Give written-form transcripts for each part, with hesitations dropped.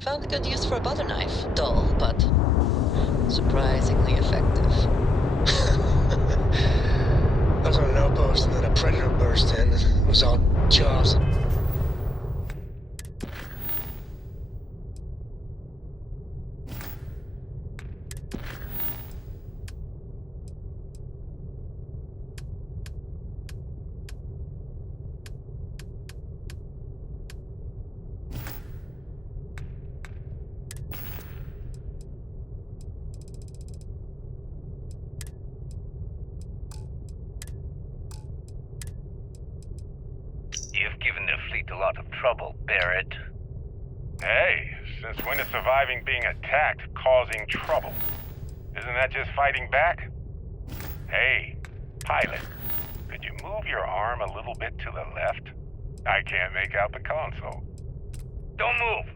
Found a good use for a butter knife. Dull, but surprisingly effective. I was on an outpost and then a predator burst in. It was all jaws. You've given the fleet a lot of trouble, Barrett. Hey, since when is surviving being attacked causing trouble? Isn't that just fighting back? Hey, pilot, could you move your arm a little bit to the left? I can't make out the console. Don't move!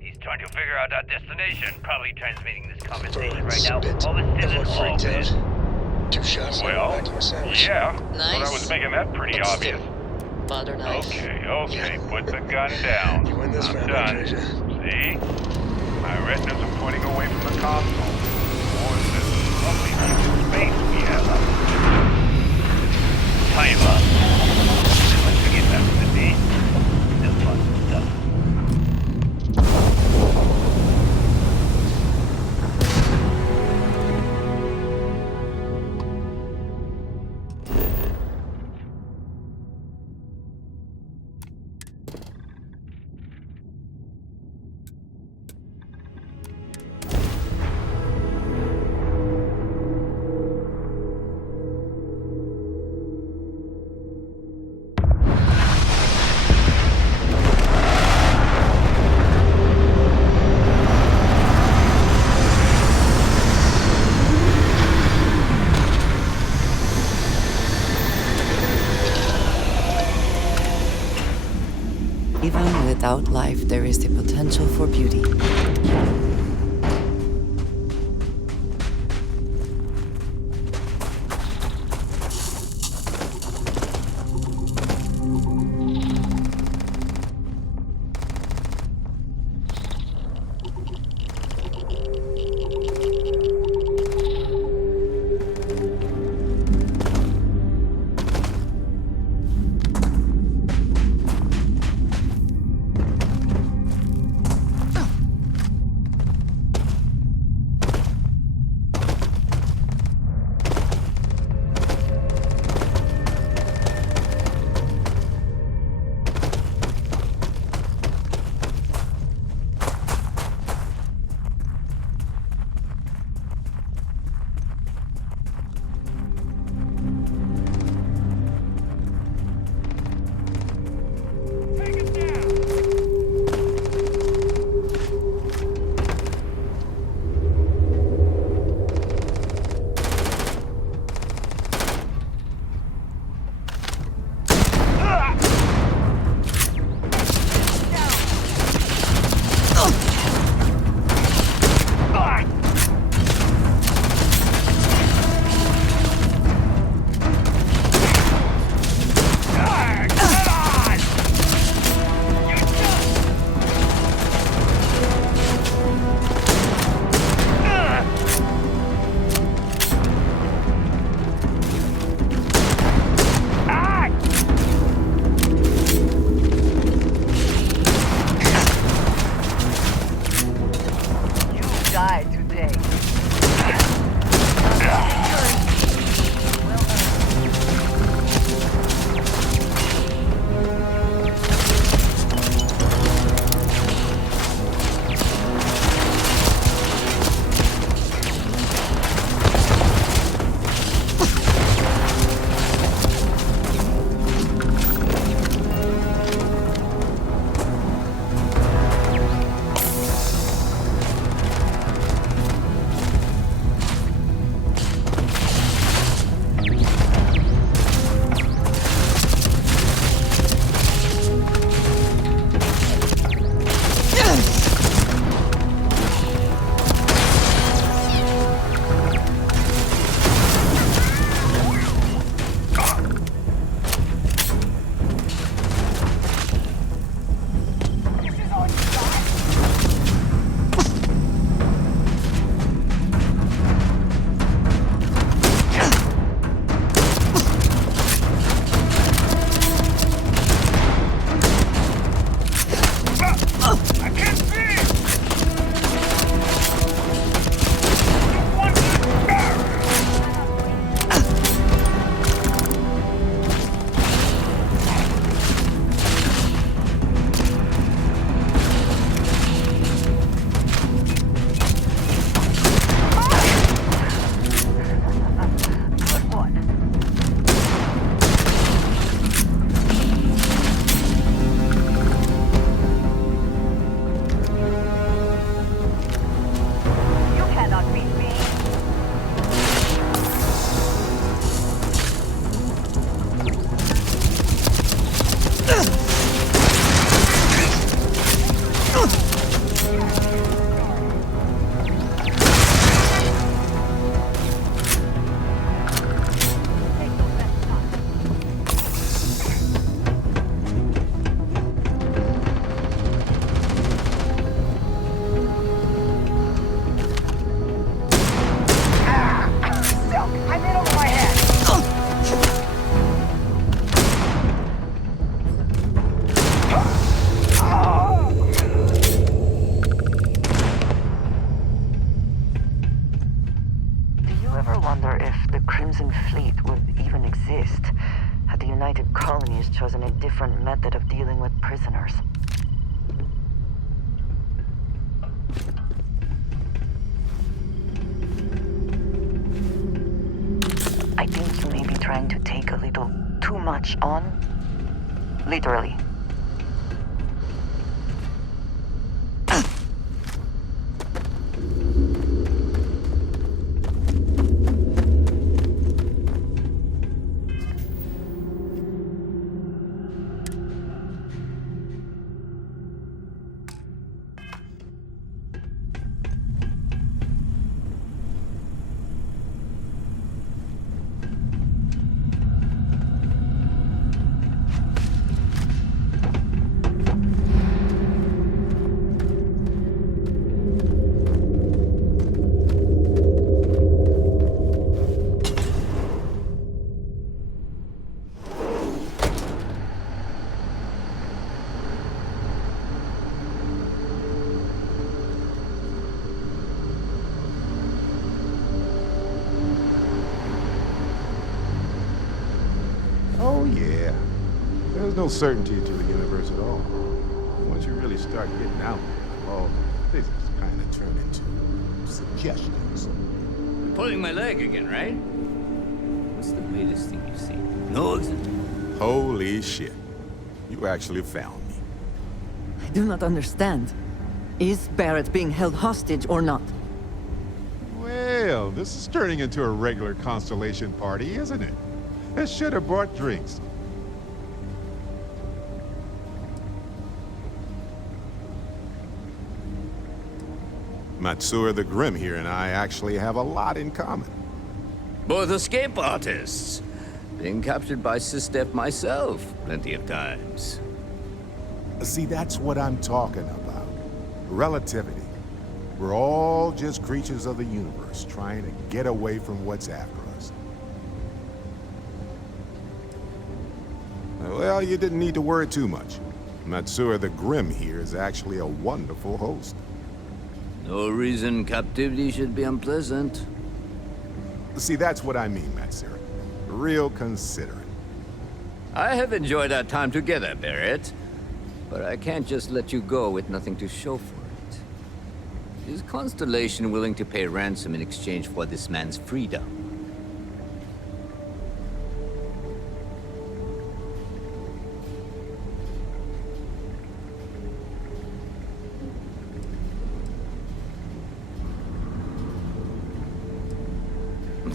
He's trying to figure out our destination, probably transmitting this conversation right now Spit. while we're still in Everyone freaked orbit. out. 2 shots and Well, I'm back to my sandwich. yeah, Nice. but I was making that pretty Let's obvious. do. Butter knife. Okay, put the gun down. You win this I'm round, done. Treasure. See? My retinas are pointing away from the console. Towards this lovely piece of space we have up. Time up. Let's forget that for the day. The fun stuff. Even without life, there is the potential for beauty. different method of dealing with prisoners. I think you may be trying to take a little too much on. Literally. Oh, yeah. There's no certainty to the universe at all. Once you really start getting out there, all physics kind of turn into suggestions. Pulling my leg again, right? What's the latest thing you've seen? No exit. Holy shit. You actually found me. I do not understand. Is Barrett being held hostage or not? Well, this is turning into a regular Constellation party, isn't it? I should have brought drinks. Matsura the Grim here and I actually have a lot in common. Both escape artists. Been captured by Sistef myself plenty of times. See, that's what I'm talking about. Relativity. We're all just creatures of the universe trying to get away from what's after us. Well, you didn't need to worry too much. Matsura the Grim here is actually a wonderful host. No reason captivity should be unpleasant. See, that's what I mean, Matsura. Real considerate. I have enjoyed our time together, Barrett. But I can't just let you go with nothing to show for it. Is Constellation willing to pay ransom in exchange for this man's freedom?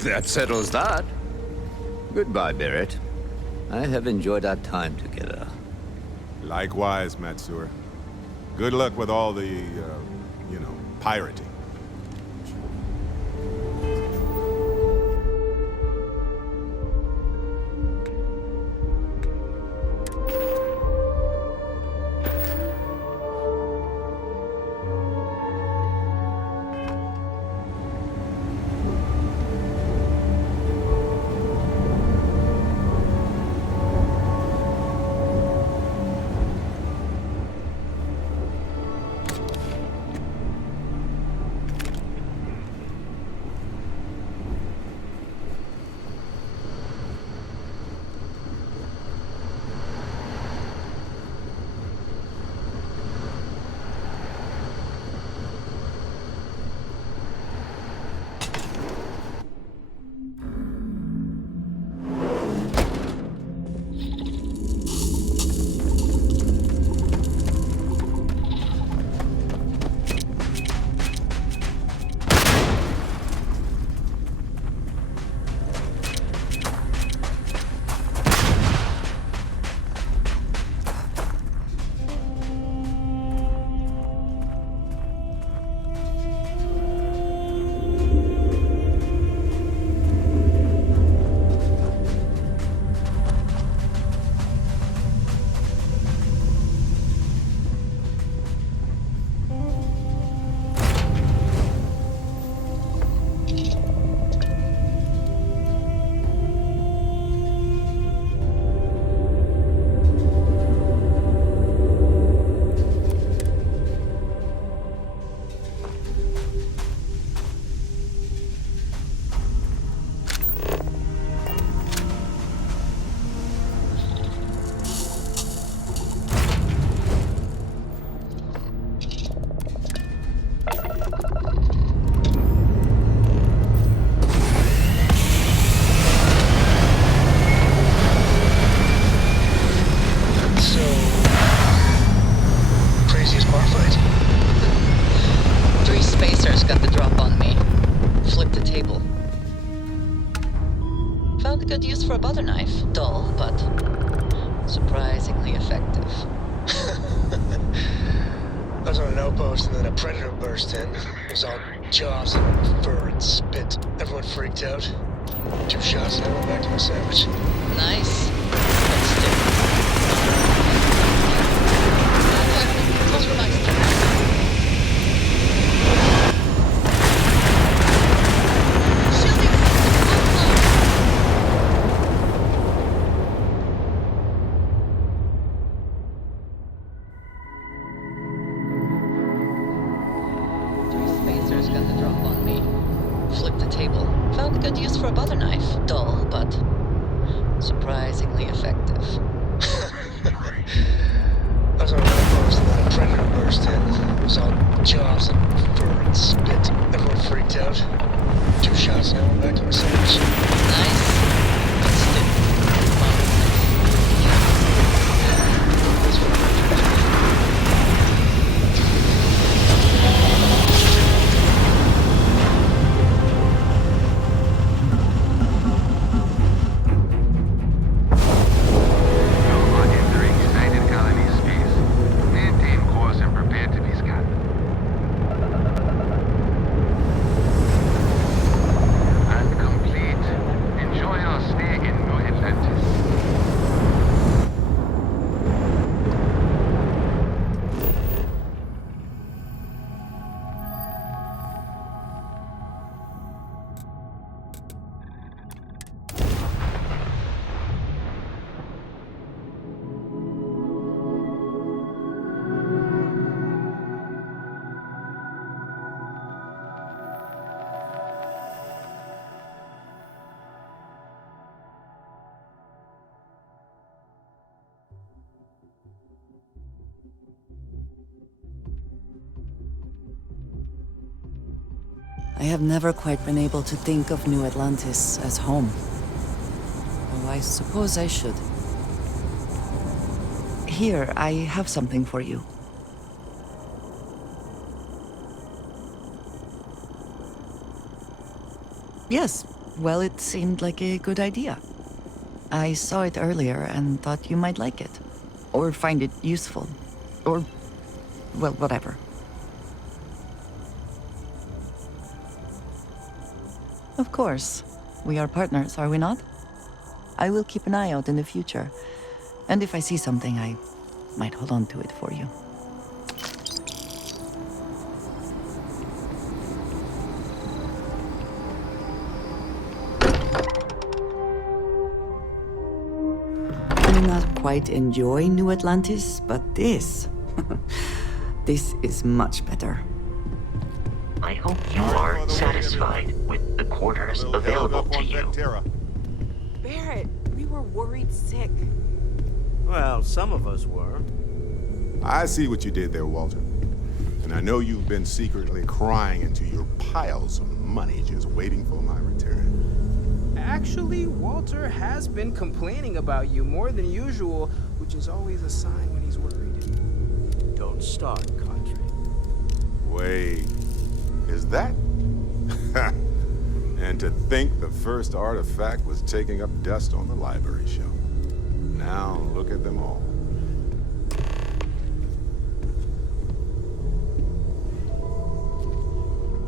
That settles that. Goodbye, Barrett. I have enjoyed our time together. Likewise, Matsura. Good luck with all the, pirating. for a butter knife. Dull, but surprisingly effective. I was on an outpost and then a predator burst in. It was all jaws and fur and spit. Everyone freaked out. 2 shots and I went back to my sandwich. Nice. But still. Compromised. Shielding system offline. 3 spacers got the drop on me. Flipped the table. Found good use for a butter knife. Dull, but surprisingly effective. I was on an outpost and then a predator burst in. It was all jaws and fur and spit. Everyone freaked out. 2 shots and I went back to my sandwich. Nice. But still. I have never quite been able to think of New Atlantis as home. Though I suppose I should. Here, I have something for you. Yes, well, it seemed like a good idea. I saw it earlier and thought you might like it. Or find it useful. Or, well, whatever. Of course. We are partners, are we not? I will keep an eye out in the future. And if I see something, I might hold on to it for you. I may not quite enjoy New Atlantis, but this... this is much better. I hope you are satisfied with the quarters available to you. Barrett, we were worried sick. Well, some of us were. I see what you did there, Walter. And I know you've been secretly crying into your piles of money just waiting for my return. Actually, Walter has been complaining about you more than usual, which is always a sign when he's worried. Don't start, Country. Wait, is that? And to think the first artifact was taking up dust on the library shelf. Now look at them all.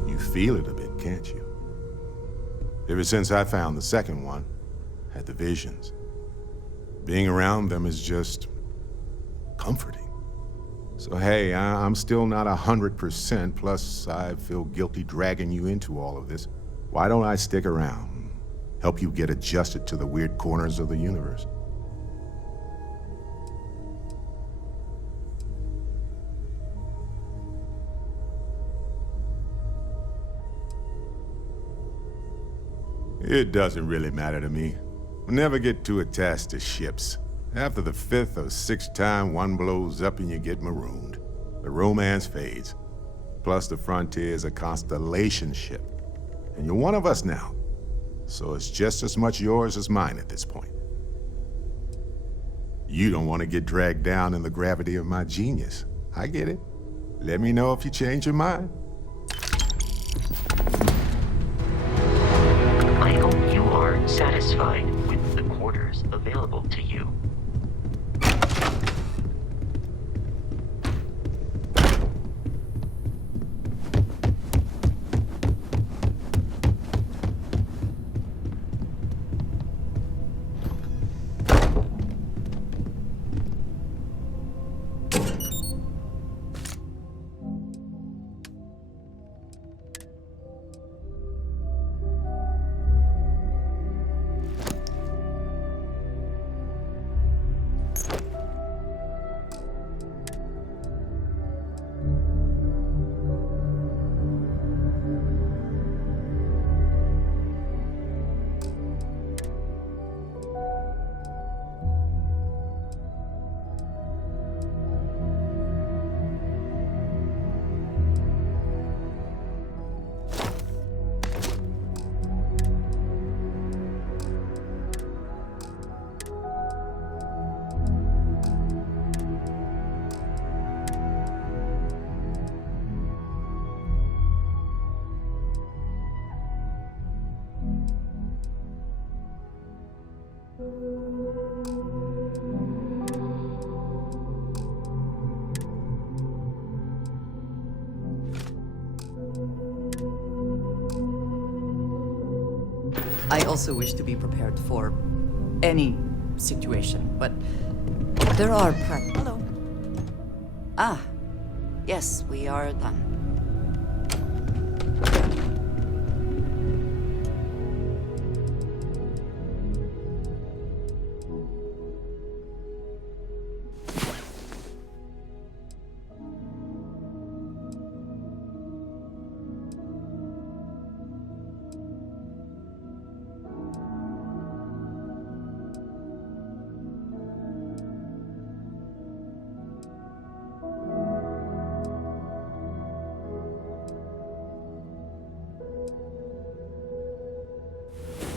You feel it a bit, can't you? Ever since I found the second one, had the visions. Being around them is just comforting. So hey, I'm still not 100%, plus I feel guilty dragging you into all of this. Why don't I stick around, help you get adjusted to the weird corners of the universe? It doesn't really matter to me. Never get too attached to ships. After the 5th or 6th time one blows up and you get marooned, the romance fades. Plus the Frontier's a constellation ship. And you're one of us now. So it's just as much yours as mine at this point. You don't want to get dragged down in the gravity of my genius. I get it. Let me know if you change your mind. I hope you are satisfied with the available to you. I also wish to be prepared for any situation, but there are Hello. Ah, yes, we are done.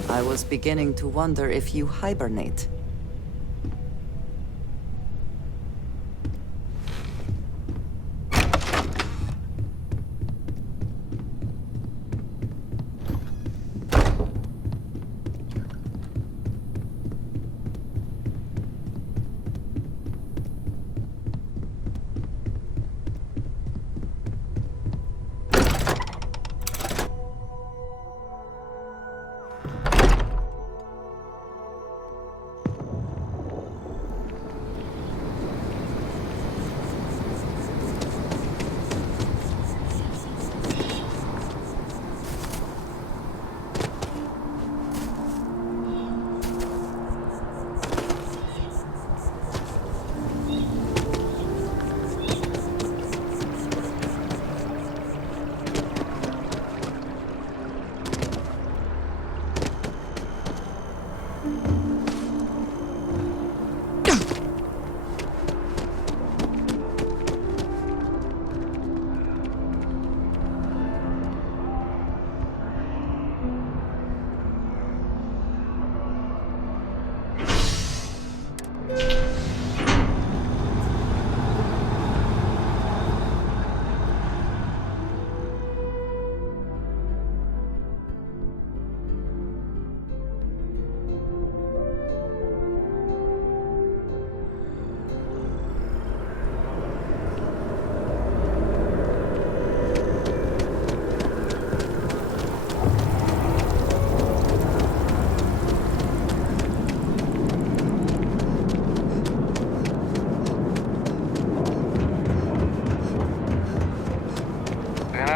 I was beginning to wonder if you hibernate.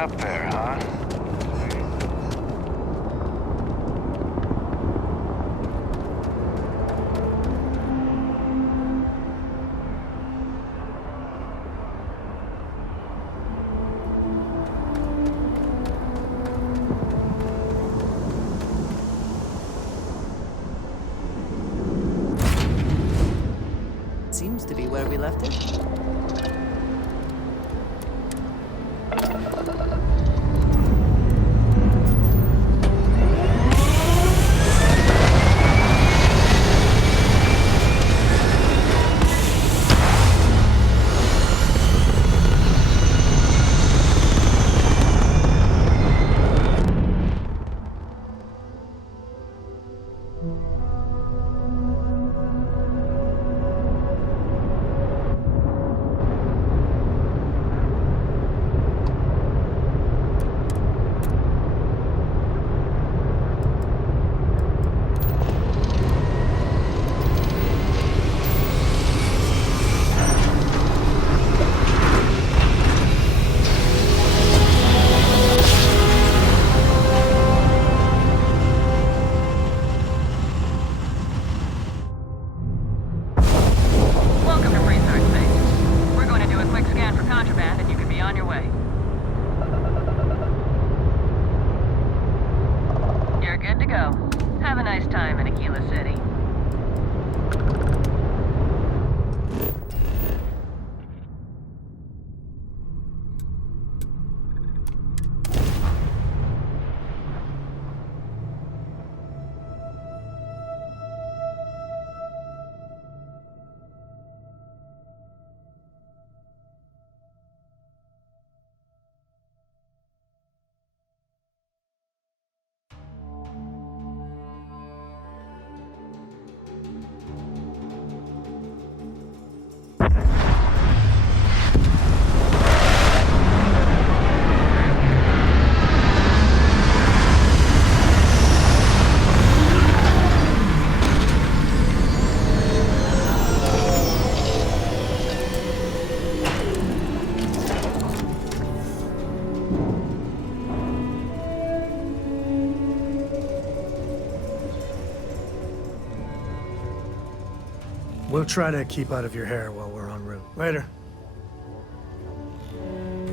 Up there, huh? Seems to be where we left it. time in Aquila City. We'll try to keep out of your hair while we're en route. Later.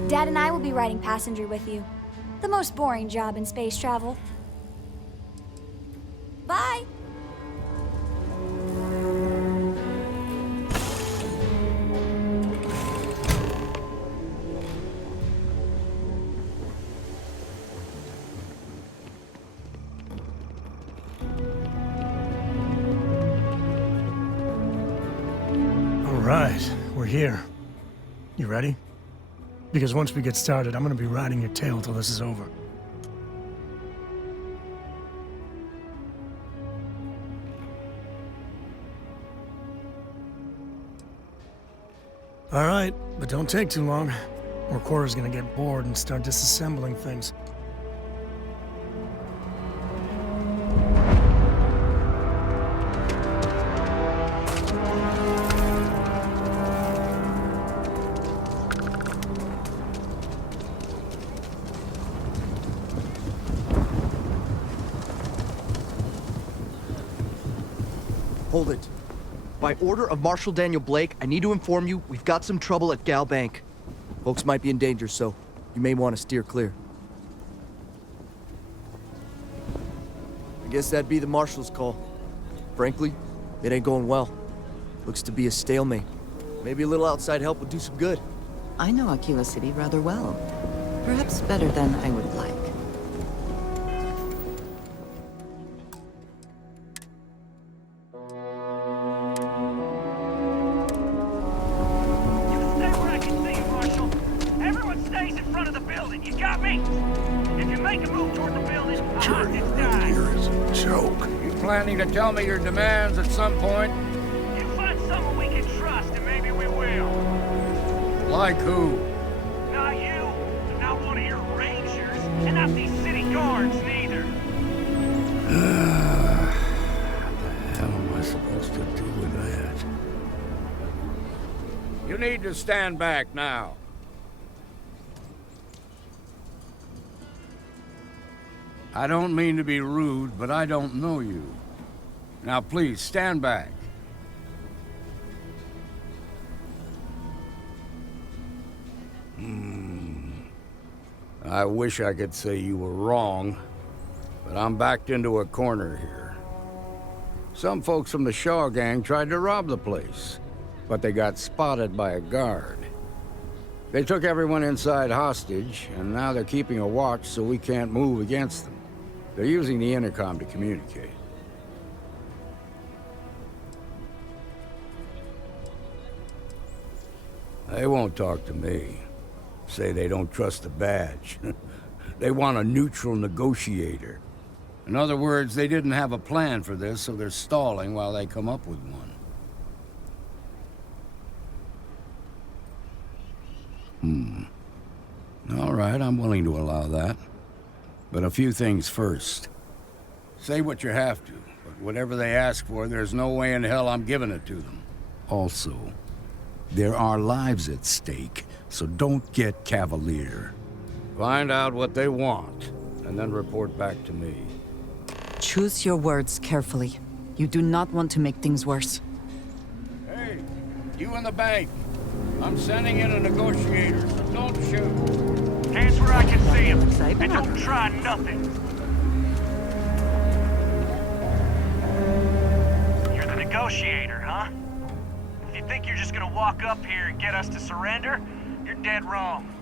Dad and I will be riding passenger with you. The most boring job in space travel. Bye! All right, we're here. You ready? Because once we get started, I'm gonna be riding your tail till this is over. All right, but don't take too long, or Cora's gonna get bored and start disassembling things. Hold it. By order of Marshal Daniel Blake, I need to inform you we've got some trouble at Gal Bank. Folks might be in danger, so you may want to steer clear. I guess that'd be the Marshal's call. Frankly, it ain't going well. Looks to be a stalemate. Maybe a little outside help would do some good. I know Aquila City rather well. Perhaps better than I would like. Planning to tell me your demands at some point? You find someone we can trust, and maybe we will. Like who? Not you, not one of your rangers, and not these city guards, neither. What the hell am I supposed to do with that? You need to stand back now. I don't mean to be rude, but I don't know you. Now please, stand back. I wish I could say you were wrong, but I'm backed into a corner here. Some folks from the Shaw gang tried to rob the place, but they got spotted by a guard. They took everyone inside hostage, and now they're keeping a watch so we can't move against them. They're using the intercom to communicate. They won't talk to me. Say they don't trust the badge. They want a neutral negotiator. In other words, they didn't have a plan for this, so they're stalling while they come up with one. All right, I'm willing to allow that. But a few things first. Say what you have to, but whatever they ask for, there's no way in hell I'm giving it to them. Also, there are lives at stake, so don't get cavalier. Find out what they want, and then report back to me. Choose your words carefully. You do not want to make things worse. Hey, you in the bank. I'm sending in a negotiator, so don't shoot. Hands where I can see him, and don't try nothing. negotiator, huh? If you think you're just gonna walk up here and get us to surrender, you're dead wrong.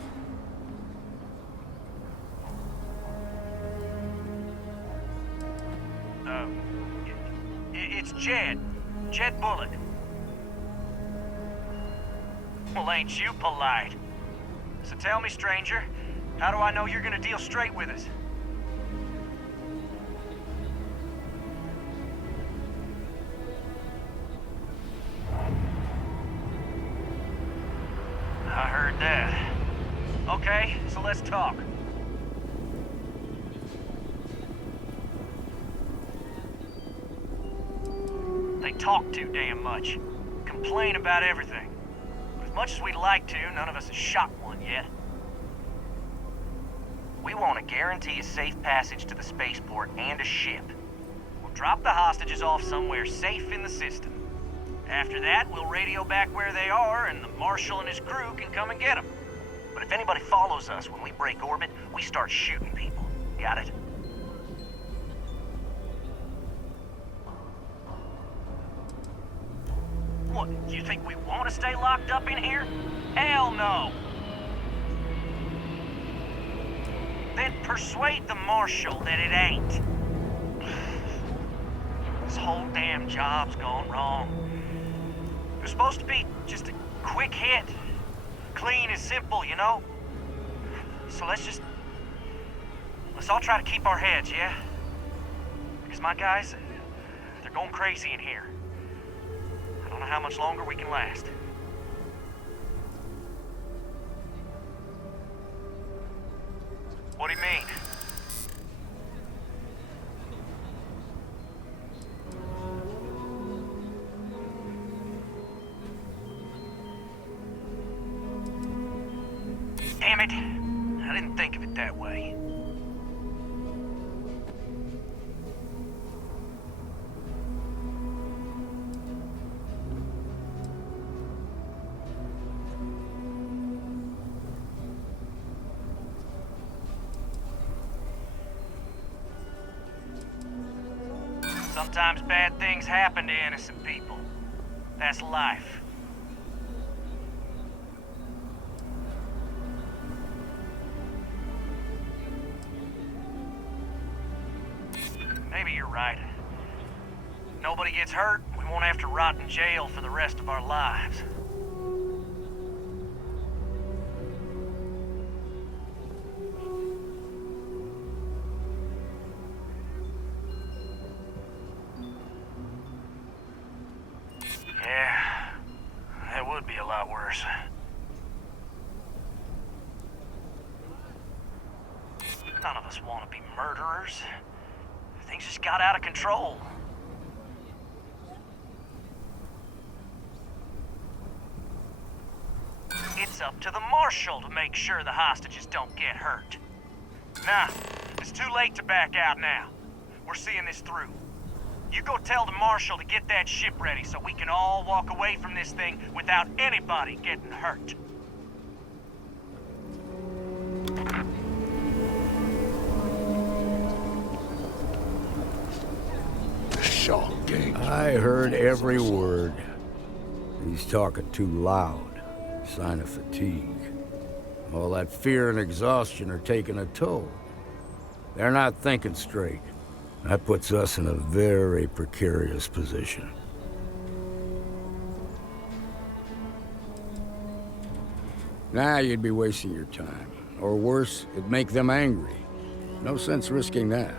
It's Jed. Jed Bullock. Well, ain't you polite? So tell me, stranger, how do I know you're gonna deal straight with us? I heard that. Okay, so let's talk. They talk too damn much. Complain about everything. But as much as we'd like to, none of us has shot one yet. We want to guarantee a safe passage to the spaceport and a ship. We'll drop the hostages off somewhere safe in the system. After that, we'll radio back where they are, and the Marshal and his crew can come and get them. But if anybody follows us when we break orbit, we start shooting people. Got it? What, you think we want to stay locked up in here? Hell no! Then persuade the Marshal that it ain't. This whole damn job's gone wrong. It was supposed to be just a quick hit. Clean and simple, you know? So let's all try to keep our heads, yeah? Because my guys, they're going crazy in here. I don't know how much longer we can last. What do you mean? Damn it. I didn't think of it that way. Sometimes bad things happen to innocent people. That's life. Maybe you're right. Nobody gets hurt, we won't have to rot in jail for the rest of our lives. Yeah, that would be a lot worse. None of us want to be murderers. Things just got out of control. It's up to the Marshal to make sure the hostages don't get hurt. Nah, it's too late to back out now. We're seeing this through. You go tell the Marshal to get that ship ready so we can all walk away from this thing without anybody getting hurt. I heard every word. He's talking too loud. Sign of fatigue. All that fear and exhaustion are taking a toll. They're not thinking straight. That puts us in a very precarious position. Nah, you'd be wasting your time. Or worse, it'd make them angry. No sense risking that.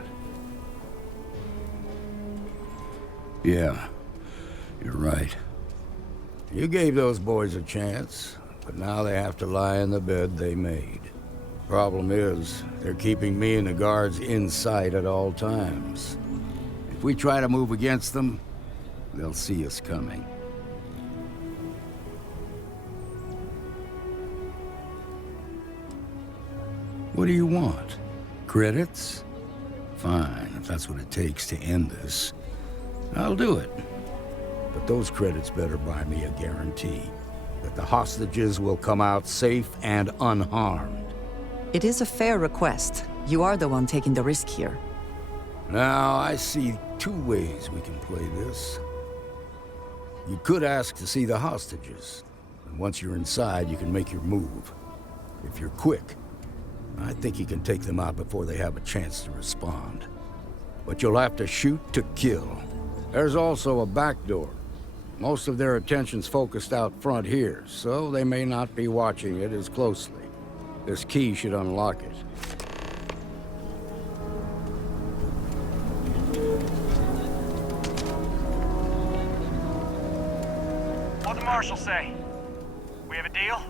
Yeah, you're right. You gave those boys a chance, but now they have to lie in the bed they made. Problem is, they're keeping me and the guards in sight at all times. If we try to move against them, they'll see us coming. What do you want? Credits? Fine, if that's what it takes to end this. I'll do it. But those credits better buy me a guarantee that the hostages will come out safe and unharmed. It is a fair request. You are the one taking the risk here. Now, I see two ways we can play this. You could ask to see the hostages. And once you're inside, you can make your move. If you're quick, I think you can take them out before they have a chance to respond. But you'll have to shoot to kill. There's also a back door. Most of their attention's focused out front here, so they may not be watching it as closely. This key should unlock it. What'd the marshal say? We have a deal?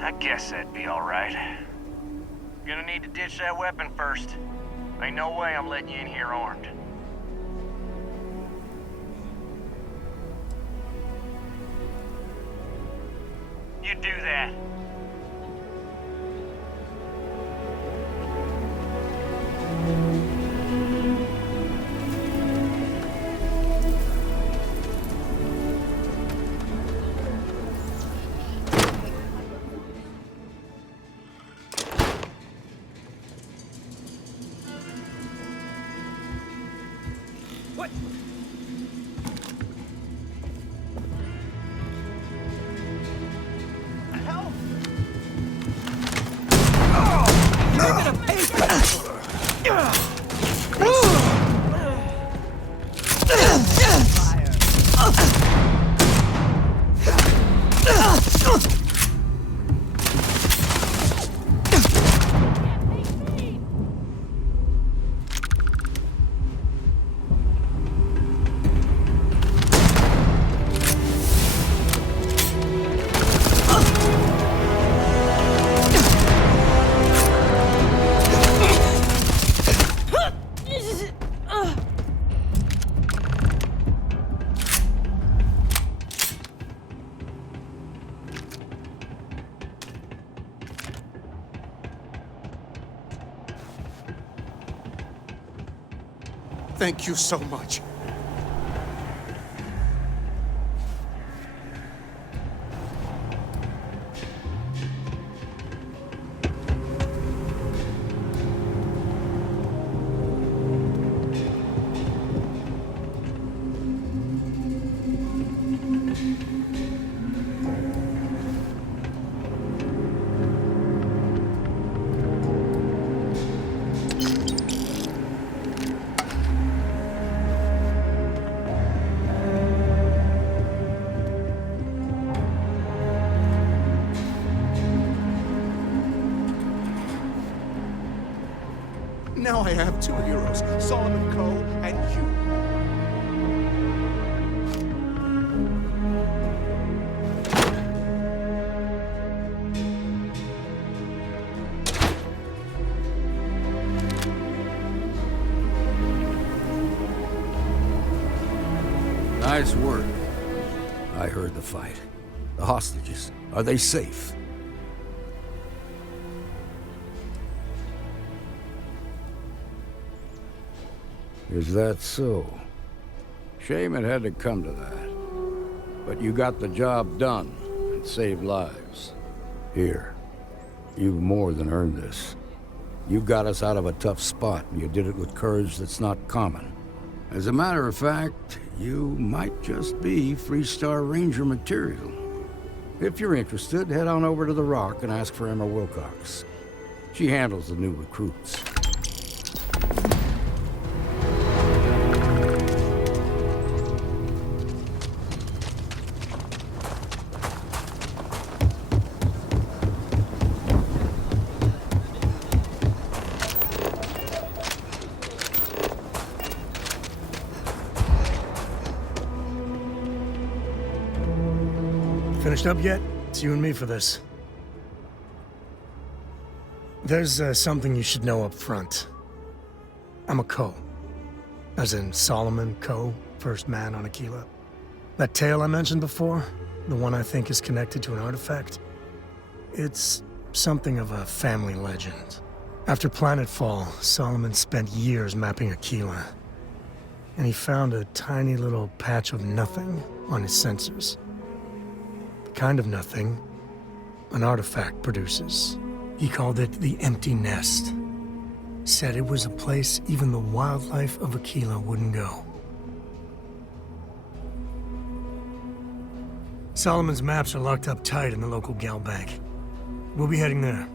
I guess that'd be all right. Gonna need to ditch that weapon first. Ain't no way I'm letting you in here armed. You do that. What? Help! You're gonna pay for this! Thank you so much. Now I have two heroes, Solomon Coe and you. Nice work. I heard the fight. The hostages, are they safe? Is that so? Shame it had to come to that. But you got the job done and saved lives. Here, you've more than earned this. You got us out of a tough spot, and you did it with courage that's not common. As a matter of fact, you might just be Freestar Ranger material. If you're interested, head on over to the Rock and ask for Emma Wilcox. She handles the new recruits. Finished up yet? It's you and me for this. There's something you should know up front. I'm a Coe. As in Solomon Coe, first man on Aquila. That tale I mentioned before, the one I think is connected to an artifact, it's something of a family legend. After Planetfall, Solomon spent years mapping Aquila, and he found a tiny little patch of nothing on his sensors. The kind of nothing an artifact produces. He called it the Empty Nest. Said it was a place even the wildlife of Aquila wouldn't go. Solomon's maps are locked up tight in the local gal bank. We'll be heading there.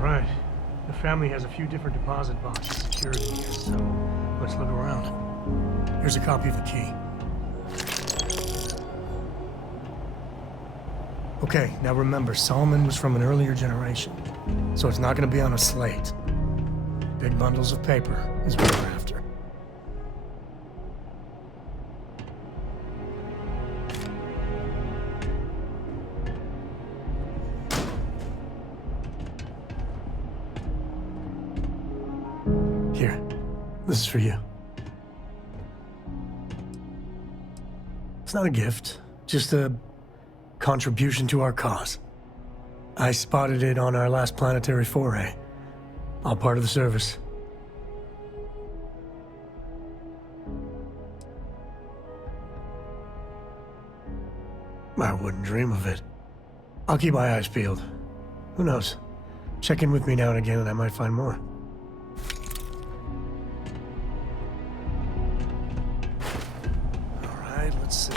Right. The family has a few different deposit boxes secured in here, so let's look around. Here's a copy of the key. Okay, now remember, Solomon was from an earlier generation, so it's not going to be on a slate. Big bundles of paper is what we're after. Here, this is for you. It's not a gift, just a contribution to our cause. I spotted it on our last planetary foray. All part of the service. I wouldn't dream of it. I'll keep my eyes peeled. Who knows? Check in with me now and again and I might find more. Let's see.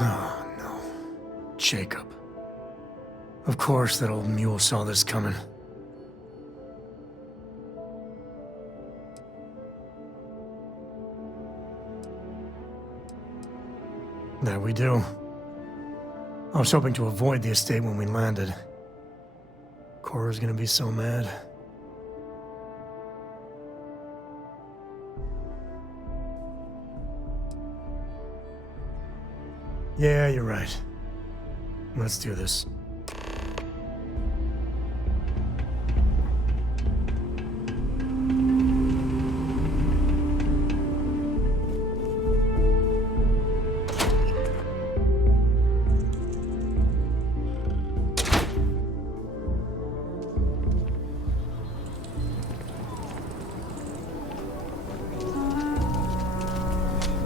Oh, no. Jacob. Of course that old mule saw this coming. There we do. I was hoping to avoid the estate when we landed. Cora's gonna be so mad. Yeah, you're right. Let's do this.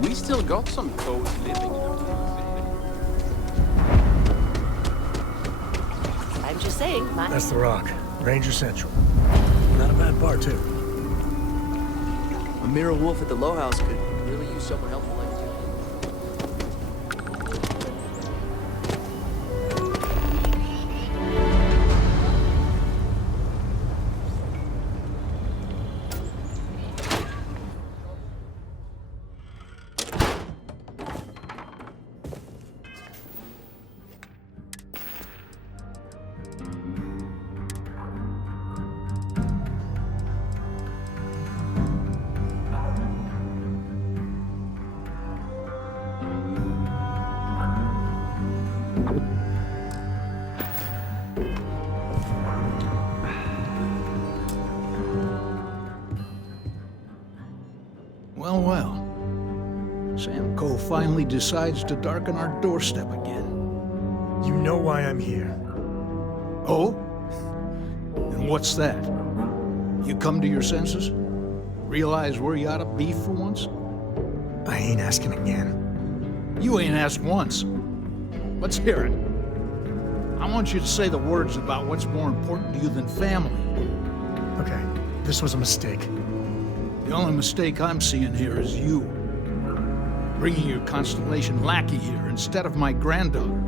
We still got some codes living. I'm just saying, That's the Rock. Ranger Central. Not a bad bar, too. A mirror wolf at the Low House could really use someone helpful like you. Well, well. Sam Coe finally decides to darken our doorstep again. You know why I'm here. Oh? And what's that? You come to your senses? Realize where you ought to be for once? I ain't asking again. You ain't asked once. Let's hear it. I want you to say the words about what's more important to you than family. Okay, this was a mistake. The only mistake I'm seeing here is you. Bringing your Constellation lackey here instead of my granddaughter.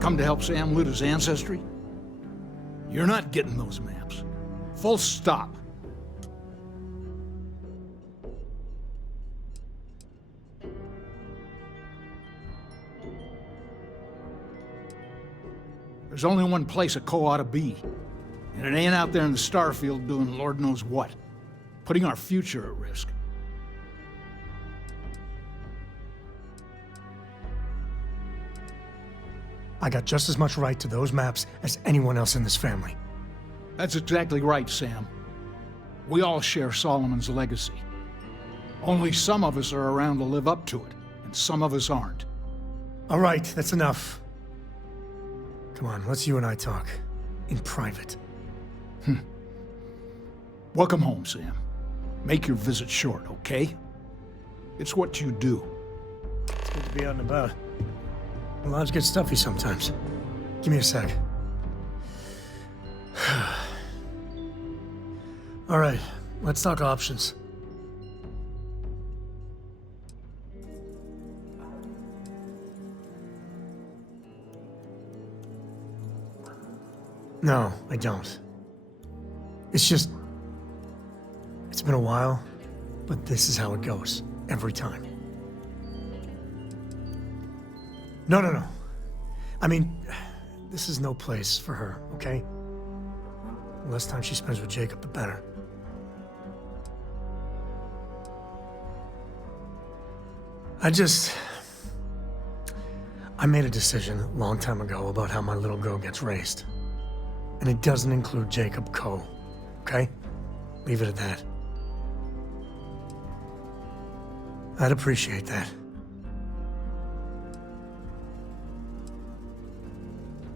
Come to help Sam loot his ancestry? You're not getting those maps. Full stop. There's only one place a Co ought to be. And it ain't out there in the starfield doing Lord knows what. Putting our future at risk. I got just as much right to those maps as anyone else in this family. That's exactly right, Sam. We all share Solomon's legacy. Only some of us are around to live up to it, and some of us aren't. All right, that's enough. Come on, let's you and I talk. In private. Welcome home, Sam. Make your visit short, okay? It's what you do. It's good to be out and about. The lives get stuffy sometimes. Give me a sec. All right, let's talk options. No, I don't. It's just... It's been a while, but this is how it goes. Every time. No. I mean, this is no place for her, okay? The less time she spends with Jacob, the better. I made a decision a long time ago about how my little girl gets raised. And it doesn't include Jacob Coe, okay? Leave it at that. I'd appreciate that.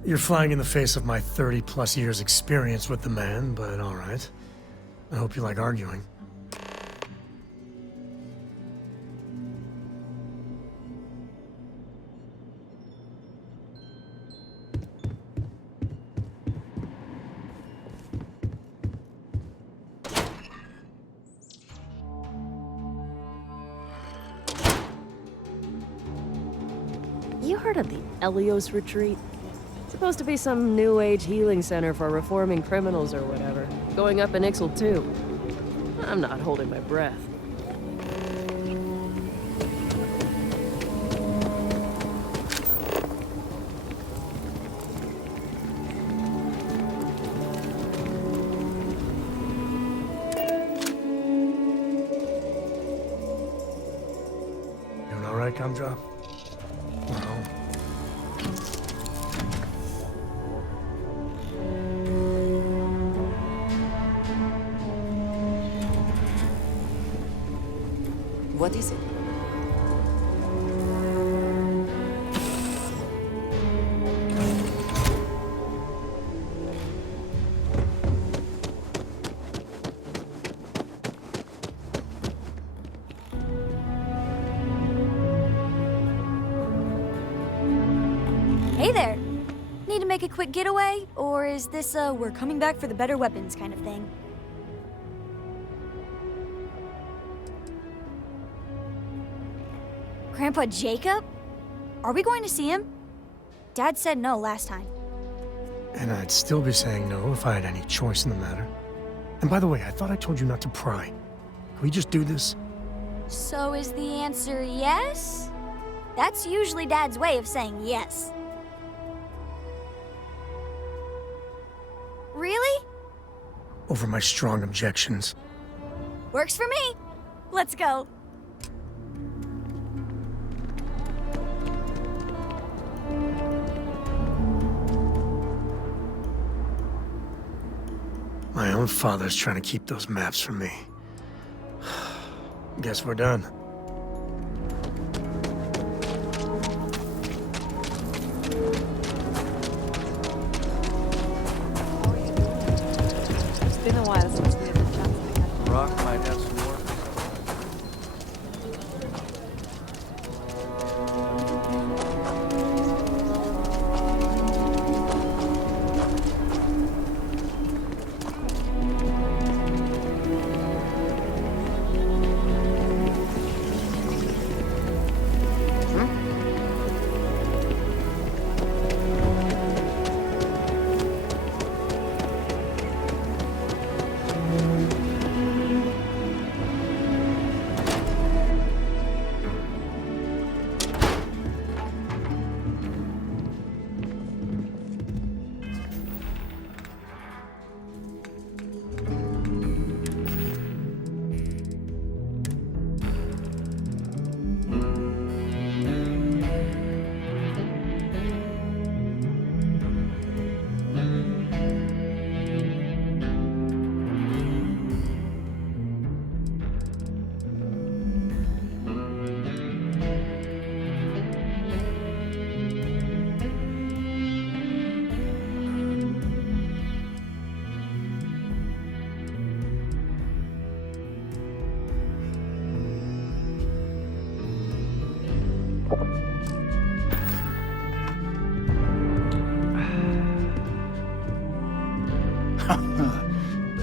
You're flying in the face of my 30-plus years experience with the man, but all right. I hope you like arguing. You heard of the Elios Retreat? Supposed to be some new age healing center for reforming criminals or whatever. Going up in Ixel too. I'm not holding my breath. Doing all right, Gumdrop? What is it? Hey there! Need to make a quick getaway? Or is this a we're coming back for the better weapons kind of thing? Grandpa Jacob? Are we going to see him? Dad said no last time. And I'd still be saying no if I had any choice in the matter. And by the way, I thought I told you not to pry. Can we just do this? So is the answer yes? That's usually Dad's way of saying yes. Really? Over my strong objections. Works for me. Let's go. My own father's trying to keep those maps from me. Guess we're done. It's been a while since we had a chance. Rock might have some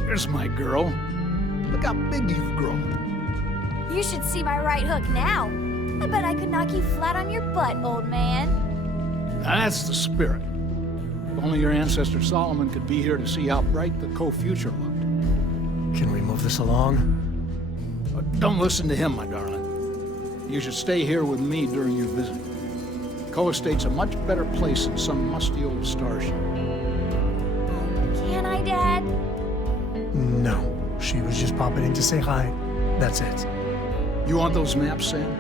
There's my girl. Look how big you've grown. You should see my right hook now. I bet I could knock you flat on your butt, old man. Now that's the spirit. If only your ancestor Solomon could be here to see how bright the co-future looked. Can we move this along? Don't listen to him, my darling. You should stay here with me during your visit. Co-estate's a much better place than some musty old starship. Can I, Dad? No. She was just popping in to say hi. That's it. You want those maps, Sam?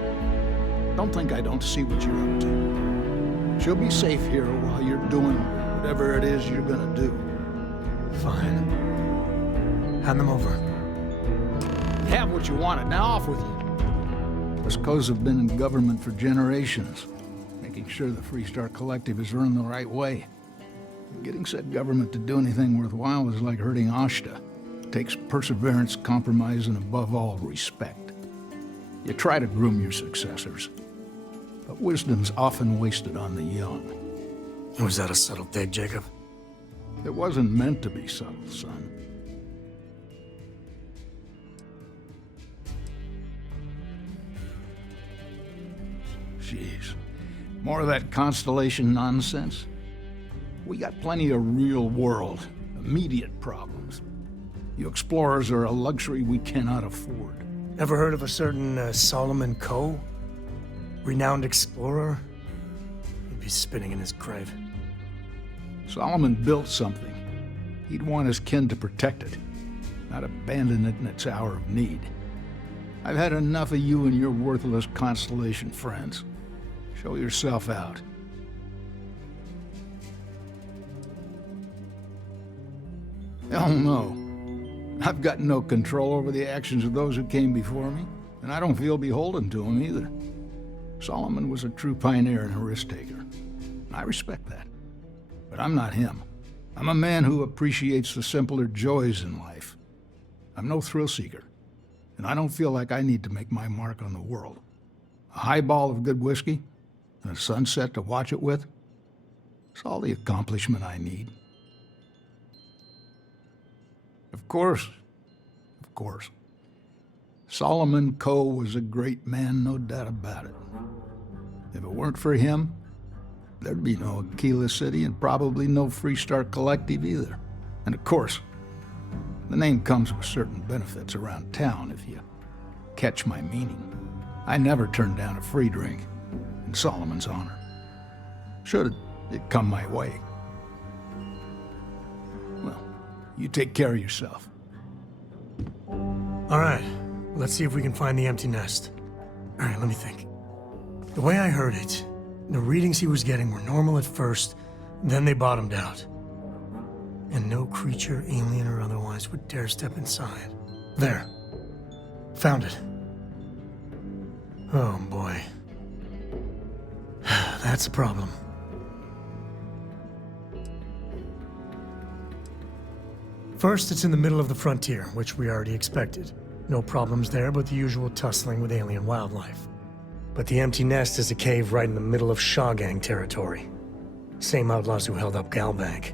Don't think I don't see what you're up to. She'll be safe here while you're doing whatever it is you're gonna do. Fine. Hand them over. You have what you wanted. Now off with you. Us Co's have been in government for generations, making sure the Freestar Collective is run the right way. Getting said government to do anything worthwhile is like herding Ashta. It takes perseverance, compromise, and above all, respect. You try to groom your successors, but wisdom's often wasted on the young. Was that a subtle dig, Jacob? It wasn't meant to be subtle, son. Jeez. More of that constellation nonsense? We got plenty of real-world, immediate problems. You explorers are a luxury we cannot afford. Ever heard of a certain Solomon Coe? Renowned explorer? He'd be spinning in his grave. Solomon built something. He'd want his kin to protect it, not abandon it in its hour of need. I've had enough of you and your worthless constellation friends. Show yourself out. Hell no. I've got no control over the actions of those who came before me, and I don't feel beholden to them either. Solomon was a true pioneer and a risk-taker. I respect that. But I'm not him. I'm a man who appreciates the simpler joys in life. I'm no thrill-seeker, and I don't feel like I need to make my mark on the world. A highball of good whiskey, and a sunset to watch it with, it's all the accomplishment I need. Of course. Solomon Coe was a great man, no doubt about it. If it weren't for him, there'd be no Aquila City and probably no Freestar Collective either. And of course, the name comes with certain benefits around town if you catch my meaning. I never turned down a free drink in Solomon's honor. Should it come my way. Well, you take care of yourself. All right, let's see if we can find the empty nest. All right, let me think. The way I heard it, the readings he was getting were normal at first, then they bottomed out. And no creature, alien or otherwise, would dare step inside. There. Found it. Oh, boy. That's a problem. First, it's in the middle of the frontier, which we already expected. No problems there, but the usual tussling with alien wildlife. But the empty nest is a cave right in the middle of Shawgang territory. Same outlaws who held up Galbank.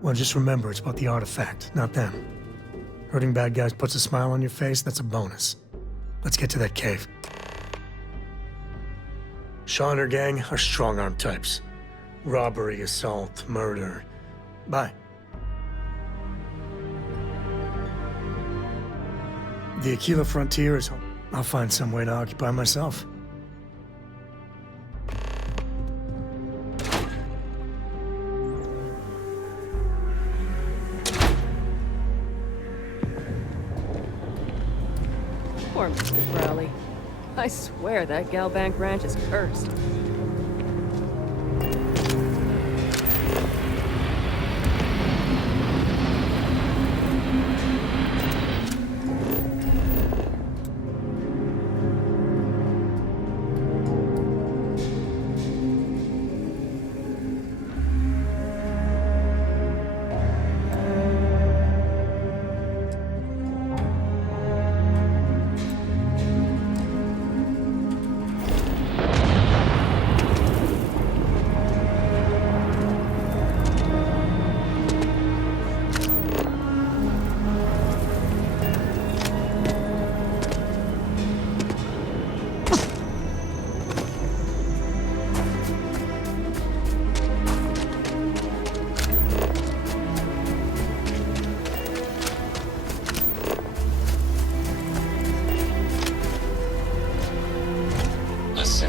Well, just remember, it's about the artifact, not them. Hurting bad guys puts a smile on your face, that's a bonus. Let's get to that cave. Shaw and her gang are strong-arm types. Robbery, assault, murder. Bye. The Aquila frontier is home. I'll find some way to occupy myself. Poor Mr. Crowley. I swear that Galbank ranch is cursed.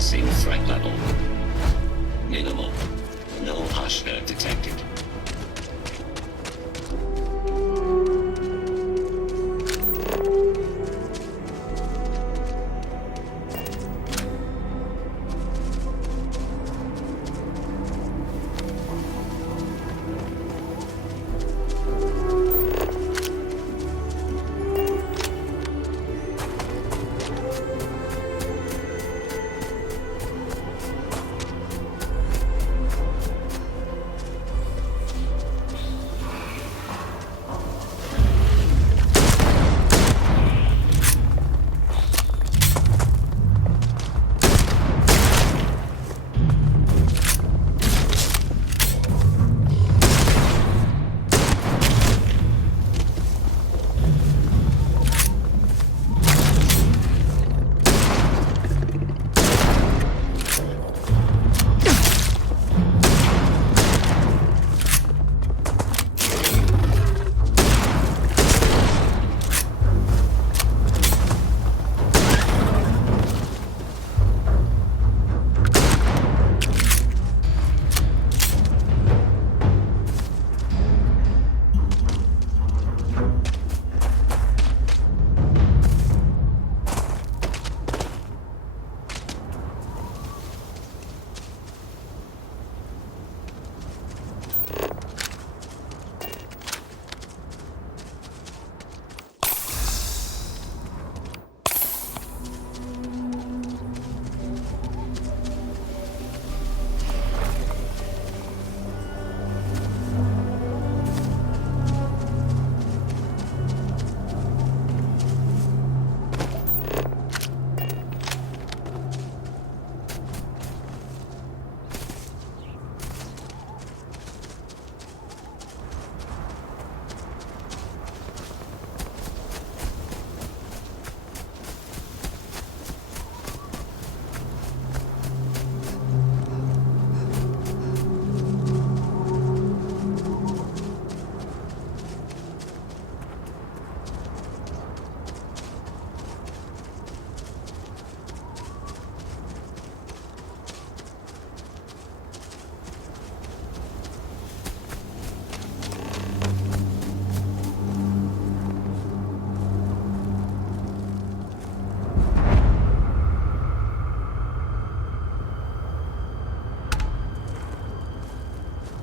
Passing threat level. Minimal. No Hashna detected.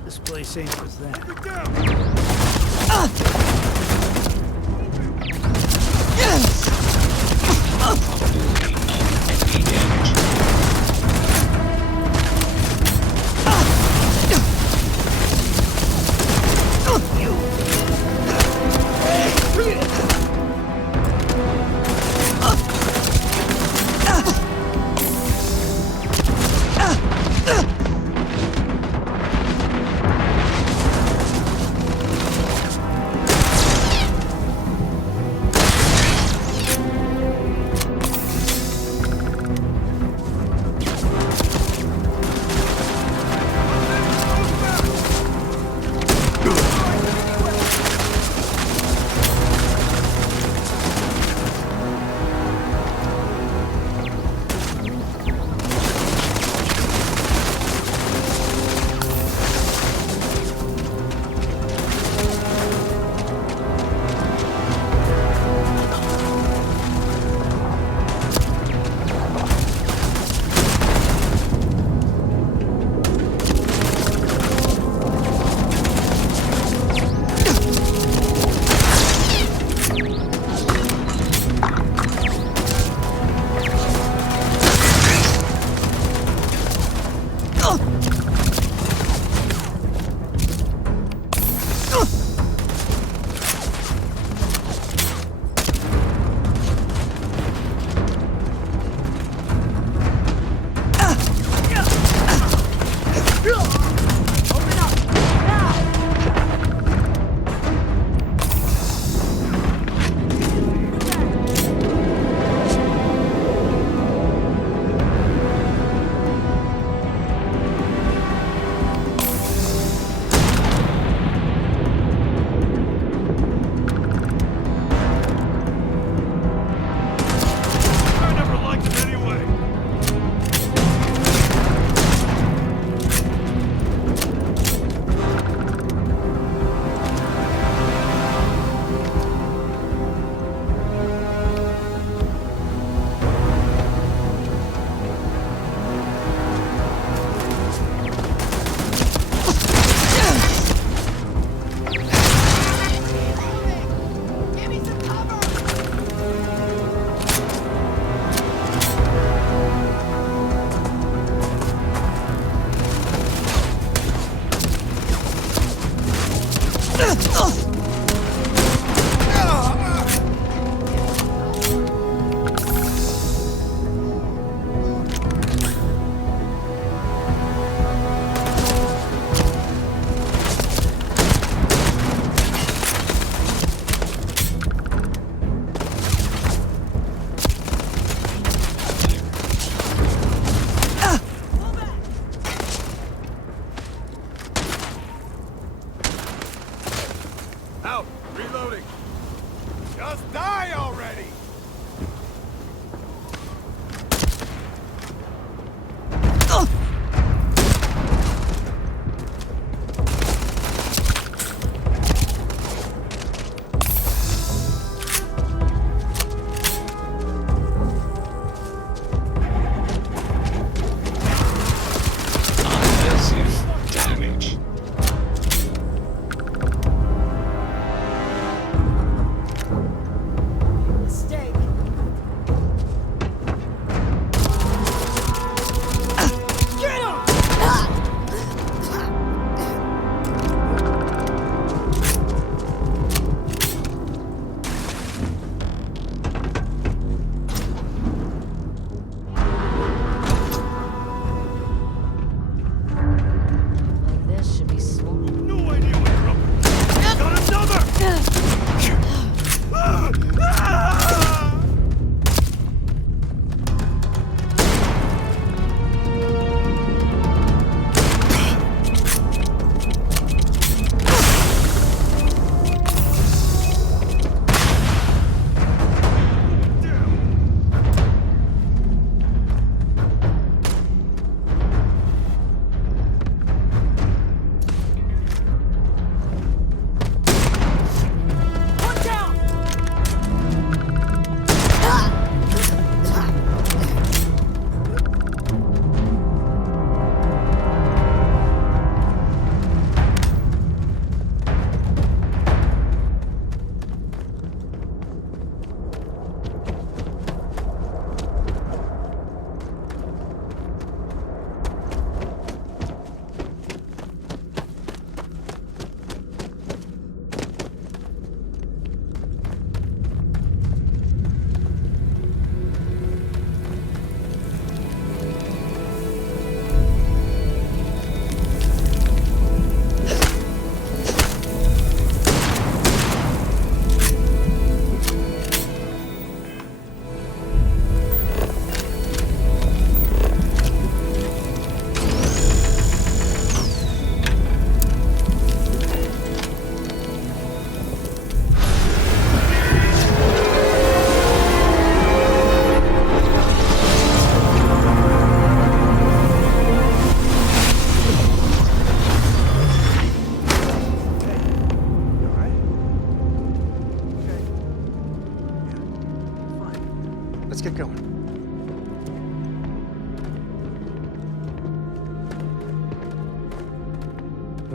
This place ain't for them.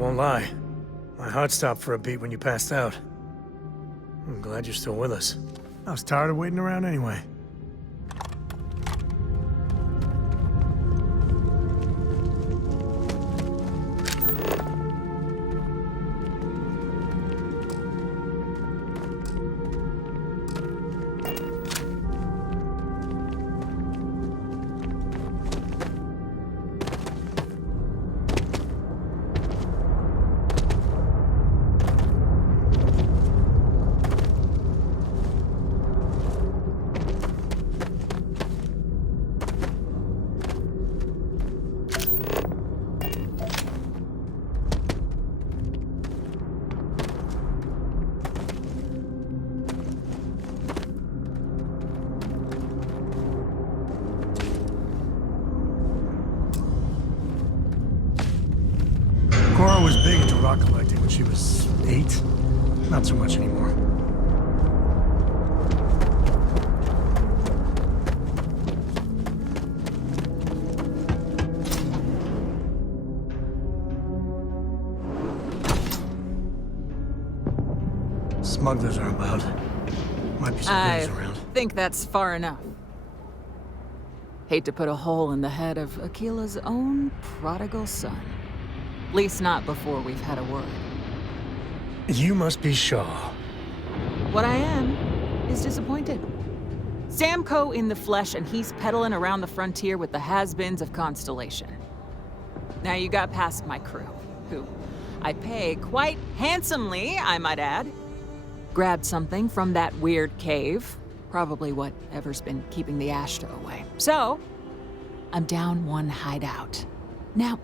Won't lie. My heart stopped for a beat when you passed out. I'm glad you're still with us. I was tired of waiting around anyway. Cora was big into rock collecting when she was 8. Not so much anymore. Smugglers are about. Might be some goodies around. I think that's far enough. Hate to put a hole in the head of Akila's own prodigal son. At least not before we've had a word. You must be Shaw. What I am is disappointed. Samco in the flesh, and he's peddling around the frontier with the has-beens of Constellation. Now you got past my crew, who I pay quite handsomely, I might add. Grabbed something from that weird cave. Probably whatever's been keeping the Ashta away. So, I'm down one hideout. Now,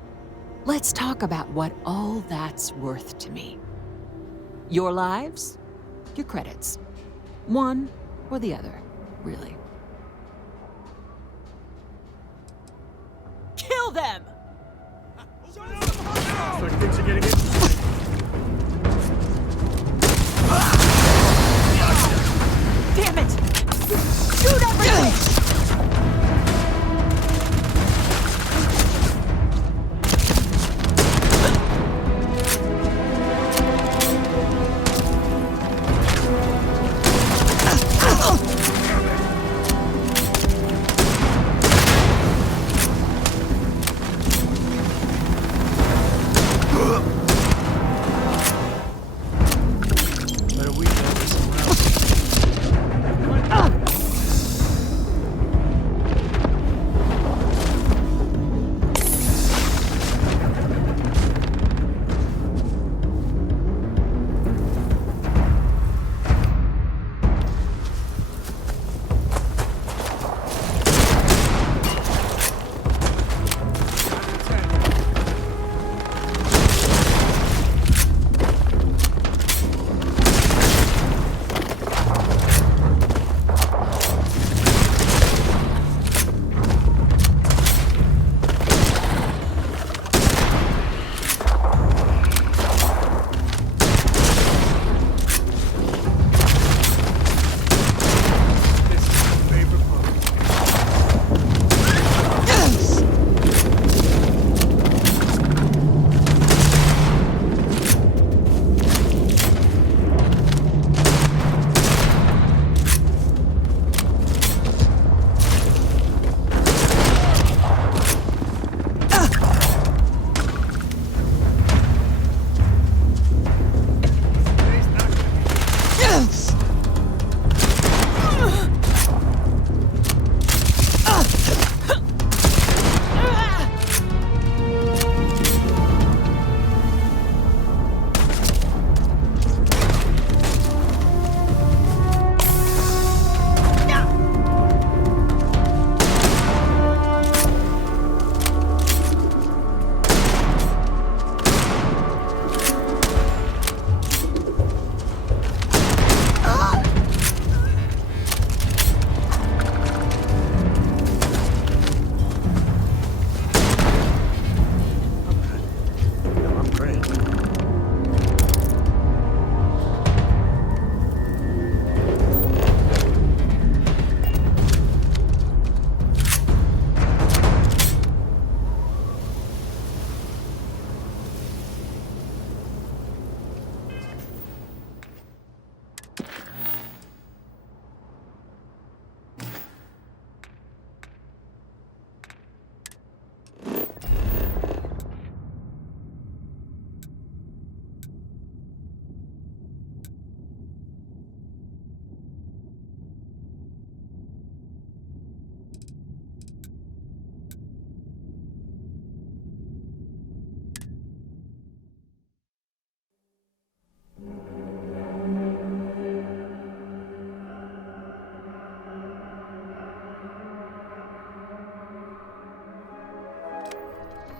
let's talk about what all that's worth to me. Your lives, your credits. One or the other, really. Kill them! Looks like things are getting in. Damn it! Shoot everything!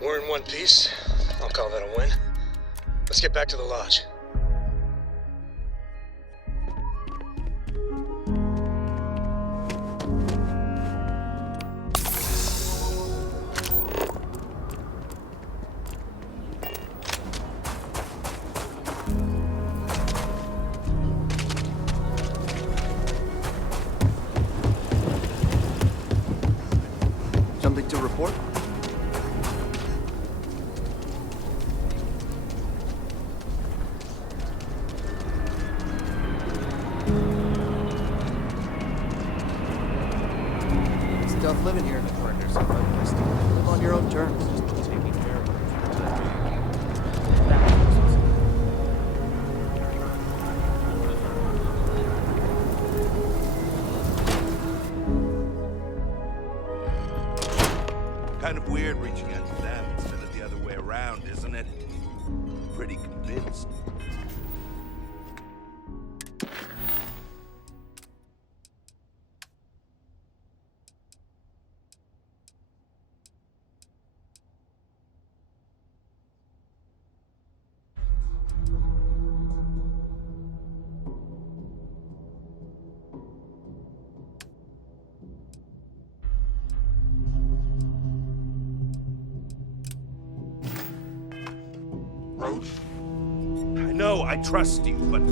We're in one piece. I'll call that a win. Let's get back to the lodge. Something to report? It's tough living here in the partners. Live on your own terms. Just taking care of Kind of weird reaching out to them instead of the other way around, isn't it? Pretty convinced. Roach? I know, I trust you, but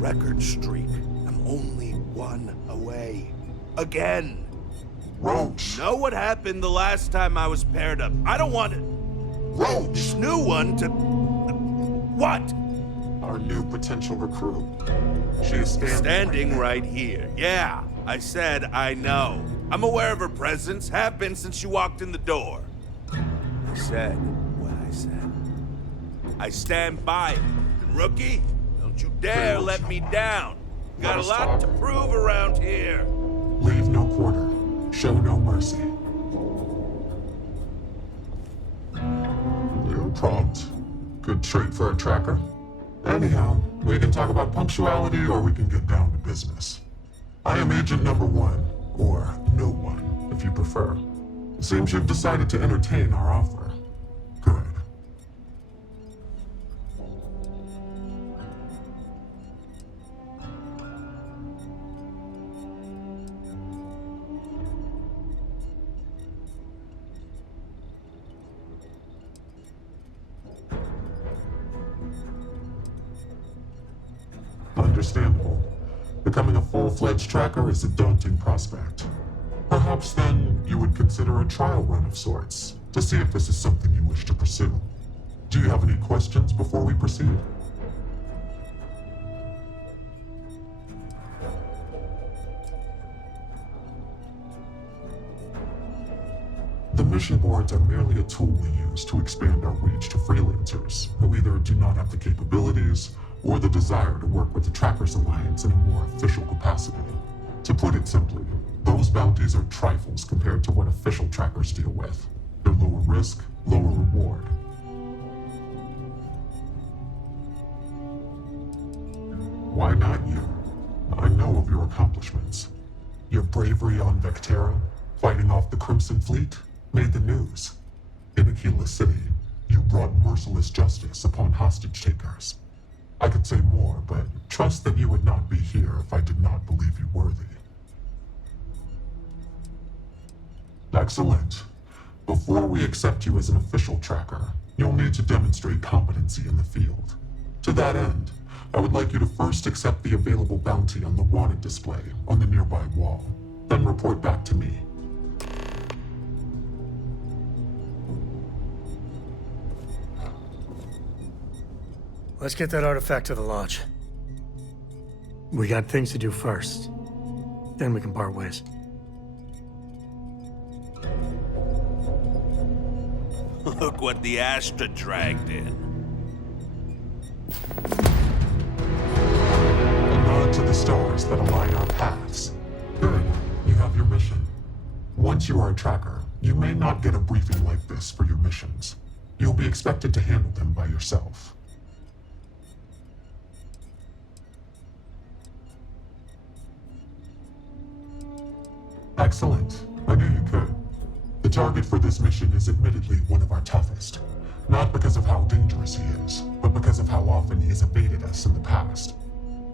record streak. I'm only one away. Again. Roach. Know what happened the last time I was paired up? I don't want it. Roach. This new one to... What? Our new potential recruit. She is standing right here. Yeah, I said I know. I'm aware of her presence, have been since she walked in the door. I said what I said. I stand by it. And rookie, don't you dare let me down. Got a lot to prove around here. Leave no quarter. Show no mercy. You're prompt. Good trait for a tracker. Anyhow, we can talk about punctuality or we can get down to business. I am agent number 1, or no one, if you prefer. Seems you've decided to entertain our offer. Good. Understandable. Becoming a full-fledged tracker is a daunting prospect. Perhaps then you would consider a trial run of sorts to see if this is something you wish to pursue. Do you have any questions before we proceed? The mission boards are merely a tool we use to expand our reach to freelancers who either do not have the capabilities or the desire to work with the Trackers Alliance in a more official capacity. To put it simply, those bounties are trifles compared to what official trackers deal with. They're lower risk, lower reward. Why not you? I know of your accomplishments. Your bravery on Vectera, fighting off the Crimson Fleet, made the news. In Aquila City, you brought merciless justice upon hostage takers. I could say more, but trust that you would not be here if I did not believe you worthy. Excellent. Before we accept you as an official tracker, you'll need to demonstrate competency in the field. To that end, I would like you to first accept the available bounty on the wanted display on the nearby wall, then report back to me. Let's get that artifact to the lodge. We got things to do first. Then we can part ways. Look what the Astra dragged in. A nod to the stars that align our paths. Good. You have your mission. Once you are a tracker, you may not get a briefing like this for your missions. You'll be expected to handle them by yourself. Excellent. I knew you could. The target for this mission is admittedly one of our toughest. Not because of how dangerous he is, but because of how often he has evaded us in the past.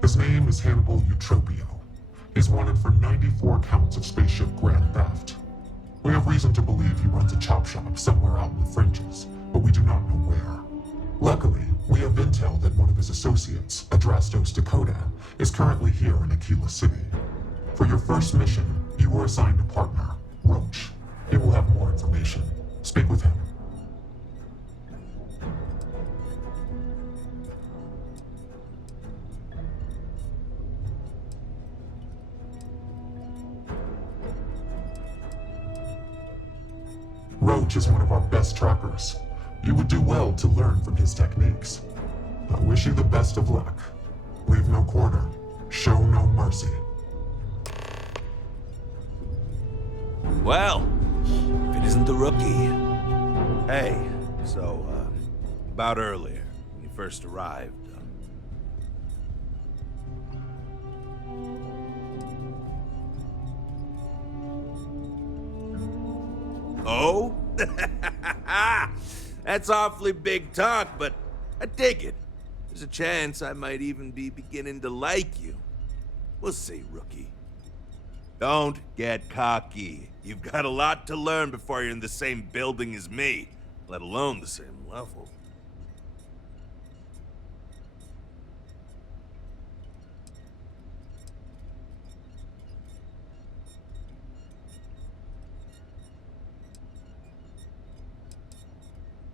His name is Hannibal Eutropio. He's wanted for 94 counts of spaceship grand theft. We have reason to believe he runs a chop shop somewhere out in the fringes, but we do not know where. Luckily, we have intel that one of his associates, Adrastos Dakota, is currently here in Aquila City. For your first mission, you were assigned a partner, Roach. He will have more information. Speak with him. Roach is one of our best trackers. You would do well to learn from his techniques. I wish you the best of luck. Leave no quarter. Show no mercy. Well, if it isn't the rookie. Hey, so, about earlier, when you first arrived. Oh? That's awfully big talk, but I dig it. There's a chance I might even be beginning to like you. We'll see, rookie. Don't get cocky. You've got a lot to learn before you're in the same building as me, let alone the same level.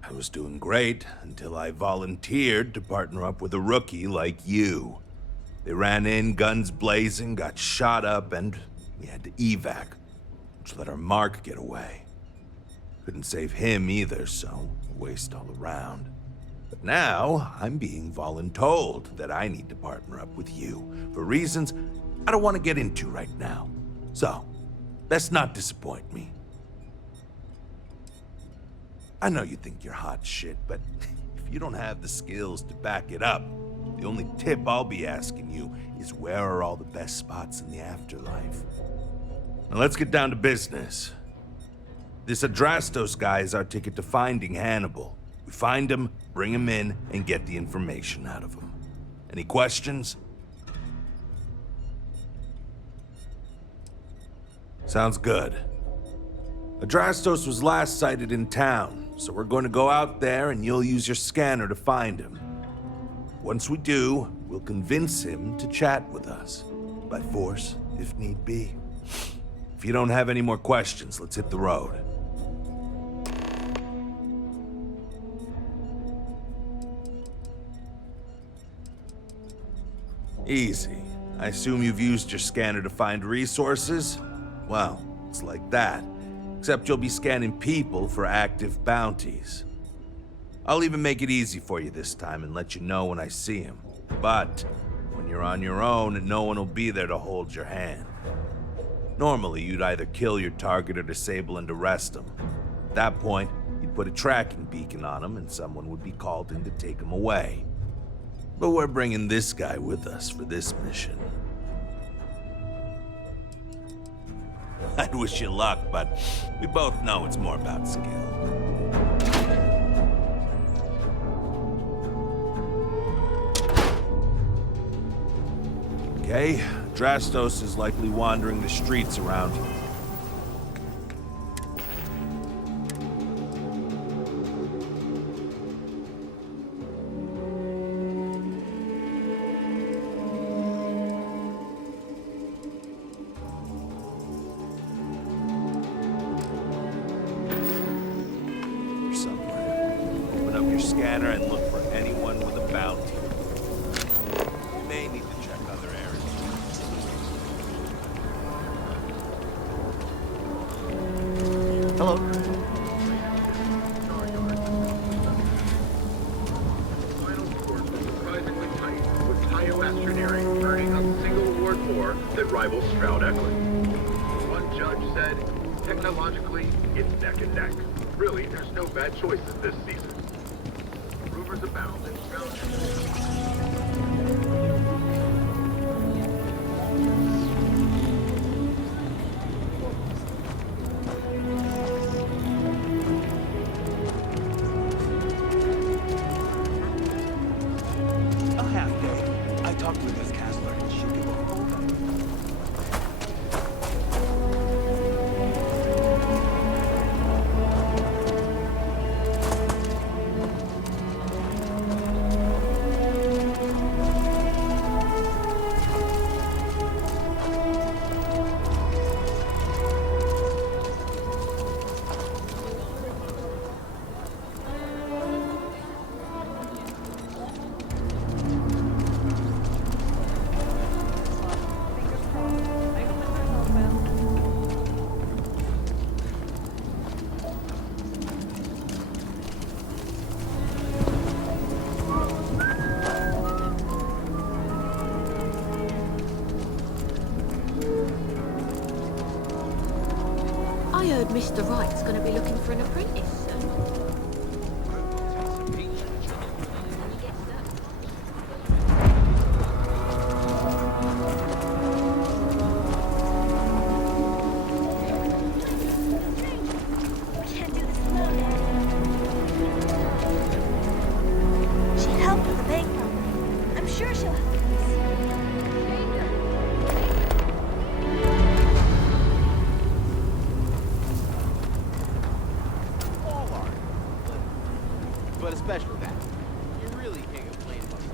I was doing great until I volunteered to partner up with a rookie like you. They ran in, guns blazing, got shot up, and we had to evac, which let our mark get away. Couldn't save him either, so a waste all around. But now, I'm being voluntold that I need to partner up with you, for reasons I don't want to get into right now. So, best not disappoint me. I know you think you're hot shit, but if you don't have the skills to back it up, the only tip I'll be asking you is where are all the best spots in the afterlife? Now let's get down to business. This Adrastos guy is our ticket to finding Hannibal. We find him, bring him in, and get the information out of him. Any questions? Sounds good. Adrastos was last sighted in town, so we're going to go out there and you'll use your scanner to find him. Once we do, we'll convince him to chat with us. By force, if need be. If you don't have any more questions, let's hit the road. Easy. I assume you've used your scanner to find resources? Well, it's like that. Except you'll be scanning people for active bounties. I'll even make it easy for you this time and let you know when I see him. But when you're on your own, no one will be there to hold your hand. Normally, you'd either kill your target or disable and arrest him. At that point, you'd put a tracking beacon on him and someone would be called in to take him away. But we're bringing this guy with us for this mission. I'd wish you luck, but we both know it's more about skill. Okay, Adrastos is likely wandering the streets around here. Scanner and look for anyone with a bounty. You may need to check other areas. Hello. Final score was surprisingly tight, with Tayo Astroneering earning a single award for that rivals Stroud Eklund. One judge said, technologically, it's neck and neck. Really, there's no bad choices this season. Rumors abound that Stroud Mr. Wright's gonna be looking for an apprentice. She helped with the bank robbery. I'm sure she'll help us. All art. But especially that. You really can't complain about it.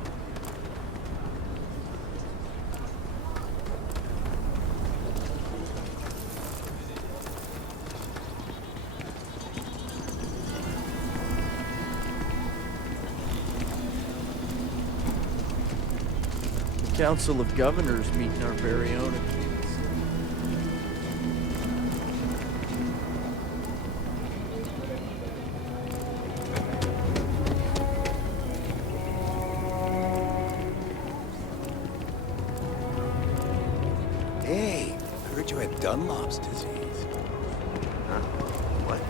Council of Governors meeting our very own. Hey, I heard you had Dunlop's disease. Huh? What?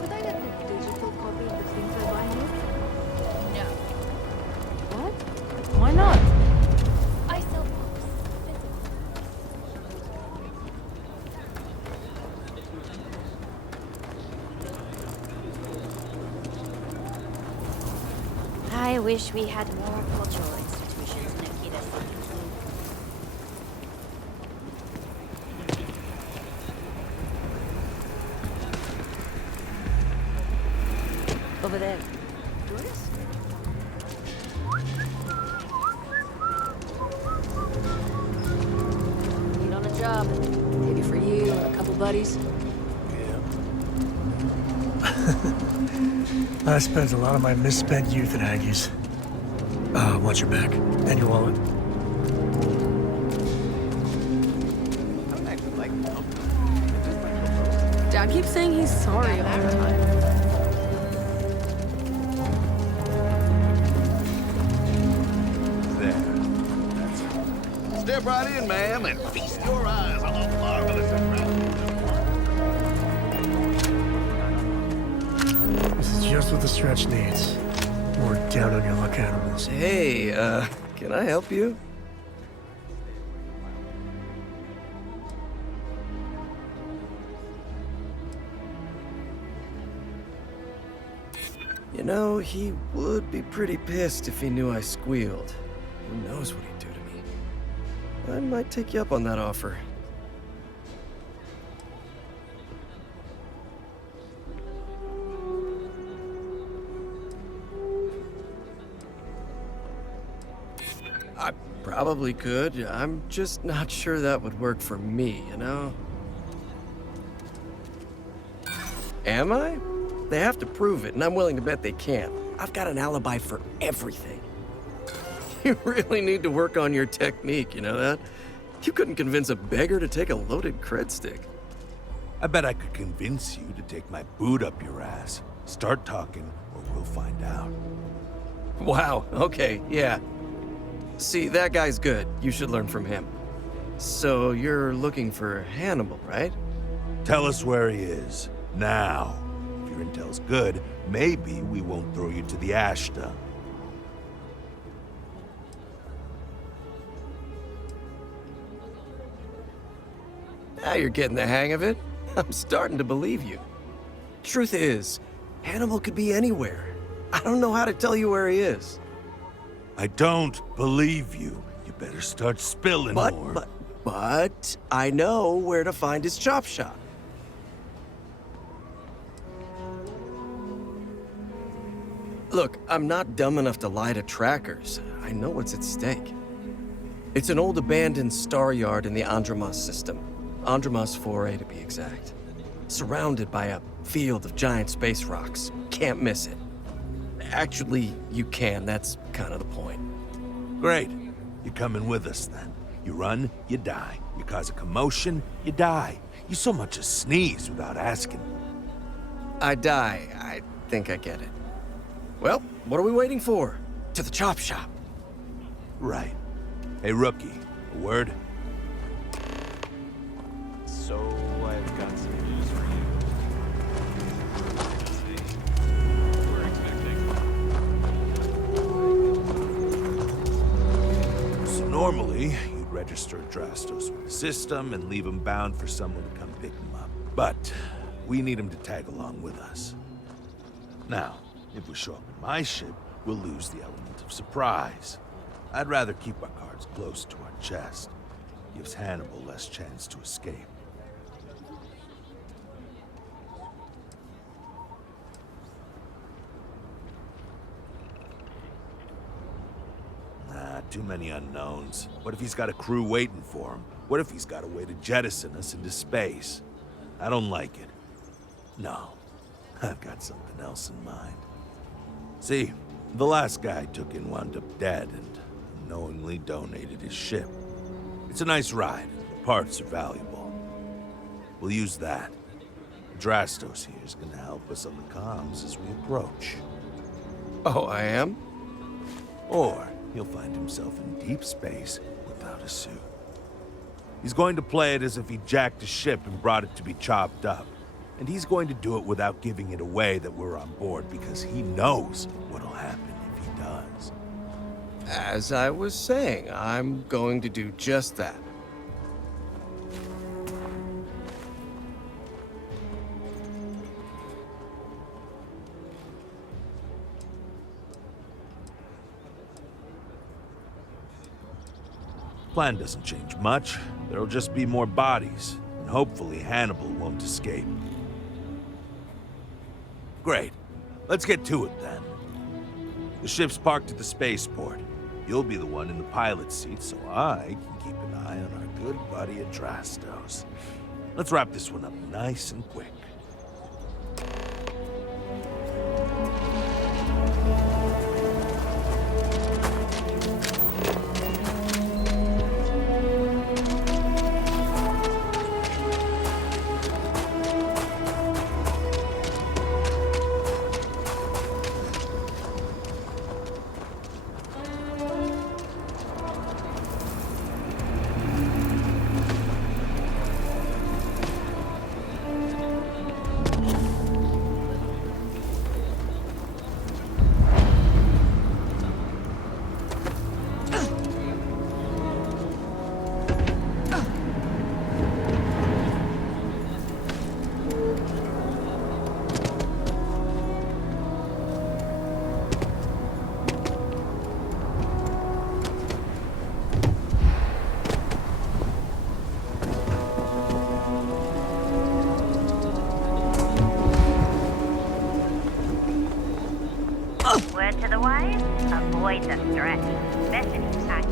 Could I get the digital copy of the things I buy here? No. What? Why not? I sell books. I wish we had more cultural institutions in Akita City. Over there. Tourists? Need on a job. Maybe for you and a couple buddies. I spent a lot of my misspent youth at Aggie's. Watch your back. And your wallet. Dad keeps saying he's sorry all the time. Step right in, ma'am, and feast your eyes on the marvelous This is just what the stretch needs. Work down on your luck animals. Hey, can I help you? You know, he would be pretty pissed if he knew I squealed. Who knows what he'd do to me? I might take you up on that offer. I probably could. I'm just not sure that would work for me, you know? Am I? They have to prove it, and I'm willing to bet they can't. I've got an alibi for everything. You really need to work on your technique, you know that? You couldn't convince a beggar to take a loaded cred stick. I bet I could convince you to take my boot up your ass. Start talking, or we'll find out. Wow, okay, yeah. See, that guy's good. You should learn from him. So you're looking for Hannibal, right? Tell us where he is, now. If your intel's good, maybe we won't throw you to the ash dump. Now you're getting the hang of it. I'm starting to believe you. Truth is, Hannibal could be anywhere. I don't know how to tell you where he is. I don't believe you. You better start spilling more. But I know where to find his chop shop. Look, I'm not dumb enough to lie to trackers. I know what's at stake. It's an old abandoned star yard in the Andromos system. Andromos 4A to be exact. Surrounded by a field of giant space rocks. Can't miss it. Actually, you can. That's kind of the point. Great. You're coming with us, then. You run, you die. You cause a commotion, you die. You so much as sneeze without asking. I die. I think I get it. Well, what are we waiting for? To the chop shop. Right. Hey, rookie, a word? So, I've got some news for you. We're expecting. So normally, you'd register Drastos with the system and leave him bound for someone to come pick him up. But we need him to tag along with us. Now, if we show up in my ship, we'll lose the element of surprise. I'd rather keep our cards close to our chest. Gives Hannibal less chance to escape. Nah, too many unknowns. What if he's got a crew waiting for him? What if he's got a way to jettison us into space? I don't like it. No, I've got something else in mind. See, the last guy I took in wound up dead and knowingly donated his ship. It's a nice ride, and the parts are valuable. We'll use that. Drastos here is gonna help us on the comms as we approach. Oh, I am? Or he'll find himself in deep space without a suit. He's going to play it as if he jacked a ship and brought it to be chopped up. And he's going to do it without giving it away that we're on board because he knows what'll happen if he does. As I was saying, I'm going to do just that. Plan doesn't change much. There'll just be more bodies, and hopefully Hannibal won't escape. Great. Let's get to it then. The ship's parked at the spaceport. You'll be the one in the pilot's seat, so I can keep an eye on our good buddy at Drastos. Let's wrap this one up nice and quick. Word to the wise, avoid the threat, especially tonight.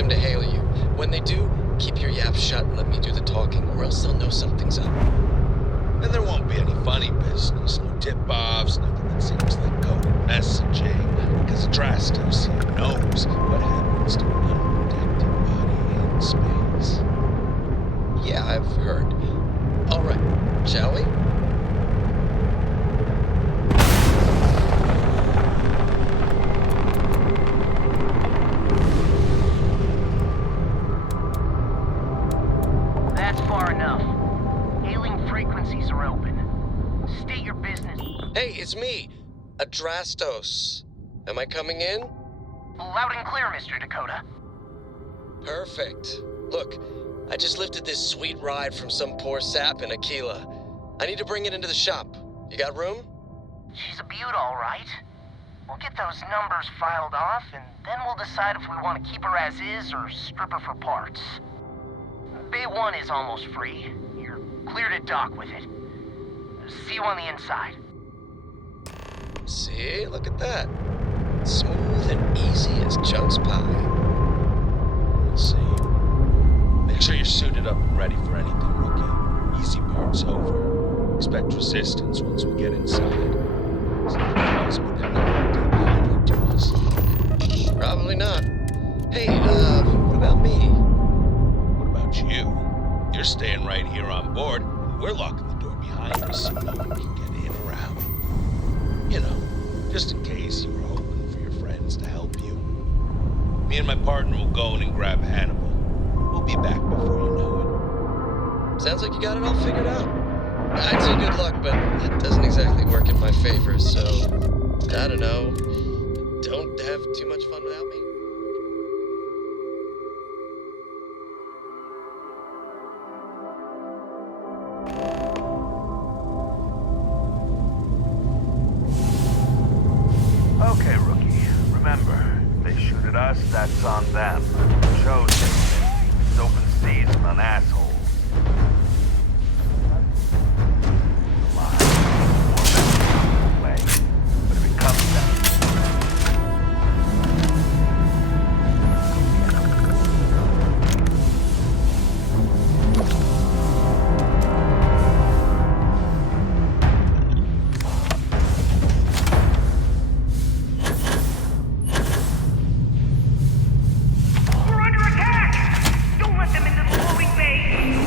them to hail you. When they do, keep your yap shut and let me do the talking, or else they'll know something's up. And there won't be any funny business, no tip-offs, nothing that seems like coded messaging, because Adrastos knows what happens to an unprotected body in space. Yeah, I've heard. All right, shall we? That's far enough. Hailing frequencies are open. State your business. Hey, it's me, Adrastos. Am I coming in? Loud and clear, Mr. Dakota. Perfect. Look, I just lifted this sweet ride from some poor sap in Aquila. I need to bring it into the shop. You got room? She's a beaut, all right. We'll get those numbers filed off, and then we'll decide if we want to keep her as is or strip her for parts. Bay 1 is almost free. You're clear to dock with it. See you on the inside. See, look at that. Smooth and easy as chunks pie. We'll see. Make sure you're suited up and ready for anything, Rookie. Easy part's over. Expect resistance once we get inside. Something tells me they're not going to take kindly to us. Probably not. Hey, what about me? What about you? You're staying right here on board. We're locking the door behind us so no one can get in or out. You know, just in case you were hoping for your friends to help you. Me and my partner will go in and grab Hannibal. We'll be back before you know it. Sounds like you got it all figured out. I'd say good luck, but it doesn't exactly work in my favor, so I don't know. Don't have too much fun without me? Okay, Rookie. Remember, if they shoot at us, that's on them. Chosen. It's open season on assholes. Come on. More way. But if it comes down We're under attack! Don't let them into the floating base!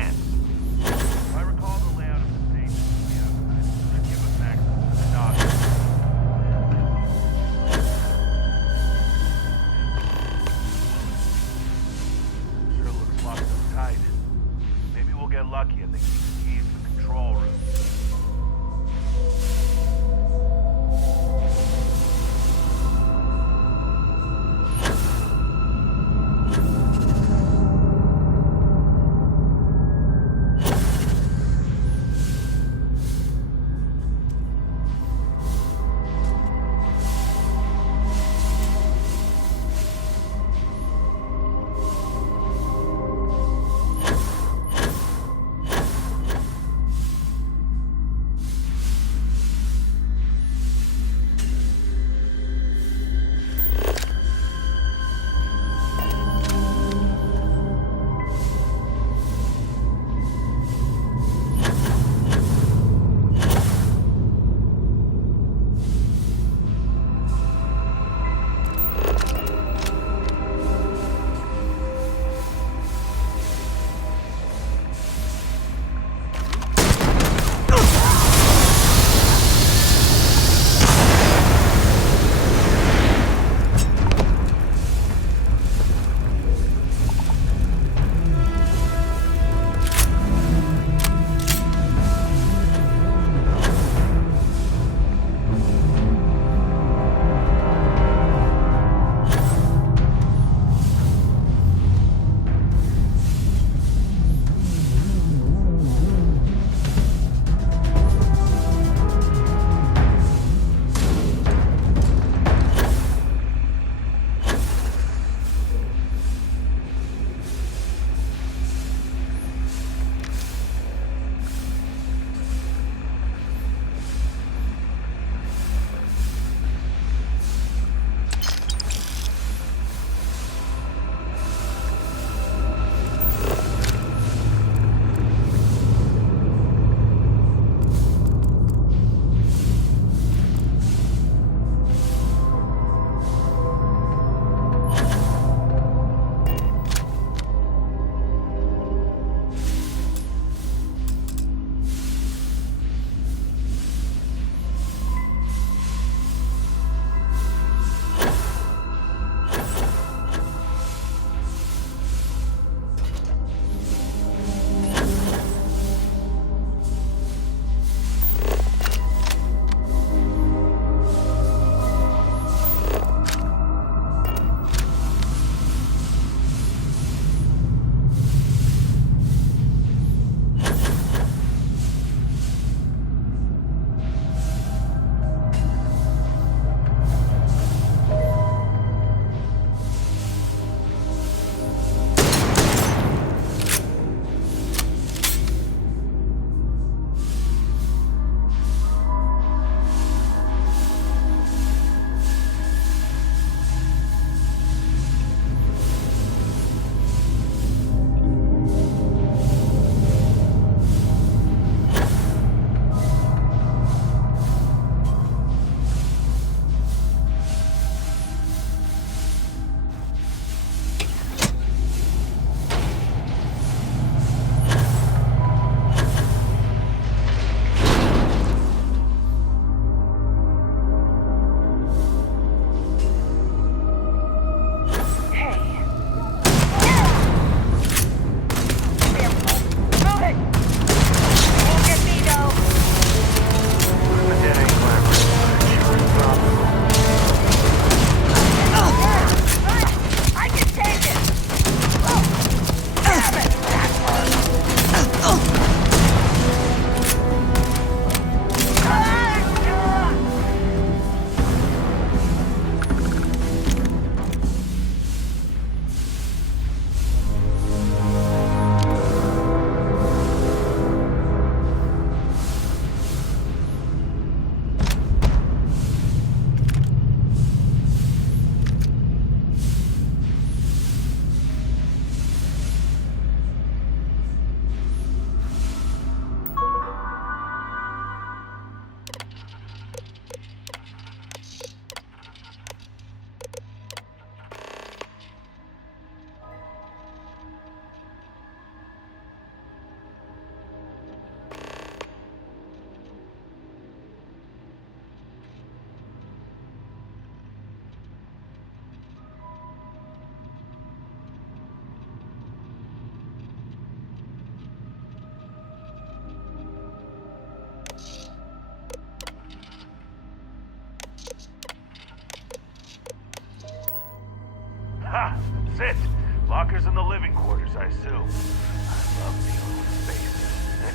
chance. If I recall the layout of the station from the outside, it should give us access to the dock. Sure looks locked up tight. Maybe we'll get lucky and they keep the keys in the control room.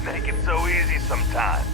Make it so easy sometimes.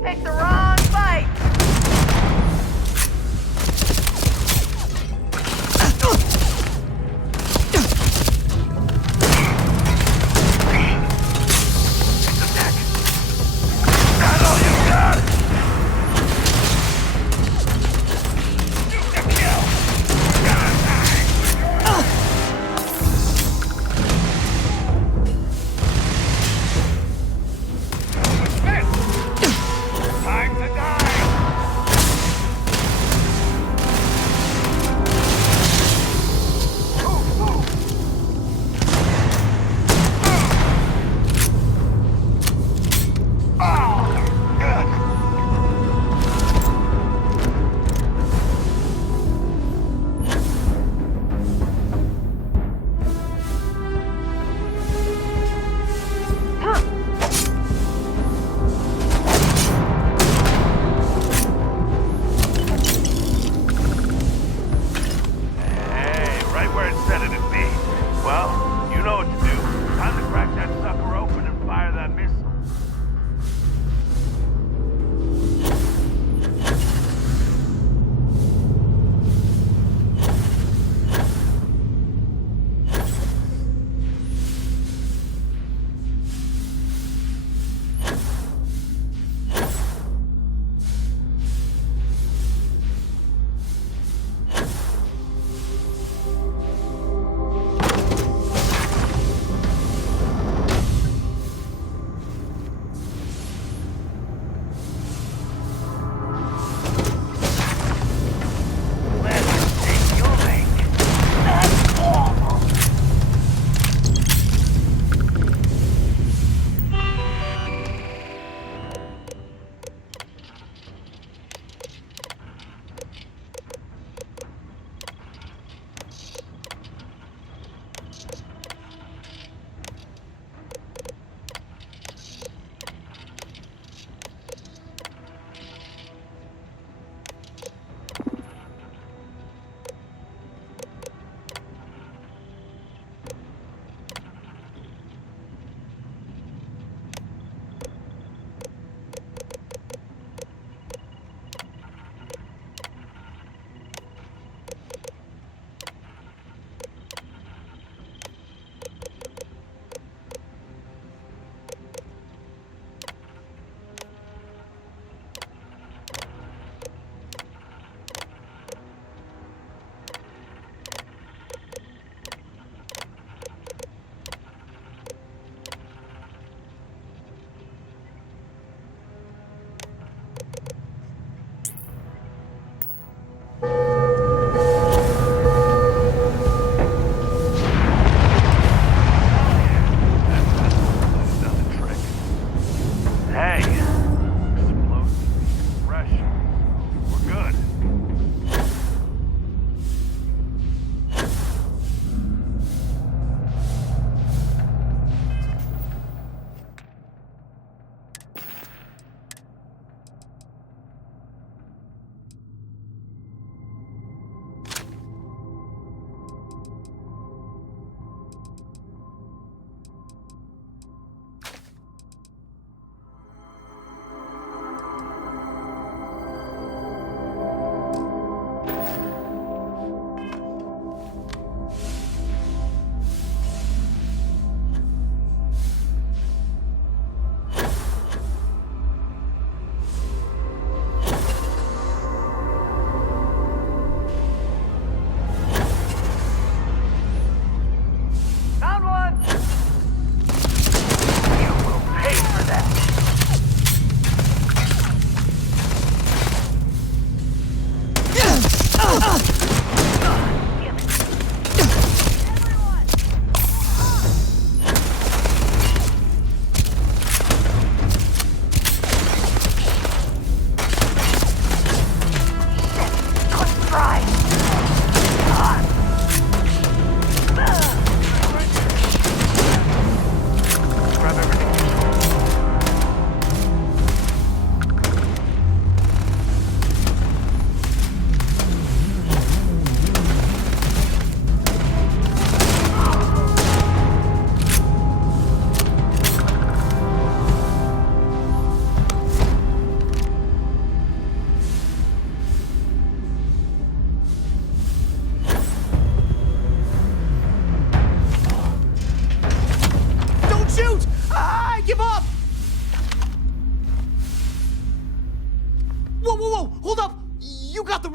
Picked the wrong fight!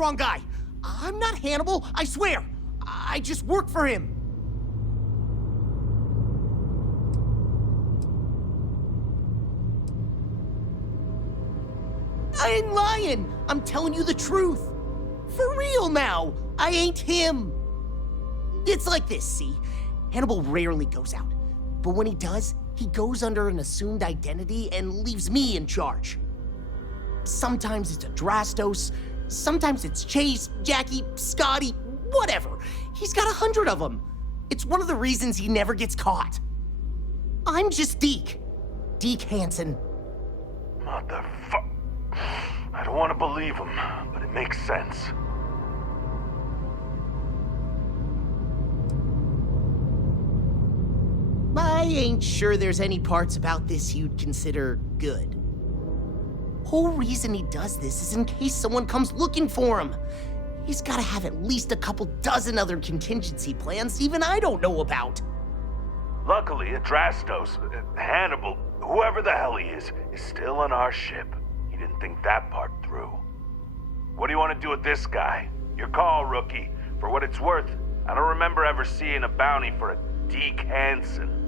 wrong guy. I'm not Hannibal, I swear. I just work for him. I ain't lying. I'm telling you the truth. For real now. I ain't him. It's like this, see? Hannibal rarely goes out. But when he does, he goes under an assumed identity and leaves me in charge. Sometimes it's a Drastos, sometimes it's Chase, Jackie, Scotty, whatever. He's got 100 of them. It's one of the reasons he never gets caught. I'm just Deke. Deke Hansen. Motherfuck. I don't want to believe him, but it makes sense. I ain't sure there's any parts about this you'd consider good. Whole reason he does this is in case someone comes looking for him. He's gotta have at least a couple dozen other contingency plans even I don't know about. Luckily, Adrastos, Hannibal, whoever the hell he is still on our ship. He didn't think that part through. What do you want to do with this guy? Your call, rookie. For what it's worth, I don't remember ever seeing a bounty for a Deke Hansen.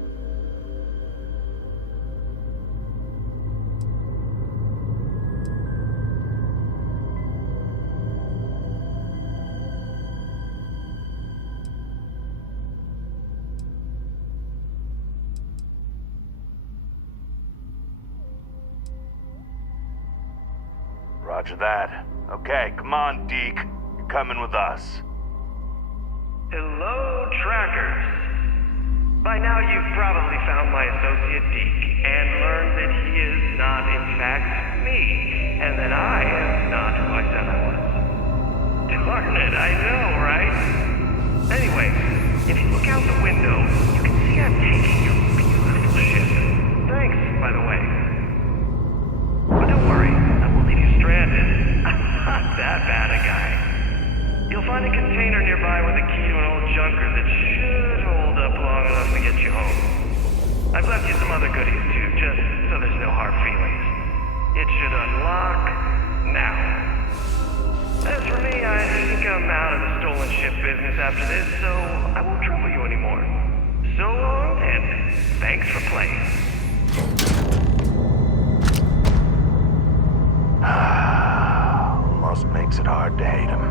Roger that. Okay, come on, Deke. You're coming with us. Hello, trackers. By now you've probably found my associate Deke and learned that he is not in fact me, and that I am not who I said I was. Darn it, I know, right? Anyway, if you look out the window, you can see I'm taking your beautiful ship. Thanks, by the way. But don't worry, I won't leave you stranded. I'm not that bad a guy. You'll find a container nearby with a key to an old junker that should hold up long enough to get you home. I've left you some other goodies too, just so there's no hard feelings. It should unlock now. As for me, I think I'm out of the stolen ship business after this, so I won't trouble you anymore. So long, and thanks for playing. Almost makes it hard to hate him.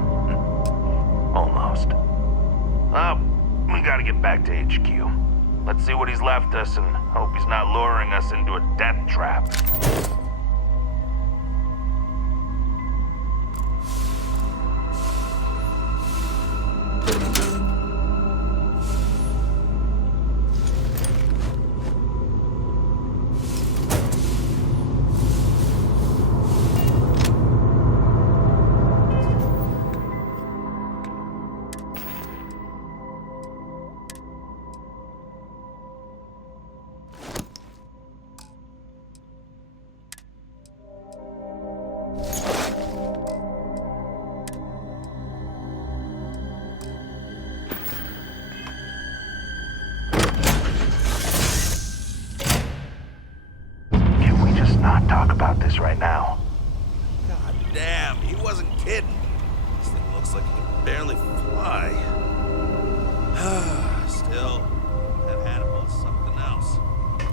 Almost. Well, we gotta get back to HQ. Let's see what he's left us and hope he's not luring us into a death trap. Not talk about this right now. God damn, he wasn't kidding. This thing looks like it can barely fly. Still, that Hannibal is something else.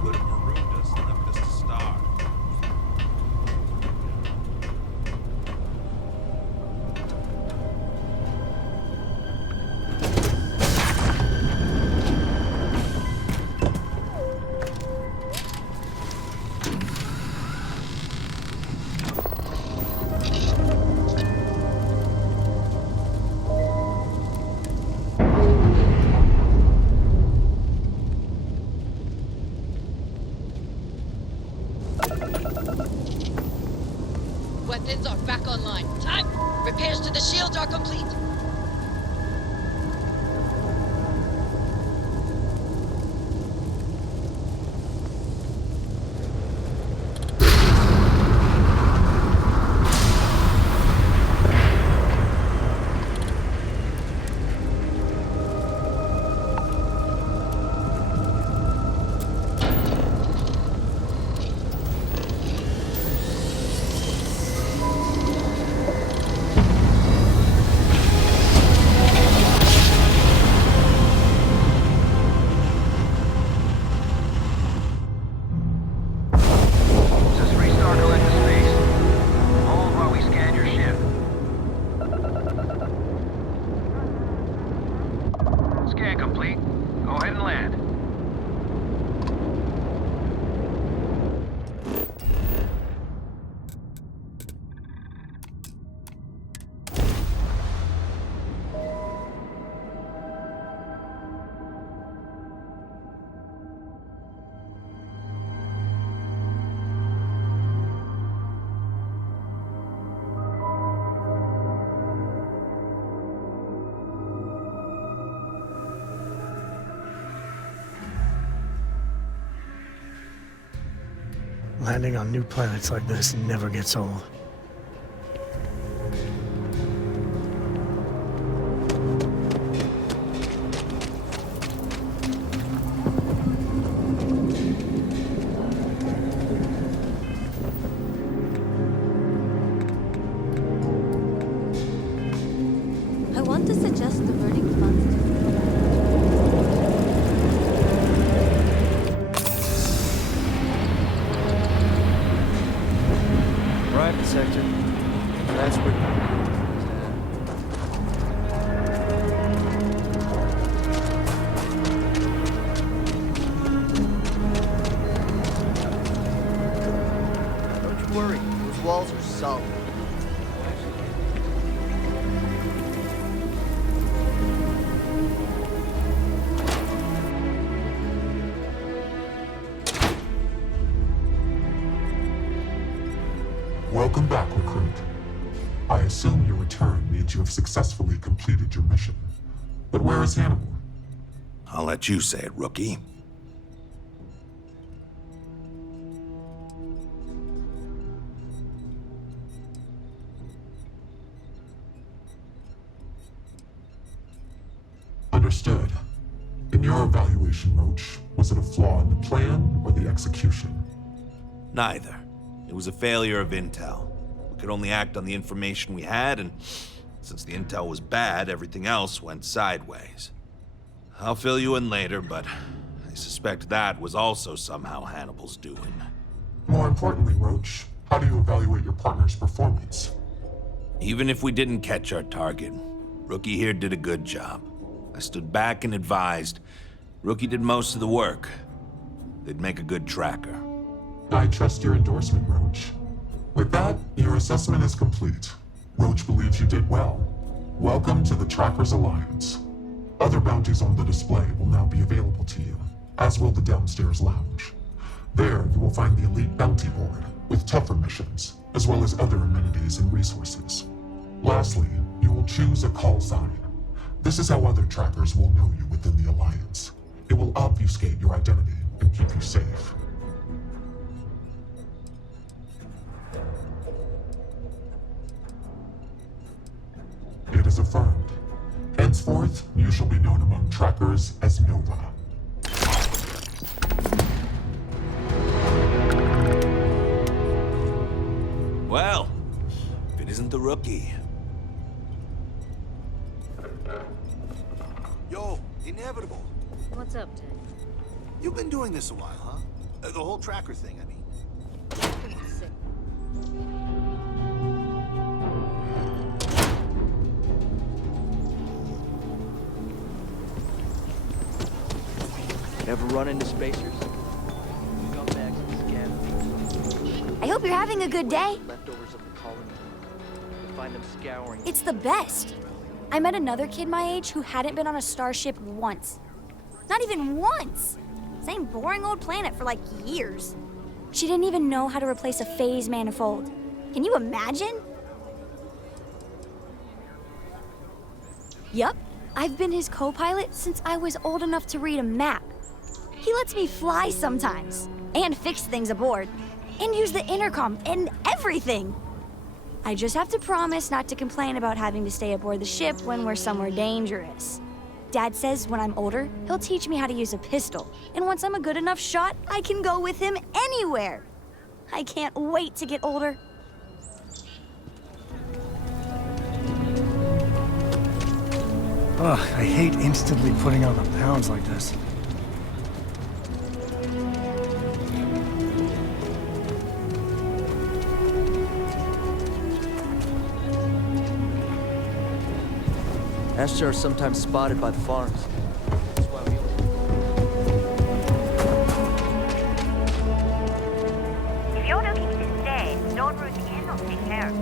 Could have marooned us and left us to starve. Weapons are back online. Time! Repairs to the shields are complete. Landing on new planets like this never gets old. I want to suggest diverting funds to... Private sector. That's where... Don't you worry, those walls are solid. Welcome back, recruit. I assume your return means you have successfully completed your mission. But where is Hannibal? I'll let you say it, rookie. Understood. In your evaluation, Roach, was it a flaw in the plan or the execution? Neither. It was a failure of intel. We could only act on the information we had, and since the intel was bad, everything else went sideways. I'll fill you in later, but I suspect that was also somehow Hannibal's doing. More importantly, Roach, how do you evaluate your partner's performance? Even if we didn't catch our target, Rookie here did a good job. I stood back and advised. Rookie did most of the work. They'd make a good tracker. I trust your endorsement, Roach. With that, your assessment is complete. Roach believes you did well. Welcome to the Trackers Alliance. Other bounties on the display will now be available to you, as will the downstairs lounge. There, you will find the Elite Bounty Board, with tougher missions, as well as other amenities and resources. Lastly, you will choose a call sign. This is how other trackers will know you within the Alliance. It will obfuscate your identity and keep you safe. It is affirmed. Henceforth, you shall be known among trackers as Nova. Well, if it isn't the Rookie. Yo, Inevitable. What's up, Ted? You've been doing this a while, huh? The whole tracker thing, I mean. Ever run into spacers? I hope you're having a good day. Leftovers of the colony. Find them scouring. It's the best. I met another kid my age who hadn't been on a starship once. Not even once. Same boring old planet for like years. She didn't even know how to replace a phase manifold. Can you imagine? Yup, I've been his co-pilot since I was old enough to read a map. He lets me fly sometimes, and fix things aboard, and use the intercom and everything. I just have to promise not to complain about having to stay aboard the ship when we're somewhere dangerous. Dad says when I'm older, he'll teach me how to use a pistol, and once I'm a good enough shot, I can go with him anywhere. I can't wait to get older. Ugh, I hate instantly putting on the pounds like this. Astra are sometimes spotted by the farms. If you're looking to stay, Lord Root Inn will take care of you.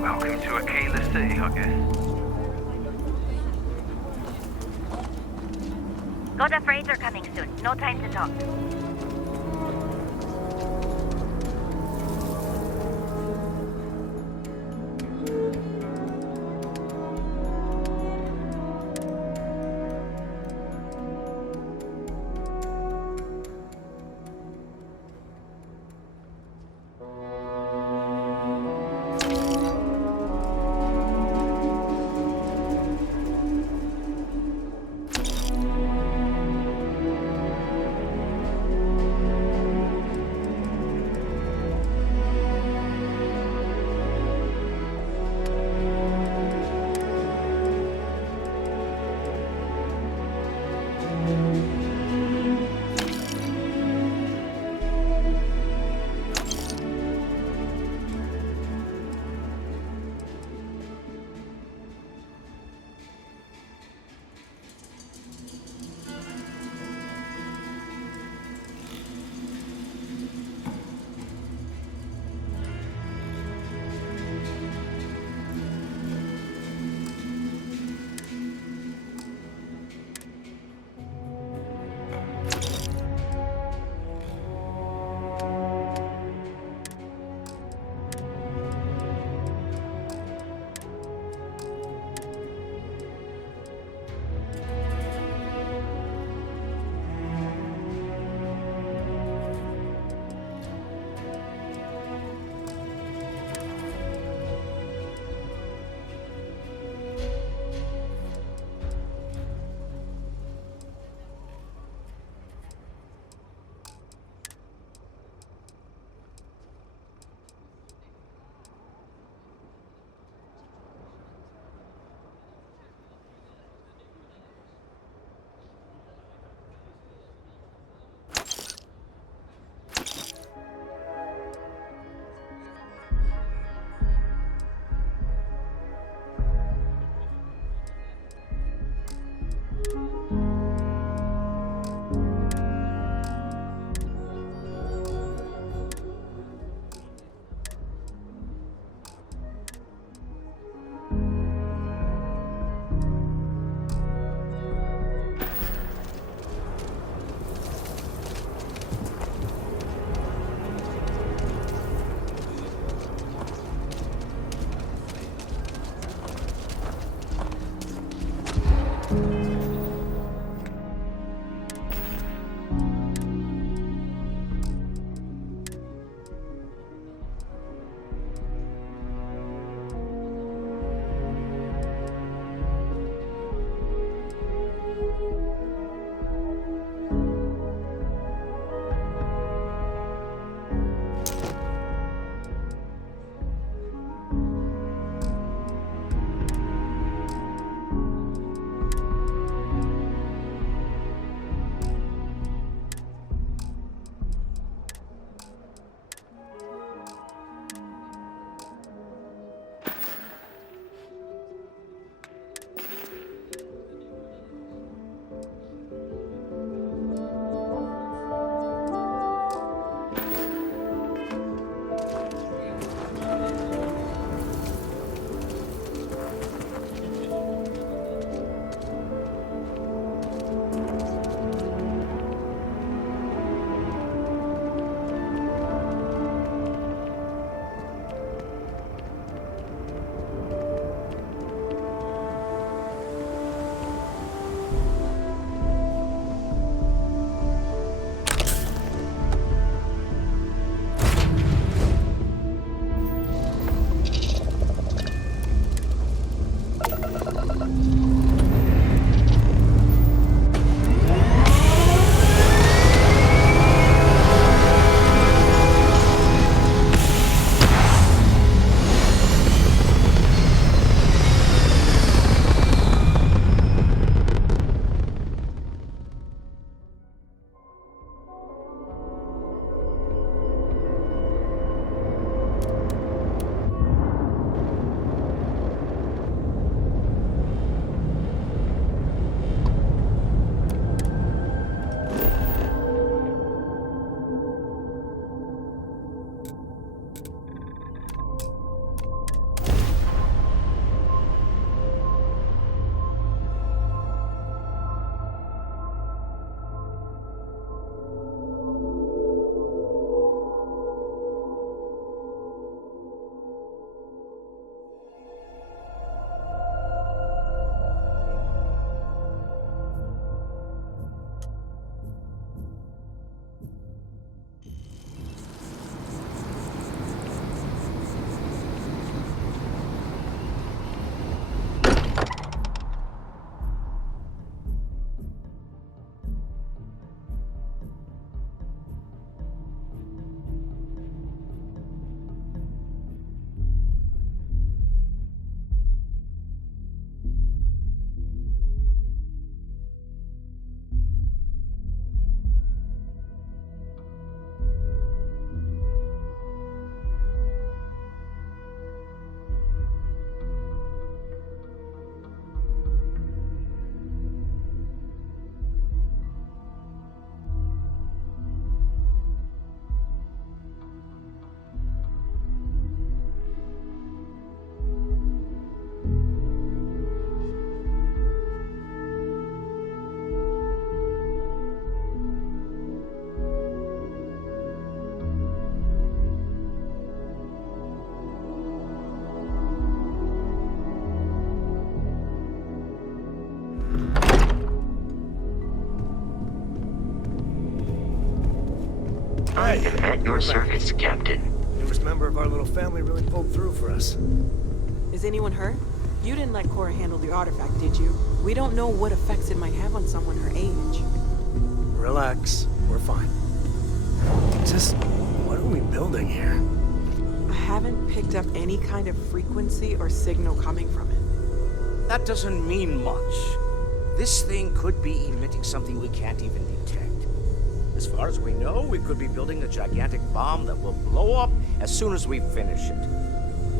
Welcome to a keyless city, I guess. Got a freighter coming soon. No time to talk. I am at your service, Captain. Newest member of our little family really pulled through for us. Is anyone hurt? You didn't let Cora handle the artifact, did you? We don't know what effects it might have on someone her age. Relax, we're fine. Just, what are we building here? I haven't picked up any kind of frequency or signal coming from it. That doesn't mean much. This thing could be emitting something we can't even detect. As far as we know, we could be building a gigantic bomb that will blow up as soon as we finish it.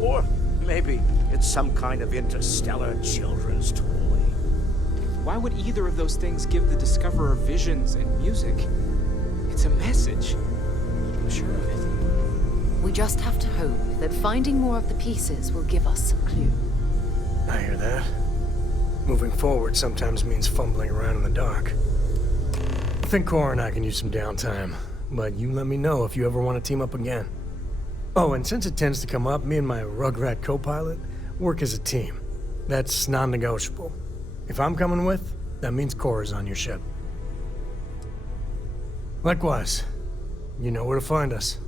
Or maybe it's some kind of interstellar children's toy. Why would either of those things give the Discoverer visions and music? It's a message. I'm sure of it. We just have to hope that finding more of the pieces will give us some clue. I hear that. Moving forward sometimes means fumbling around in the dark. I think Cora and I can use some downtime, but you let me know if you ever want to team up again. Oh, and since it tends to come up, me and my Rugrat co-pilot work as a team. That's non-negotiable. If I'm coming with, that means Cora's on your ship. Likewise, you know where to find us.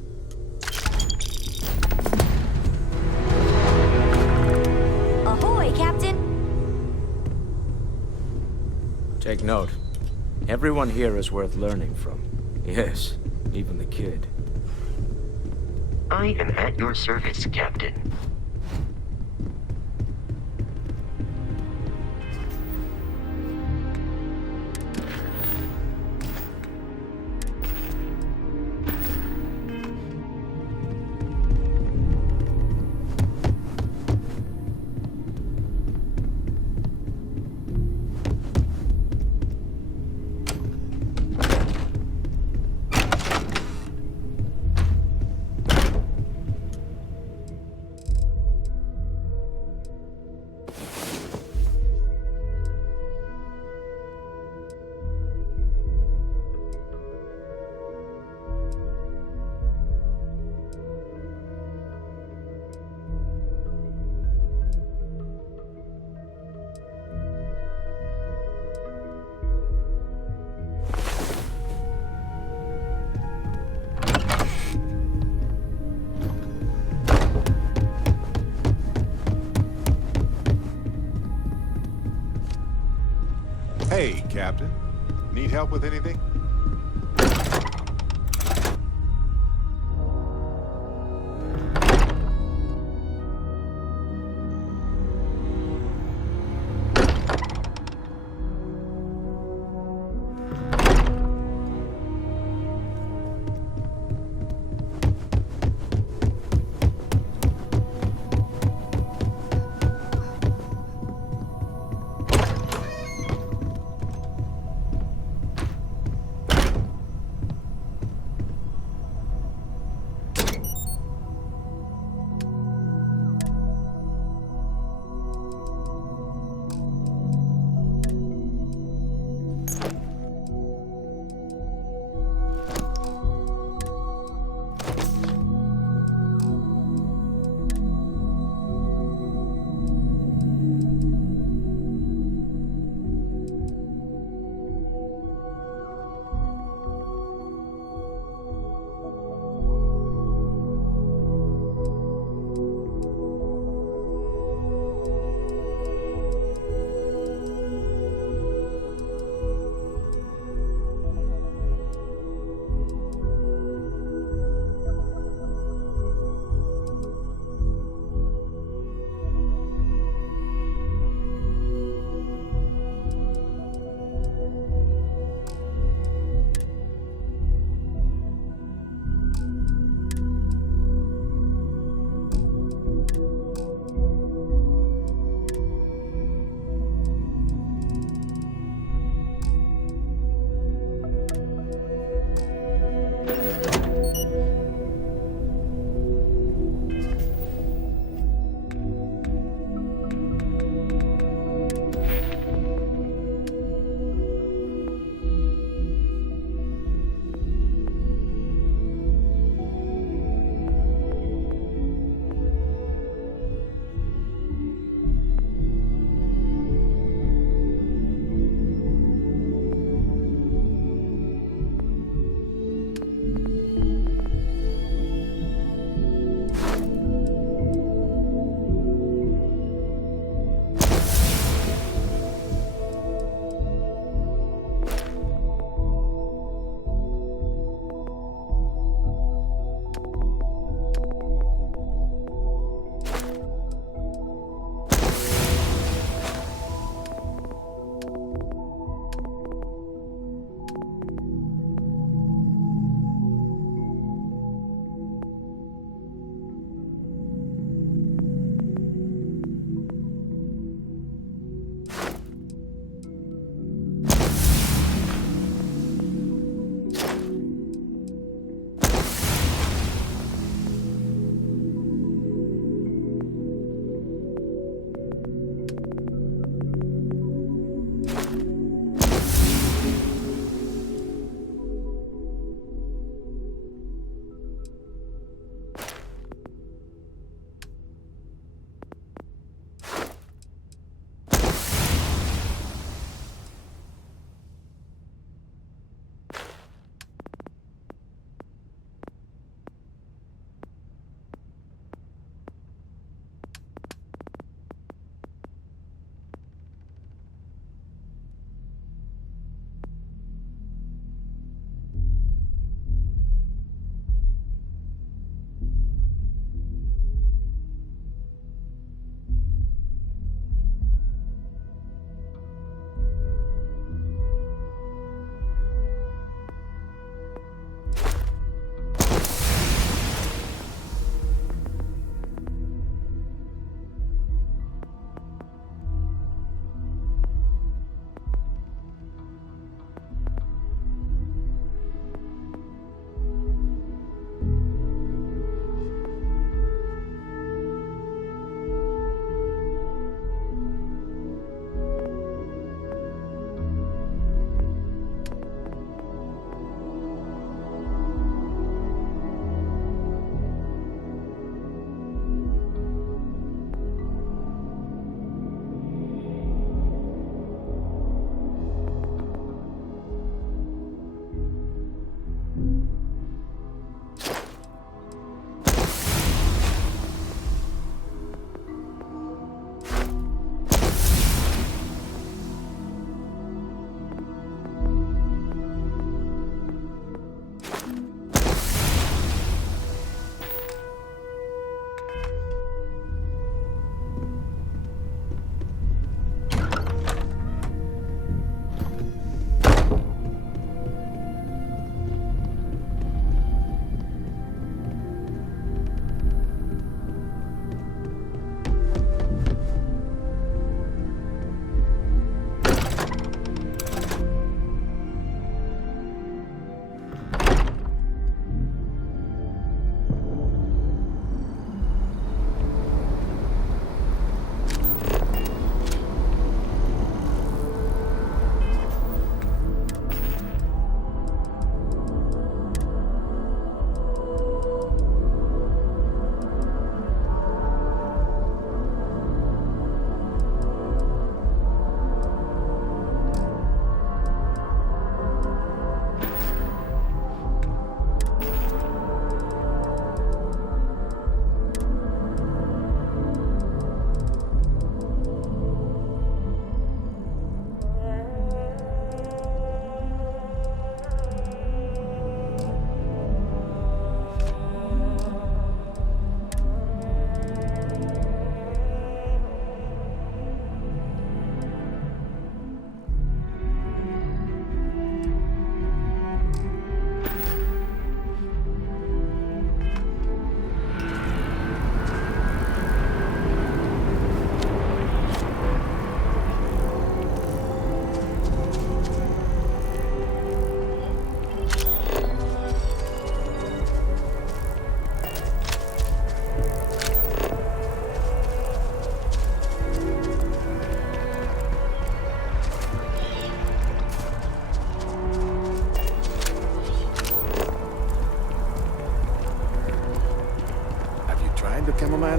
Ahoy, Captain! Take note. Everyone here is worth learning from. Yes, even the kid. I am at your service, Captain. Hey, Captain. Need help with anything?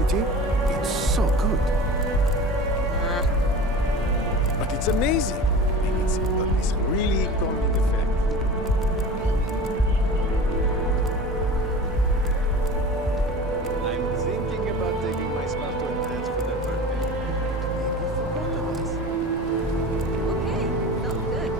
quality, it's so good. But it's amazing. It's got this really calming effect. I'm thinking about taking my spouse to a dance for their birthday. Maybe for both of us. Okay, sounds good.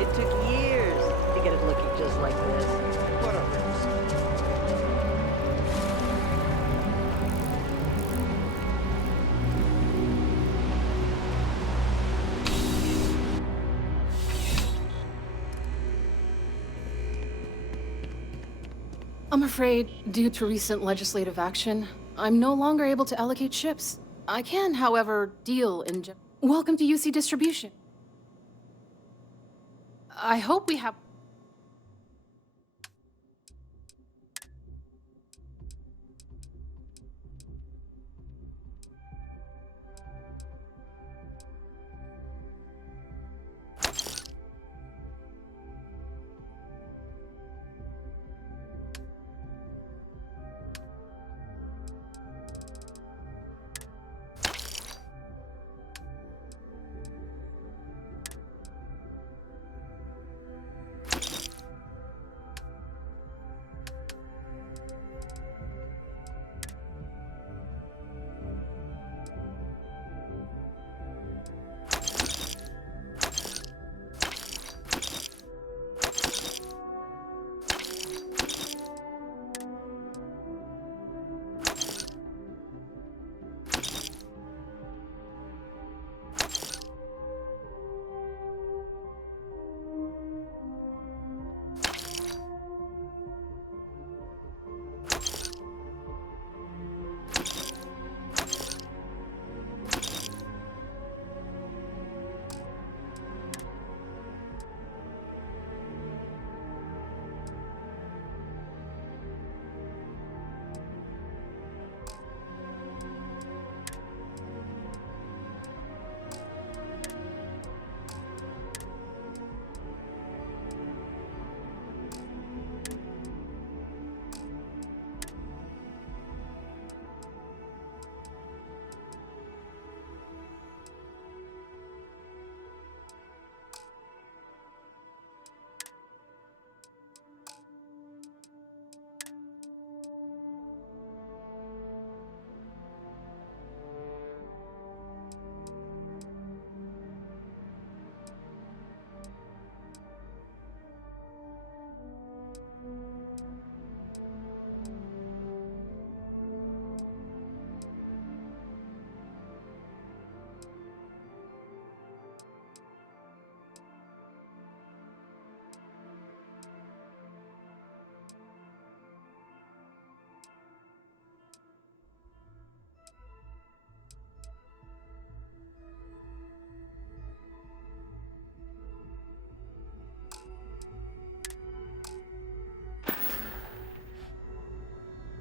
It took years to get it looking just like this. What a risk. I'm afraid, due to recent legislative action, I'm no longer able to allocate ships. I can, however, deal in Welcome to UC Distribution. I hope we have...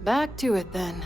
Back to it, then.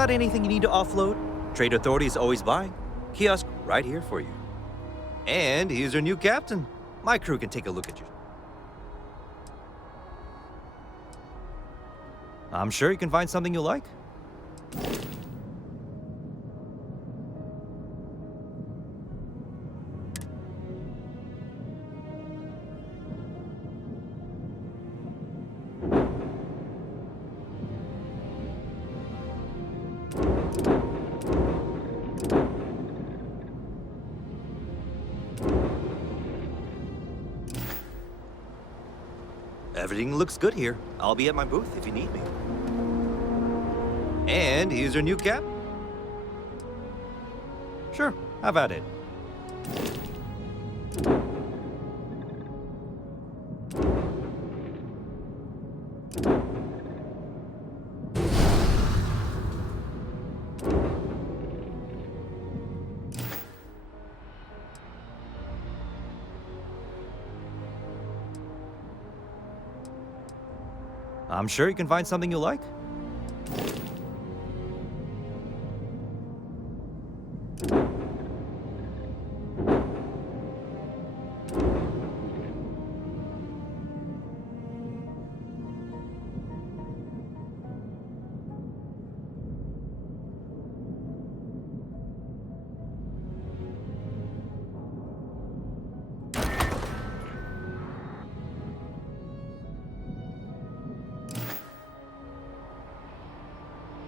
Got anything you need to offload? Trade Authority is always buying. Kiosk right here for you. And here's your new captain. My crew can take a look at you. I'm sure you can find something you like. Everything looks good here. I'll be at my booth if you need me. And here's your new cap. Sure, have at it. I'm sure you can find something you like.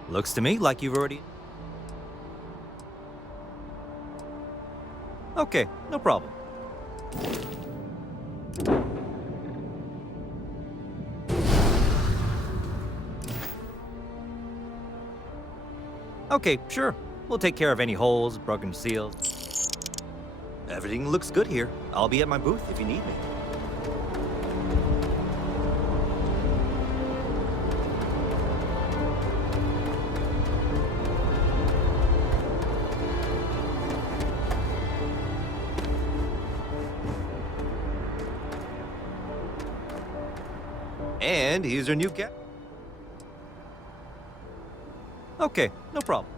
Looks to me like you've already... Okay, no problem. Okay, sure. We'll take care of any holes, broken seals. Everything looks good here. I'll be at my booth if you need me. And here's your new cap. Okay, no problem.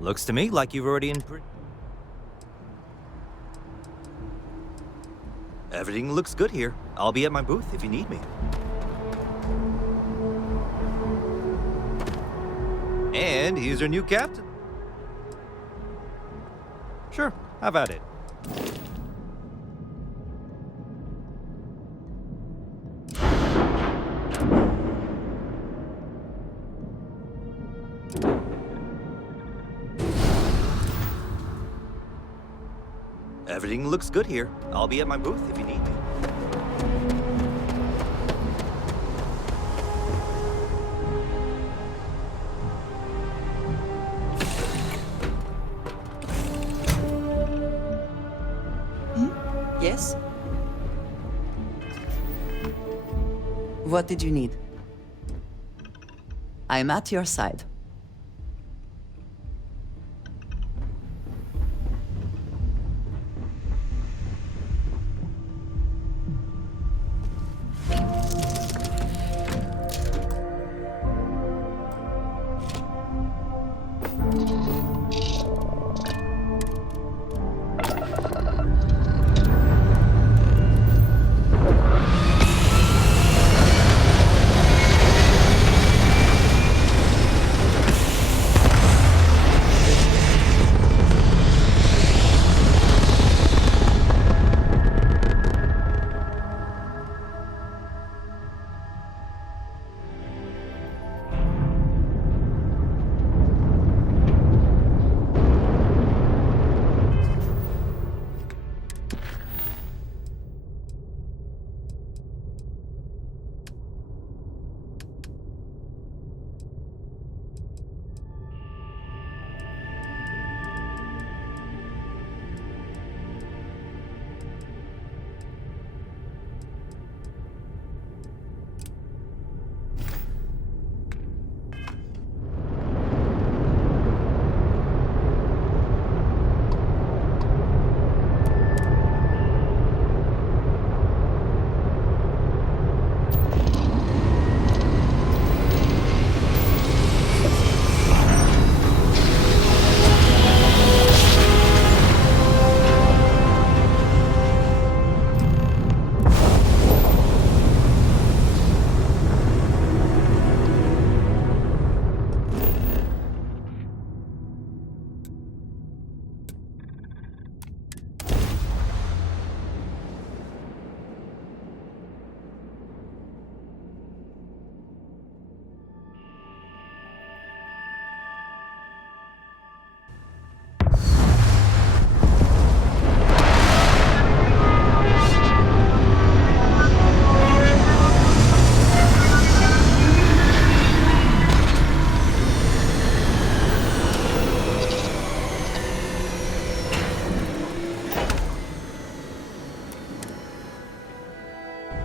Looks to me like you've already Everything looks good here. I'll be at my booth if you need me. And here's your new captain. Sure, have at it. Everything looks good here. I'll be at my booth if you need me. Yes? What did you need? I'm at your side.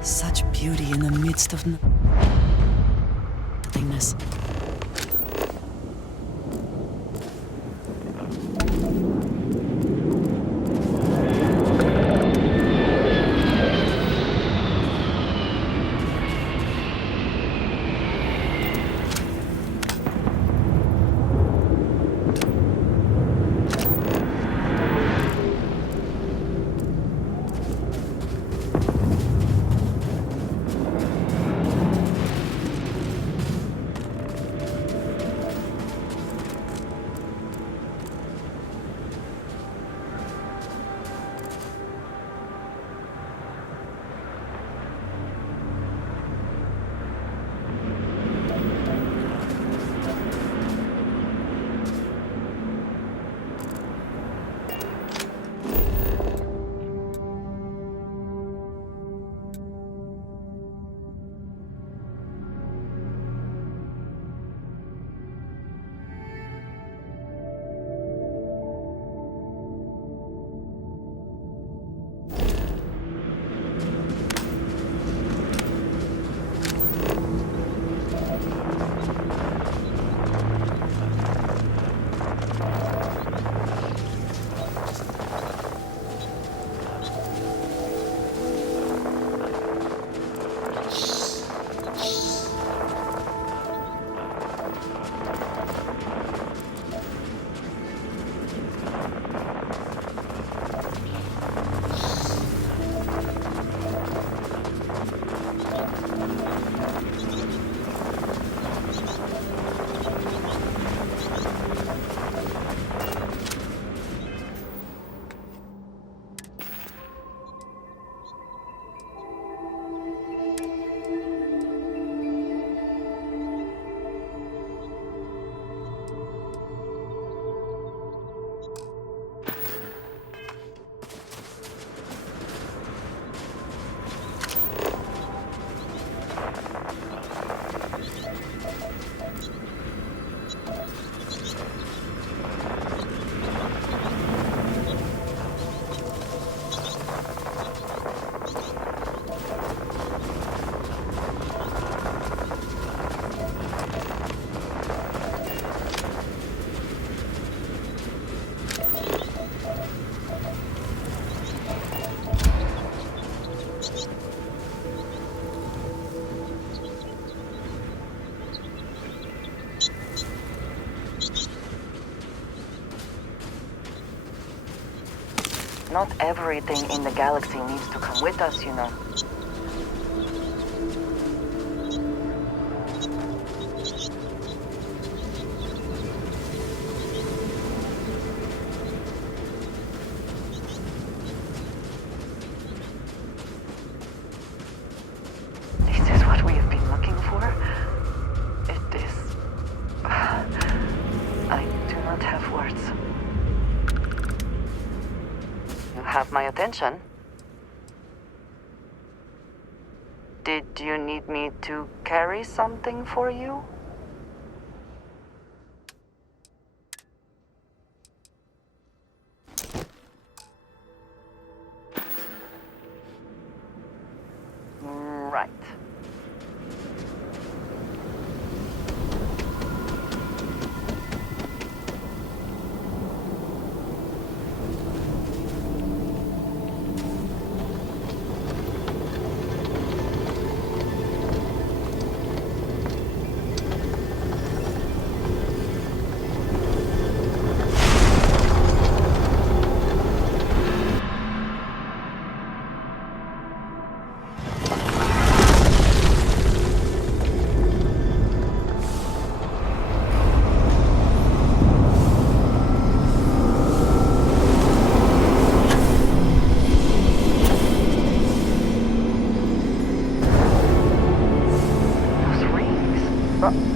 Such beauty in the midst of nothingness. Not everything in the galaxy needs to come with us, you know. This is what we have been looking for? It is... I do not have words. You have my attention. Did you need me to carry something for you? Right.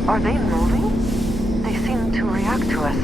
Are they moving? They seem to react to us.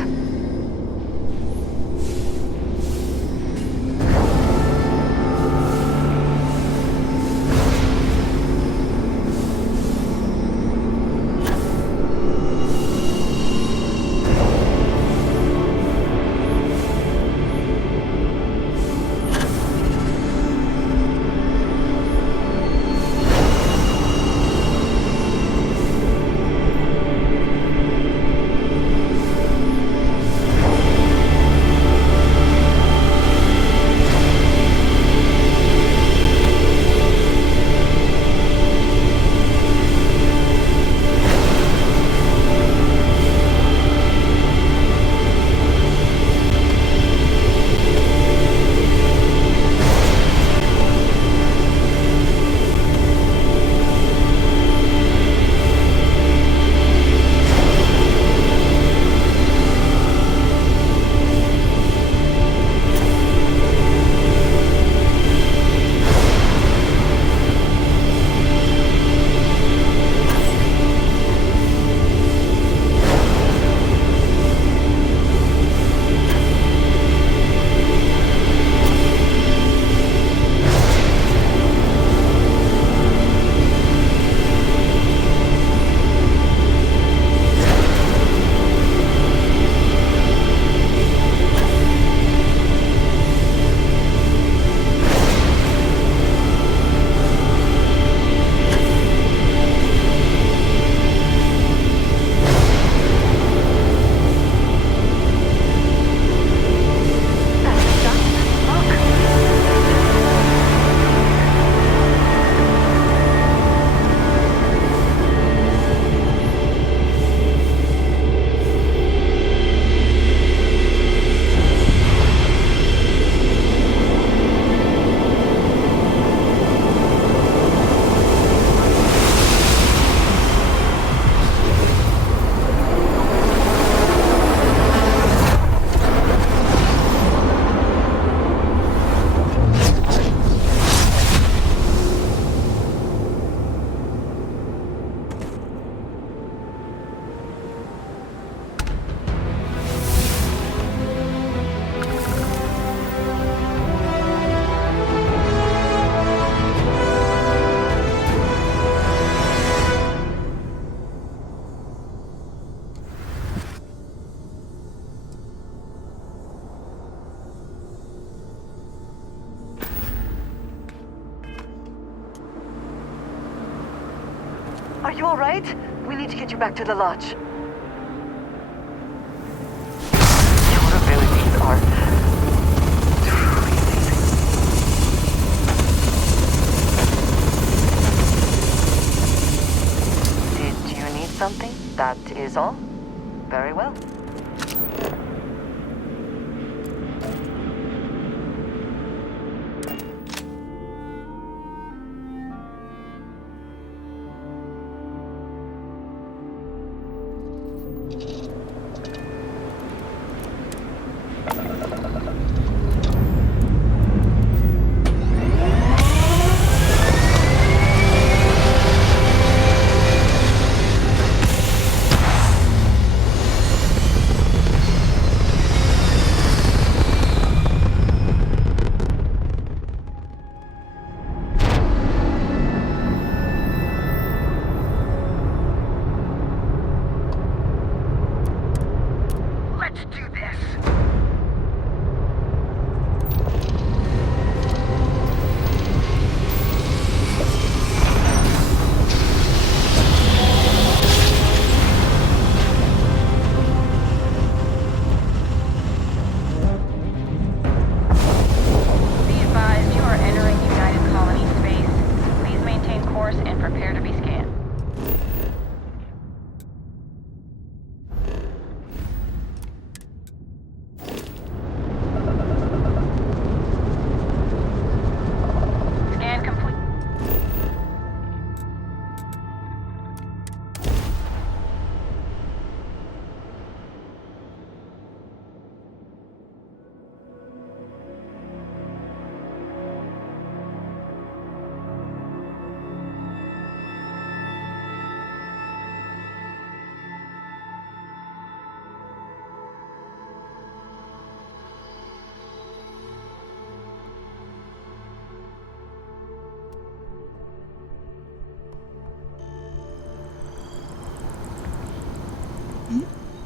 Are you all right? We need to get you back to the lodge. Your abilities are truly amazing. Did you need something? That is all? Very well.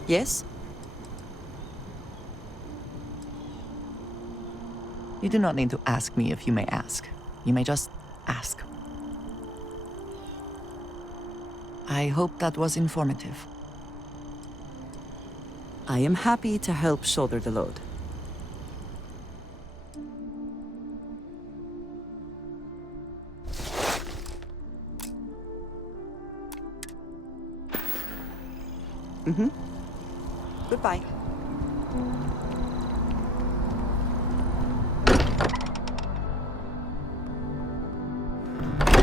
Yes? You do not need to ask me if you may ask. You may just ask. I hope that was informative. I am happy to help shoulder the load. Goodbye.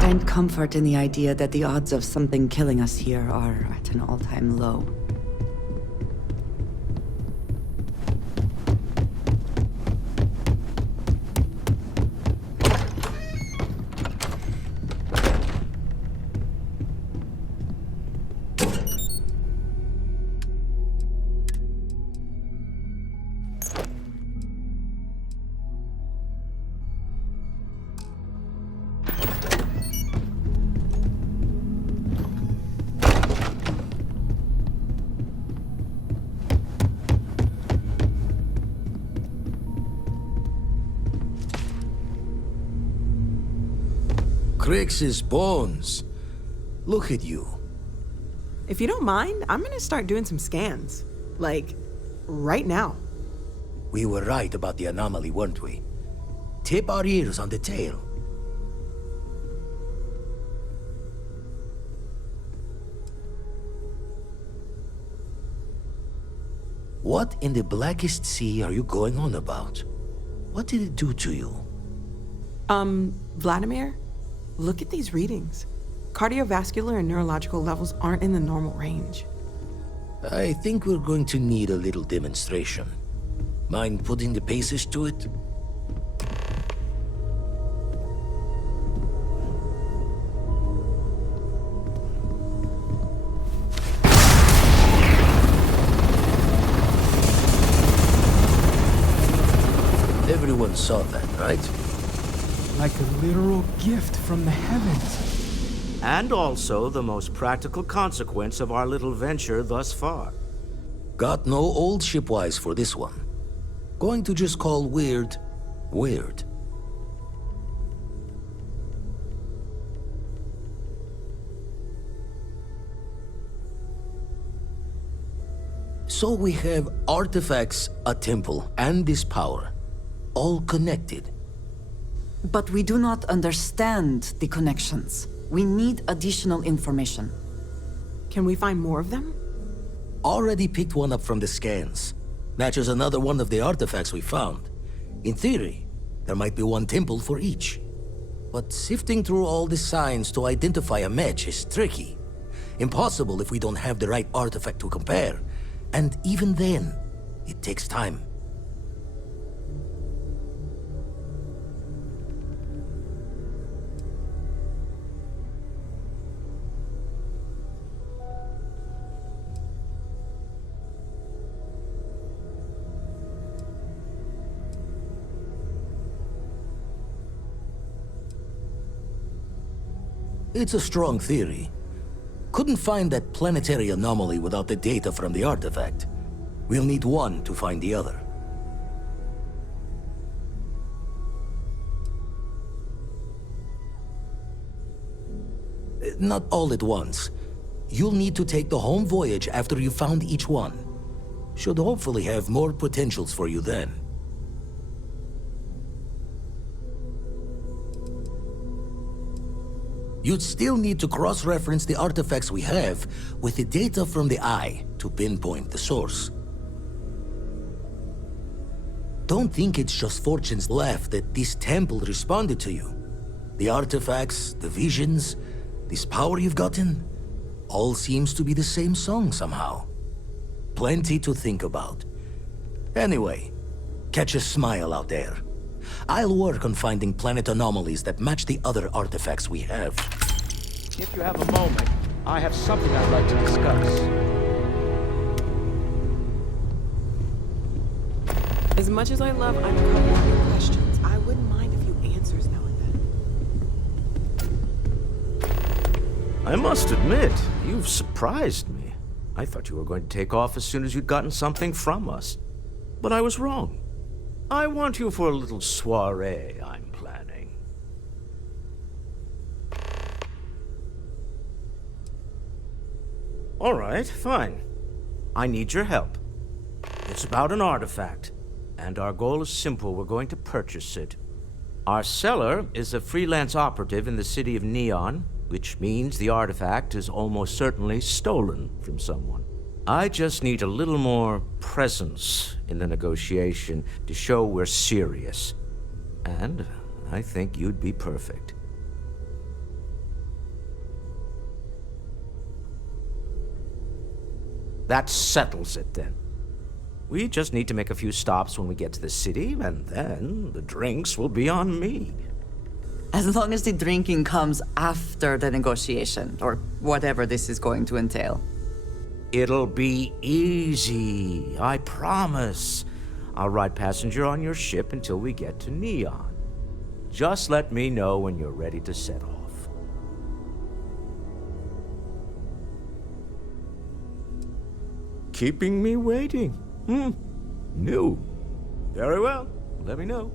Find comfort in the idea that the odds of something killing us here are at an all-time low. Crix's bones. Look at you. If you don't mind, I'm gonna start doing some scans. Like, right now. We were right about the anomaly, weren't we? Tip our ears on the tail. What in the blackest sea are you going on about? What did it do to you? Vladimir, look at these readings. Cardiovascular and neurological levels aren't in the normal range. I think we're going to need a little demonstration. Mind putting the paces to it? Everyone saw that, right? Like a literal gift from the heavens. And also the most practical consequence of our little venture thus far. Got no old shipwise for this one. Going to just call weird, weird. So we have artifacts, a temple, and this power. All connected. But we do not understand the connections. We need additional information. Can we find more of them? Already picked one up from the scans. Matches another one of the artifacts we found. In theory, there might be one temple for each. But sifting through all the signs to identify a match is tricky. Impossible if we don't have the right artifact to compare. And even then, it takes time. It's a strong theory. Couldn't find that planetary anomaly without the data from the artifact. We'll need one to find the other. Not all at once. You'll need to take the home voyage after you've found each one. Should hopefully have more potentials for you then. You'd still need to cross-reference the artifacts we have with the data from the Eye to pinpoint the source. Don't think it's just fortune's left that this temple responded to you. The artifacts, the visions, this power you've gotten, all seems to be the same song somehow. Plenty to think about. Anyway, catch a smile out there. I'll work on finding planet anomalies that match the other artifacts we have. If you have a moment, I have something I'd like to discuss. As much as I love uncovering your questions, I wouldn't mind a few answers now and then. I must admit, you've surprised me. I thought you were going to take off as soon as you'd gotten something from us. But I was wrong. I want you for a little soiree I'm planning. All right, fine. I need your help. It's about an artifact, and our goal is simple. We're going to purchase it. Our seller is a freelance operative in the city of Neon, which means the artifact is almost certainly stolen from someone. I just need a little more presence in the negotiation to show we're serious. And I think you'd be perfect. That settles it then. We just need to make a few stops when we get to the city, and then the drinks will be on me. As long as the drinking comes after the negotiation, or whatever this is going to entail. It'll be easy, I promise. I'll ride passenger on your ship until we get to Neon. Just let me know when you're ready to set off. Keeping me waiting. New. Very well. Let me know.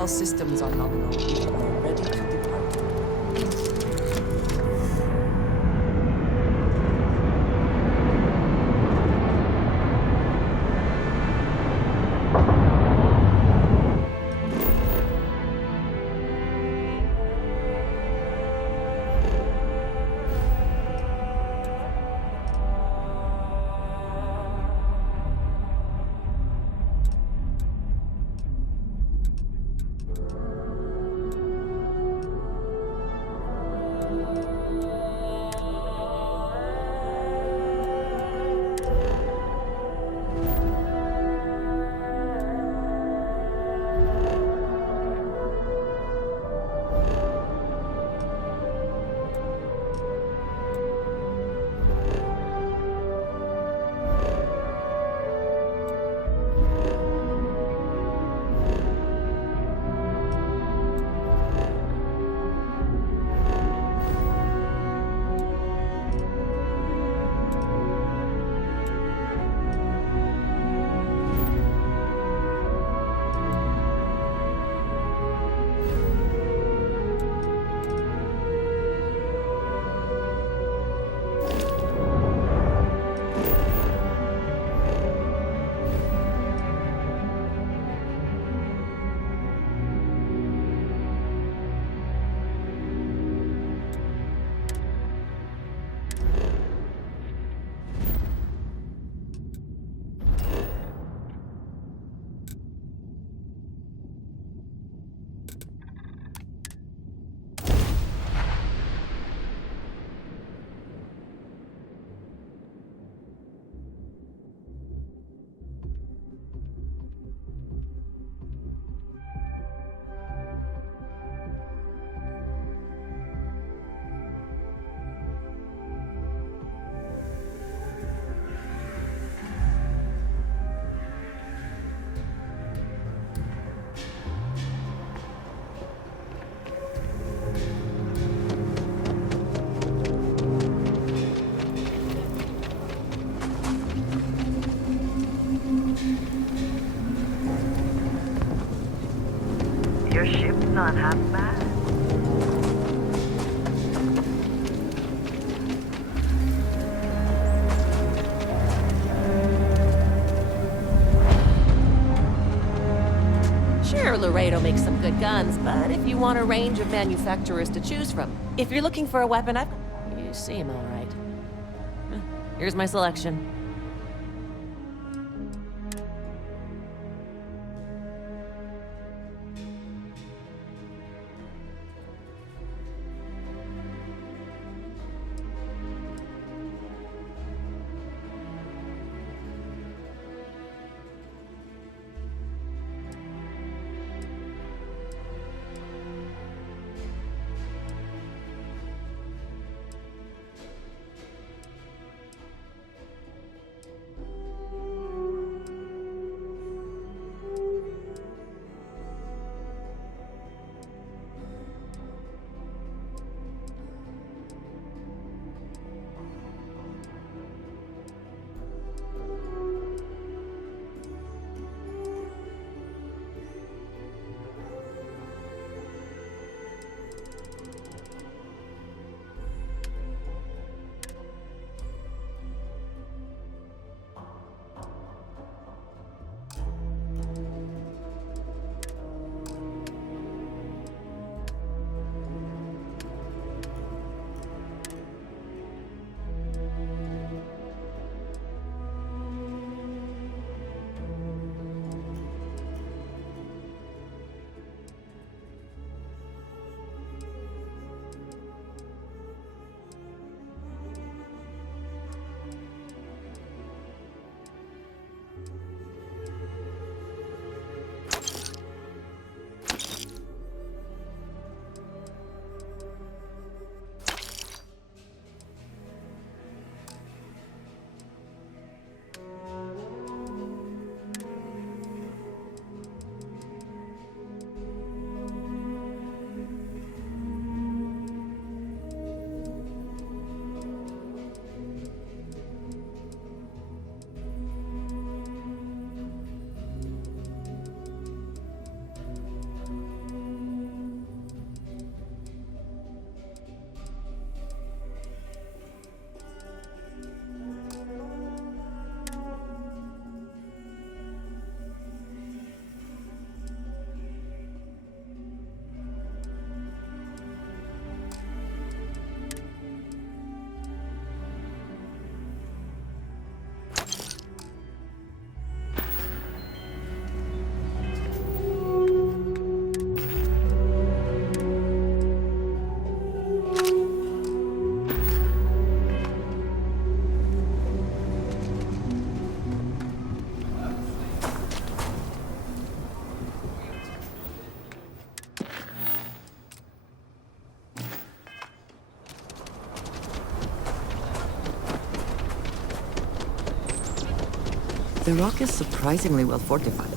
All systems are nominal. We are ready to depart. not half bad. Sure, Laredo makes some good guns, but if you want a range of manufacturers to choose from, if you're looking for a weapon, you seem all right. Here's my selection. The rock is surprisingly well fortified.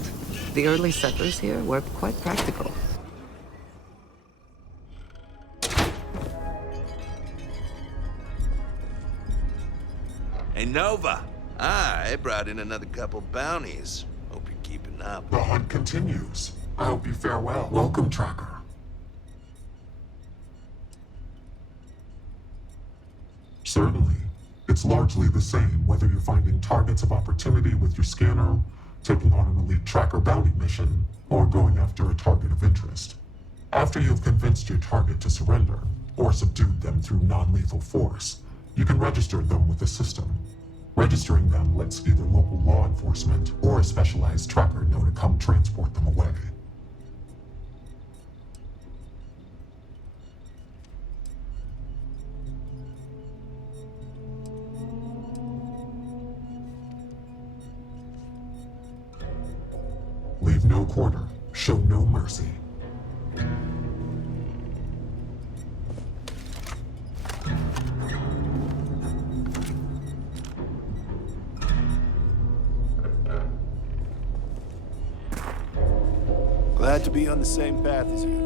The early settlers here were quite practical. Hey, Nova. I brought in another couple bounties. Hope you're keeping up. The hunt continues. I hope you fare well. Welcome, Tracker. Certainly. It's largely the same whether you're finding targets of opportunity with your scanner, taking on an elite tracker bounty mission, or going after a target of interest. After you've convinced your target to surrender, or subdued them through non-lethal force, you can register them with the system. Registering them lets either local law enforcement or a specialized tracker know to come transport them away. Leave no quarter, show no mercy. Glad to be on the same path as you.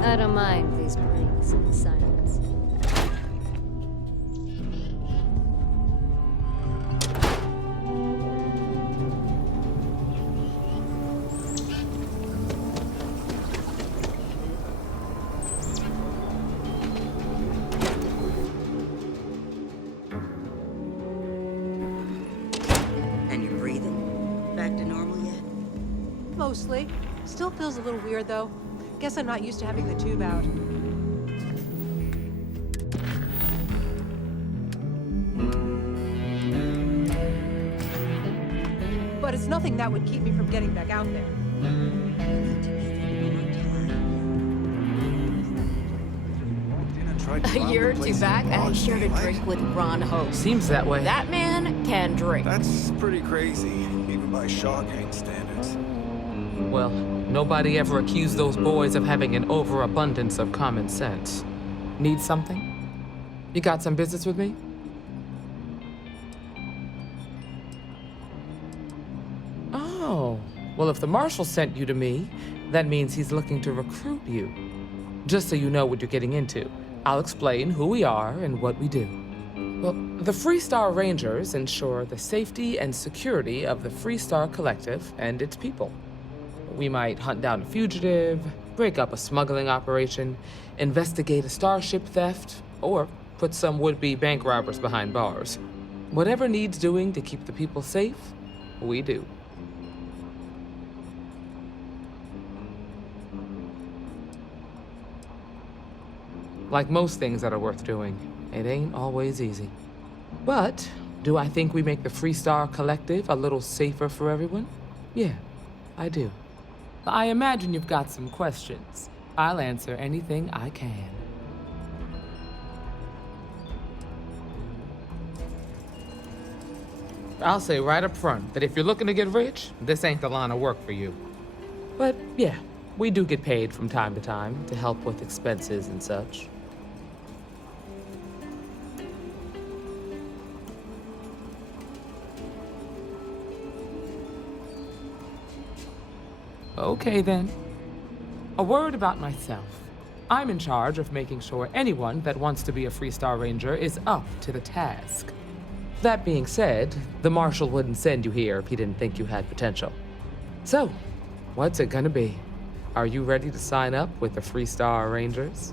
I don't mind these breaks in the silence. And you're breathing? Back to normal yet? Mostly. Still feels a little weird, though. Guess I'm not used to having the tube out. But it's nothing that would keep me from getting back out there. A year or two back, I shared a drink with Ron Ho. Seems that way. That man can drink. That's pretty crazy, even by Shawgang standards. Well, nobody ever accused those boys of having an overabundance of common sense. Need something? You got some business with me? Oh, well, if the marshal sent you to me, that means he's looking to recruit you. Just so you know what you're getting into, I'll explain who we are and what we do. Well, the Freestar Rangers ensure the safety and security of the Freestar Collective and its people. We might hunt down a fugitive, break up a smuggling operation, investigate a starship theft, or put some would-be bank robbers behind bars. Whatever needs doing to keep the people safe, we do. Like most things that are worth doing, it ain't always easy. But do I think we make the Freestar Collective a little safer for everyone? Yeah, I do. I imagine you've got some questions. I'll answer anything I can. I'll say right up front that if you're looking to get rich, this ain't the line of work for you. But yeah, we do get paid from time to time to help with expenses and such. Okay then. A word about myself. I'm in charge of making sure anyone that wants to be a Freestar Ranger is up to the task. That being said, the Marshal wouldn't send you here if he didn't think you had potential. So, what's it gonna be? Are you ready to sign up with the Freestar Rangers?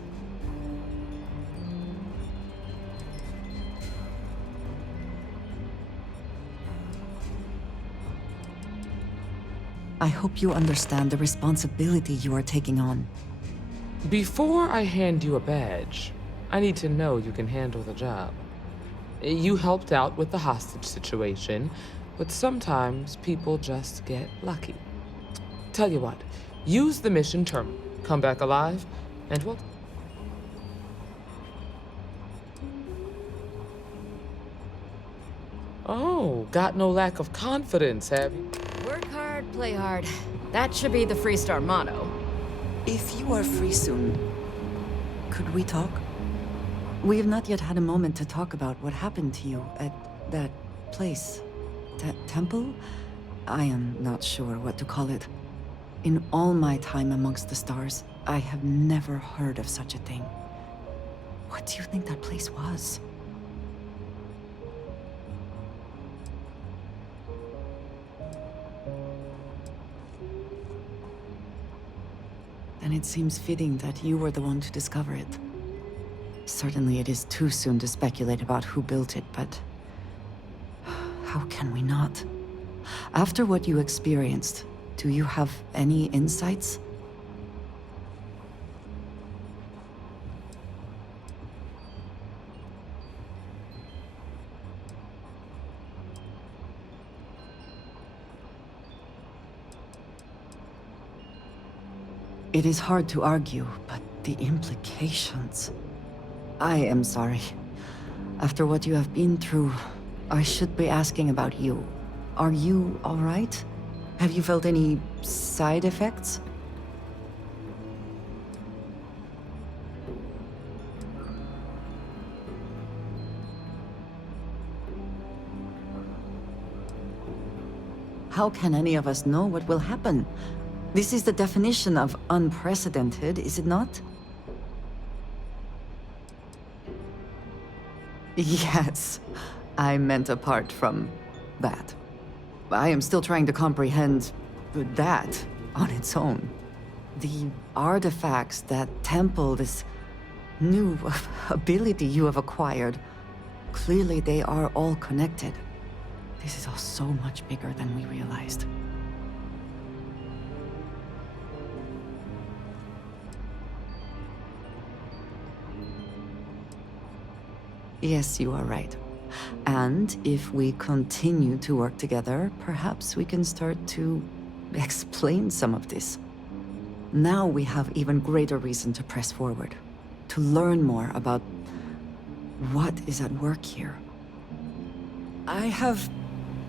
I hope you understand the responsibility you are taking on. Before I hand you a badge, I need to know you can handle the job. You helped out with the hostage situation, but sometimes people just get lucky. Tell you what, use the mission terminal, come back alive, and we'll... Oh, got no lack of confidence, have you? Work hard, play hard. That should be the Freestar motto. If you are free soon, could we talk? We have not yet had a moment to talk about what happened to you at that place. That temple? I am not sure what to call it. In all my time amongst the stars, I have never heard of such a thing. What do you think that place was? And it seems fitting that you were the one to discover it. Certainly it is too soon to speculate about who built it, but... how can we not? After what you experienced, do you have any insights? It is hard to argue, but the implications... I am sorry. After what you have been through, I should be asking about you. Are you all right? Have you felt any side effects? How can any of us know what will happen? This is the definition of unprecedented, is it not? Yes, I meant apart from that. I am still trying to comprehend that on its own. The artifacts, that temple, this new ability you have acquired, clearly they are all connected. This is all so much bigger than we realized. Yes, you are right. And if we continue to work together, perhaps we can start to explain some of this. Now we have even greater reason to press forward, to learn more about what is at work here. I have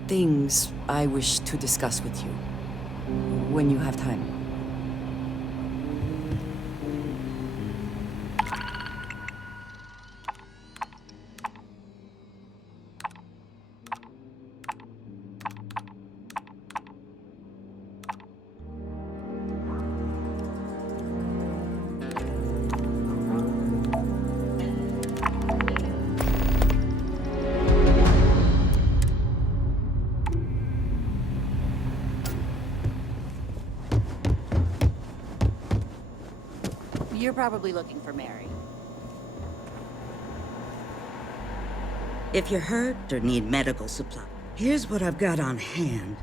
things I wish to discuss with you, when you have time. You're probably looking for Mary. If you're hurt or need medical supply, here's what I've got on hand.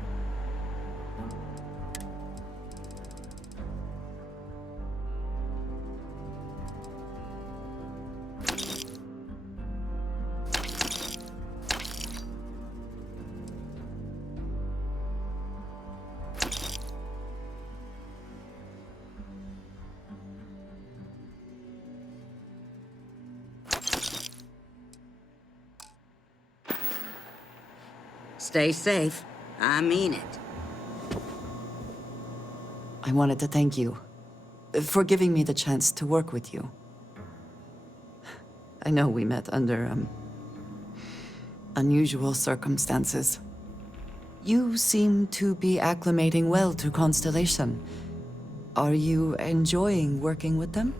Stay safe. I mean it. I wanted to thank you for giving me the chance to work with you. I know we met under, unusual circumstances. You seem to be acclimating well to Constellation. Are you enjoying working with them?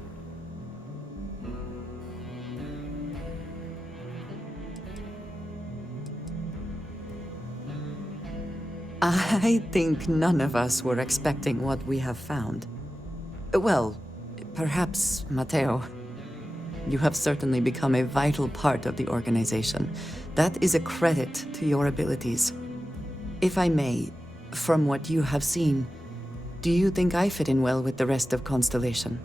I think none of us were expecting what we have found. Well, perhaps Matteo. You have certainly become a vital part of the organization. That is a credit to your abilities. If I may, from what you have seen, do you think I fit in well with the rest of Constellation?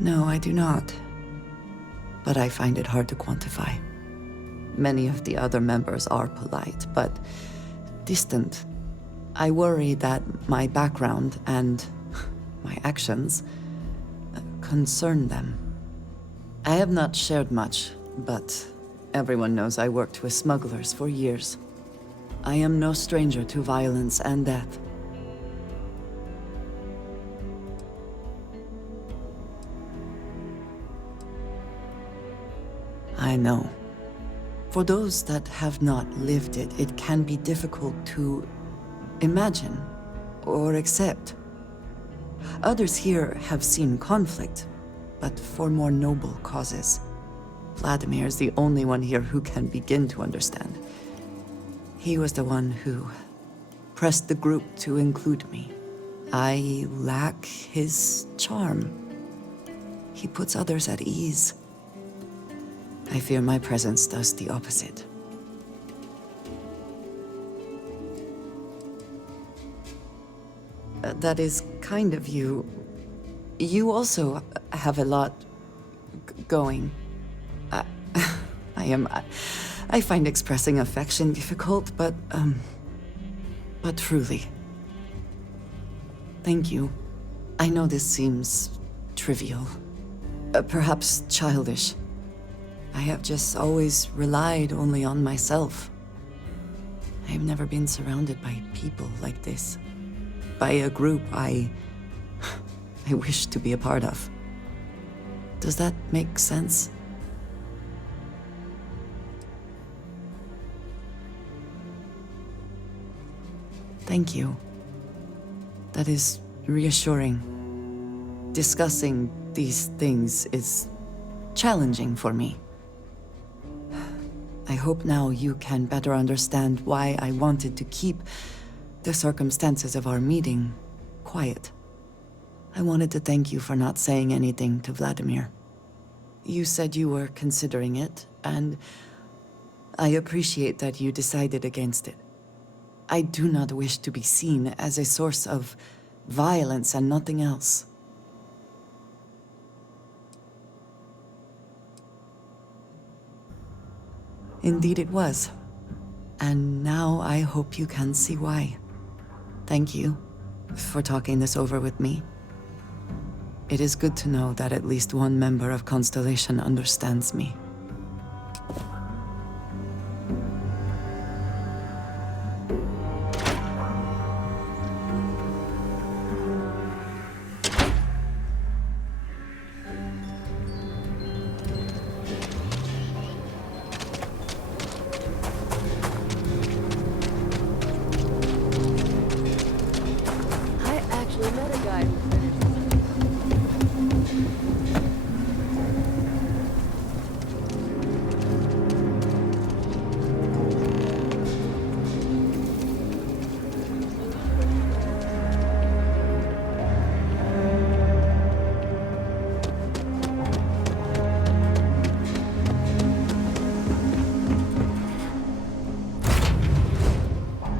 No, I do not. But I find it hard to quantify. Many of the other members are polite, but distant. I worry that my background and my actions concern them. I have not shared much, but everyone knows I worked with smugglers for years. I am no stranger to violence and death. I know. For those that have not lived it, it can be difficult to imagine or accept. Others here have seen conflict, but for more noble causes. Vladimir is the only one here who can begin to understand. He was the one who pressed the group to include me, I lack his charm. He puts others at ease. I fear my presence does the opposite. That is kind of you. You also have a lot going. I find expressing affection difficult, but truly. Thank you. I know this seems trivial, perhaps childish. I have just always relied only on myself. I have never been surrounded by people like this. By a group I wish to be a part of. Does that make sense? Thank you. That is reassuring. Discussing these things is challenging for me. I hope now you can better understand why I wanted to keep the circumstances of our meeting quiet. I wanted to thank you for not saying anything to Vladimir. You said you were considering it, and I appreciate that you decided against it. I do not wish to be seen as a source of violence and nothing else. Indeed it was. And now I hope you can see why. Thank you for talking this over with me. It is good to know that at least one member of Constellation understands me.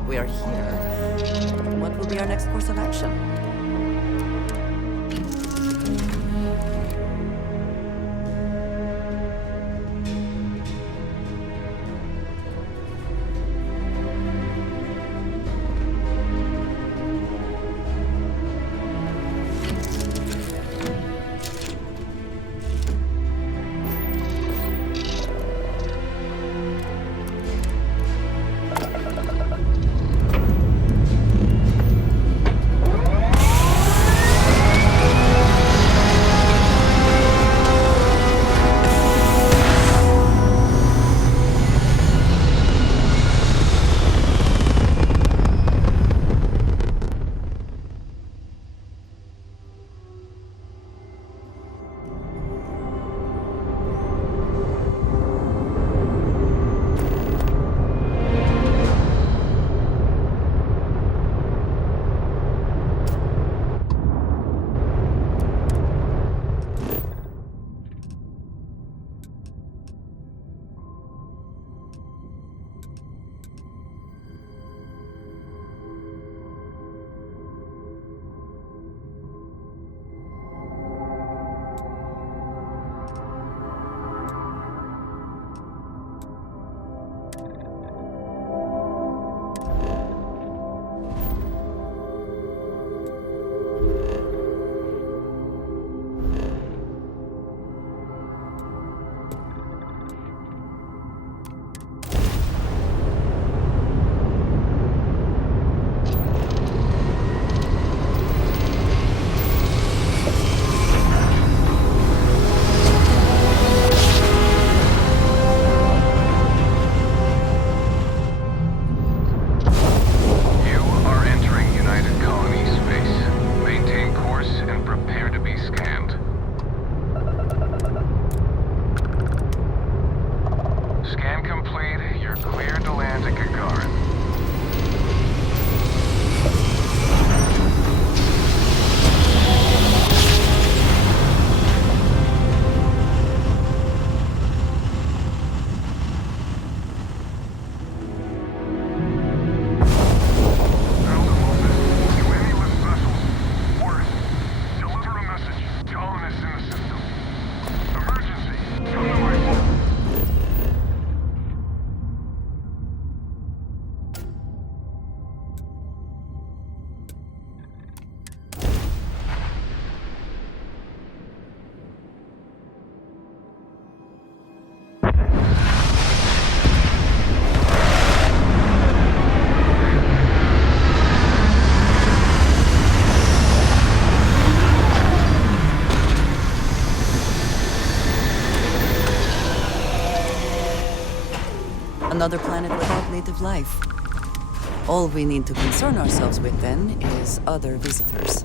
We are here. What will be our next course of action? Another planet without native life. All we need to concern ourselves with then is other visitors.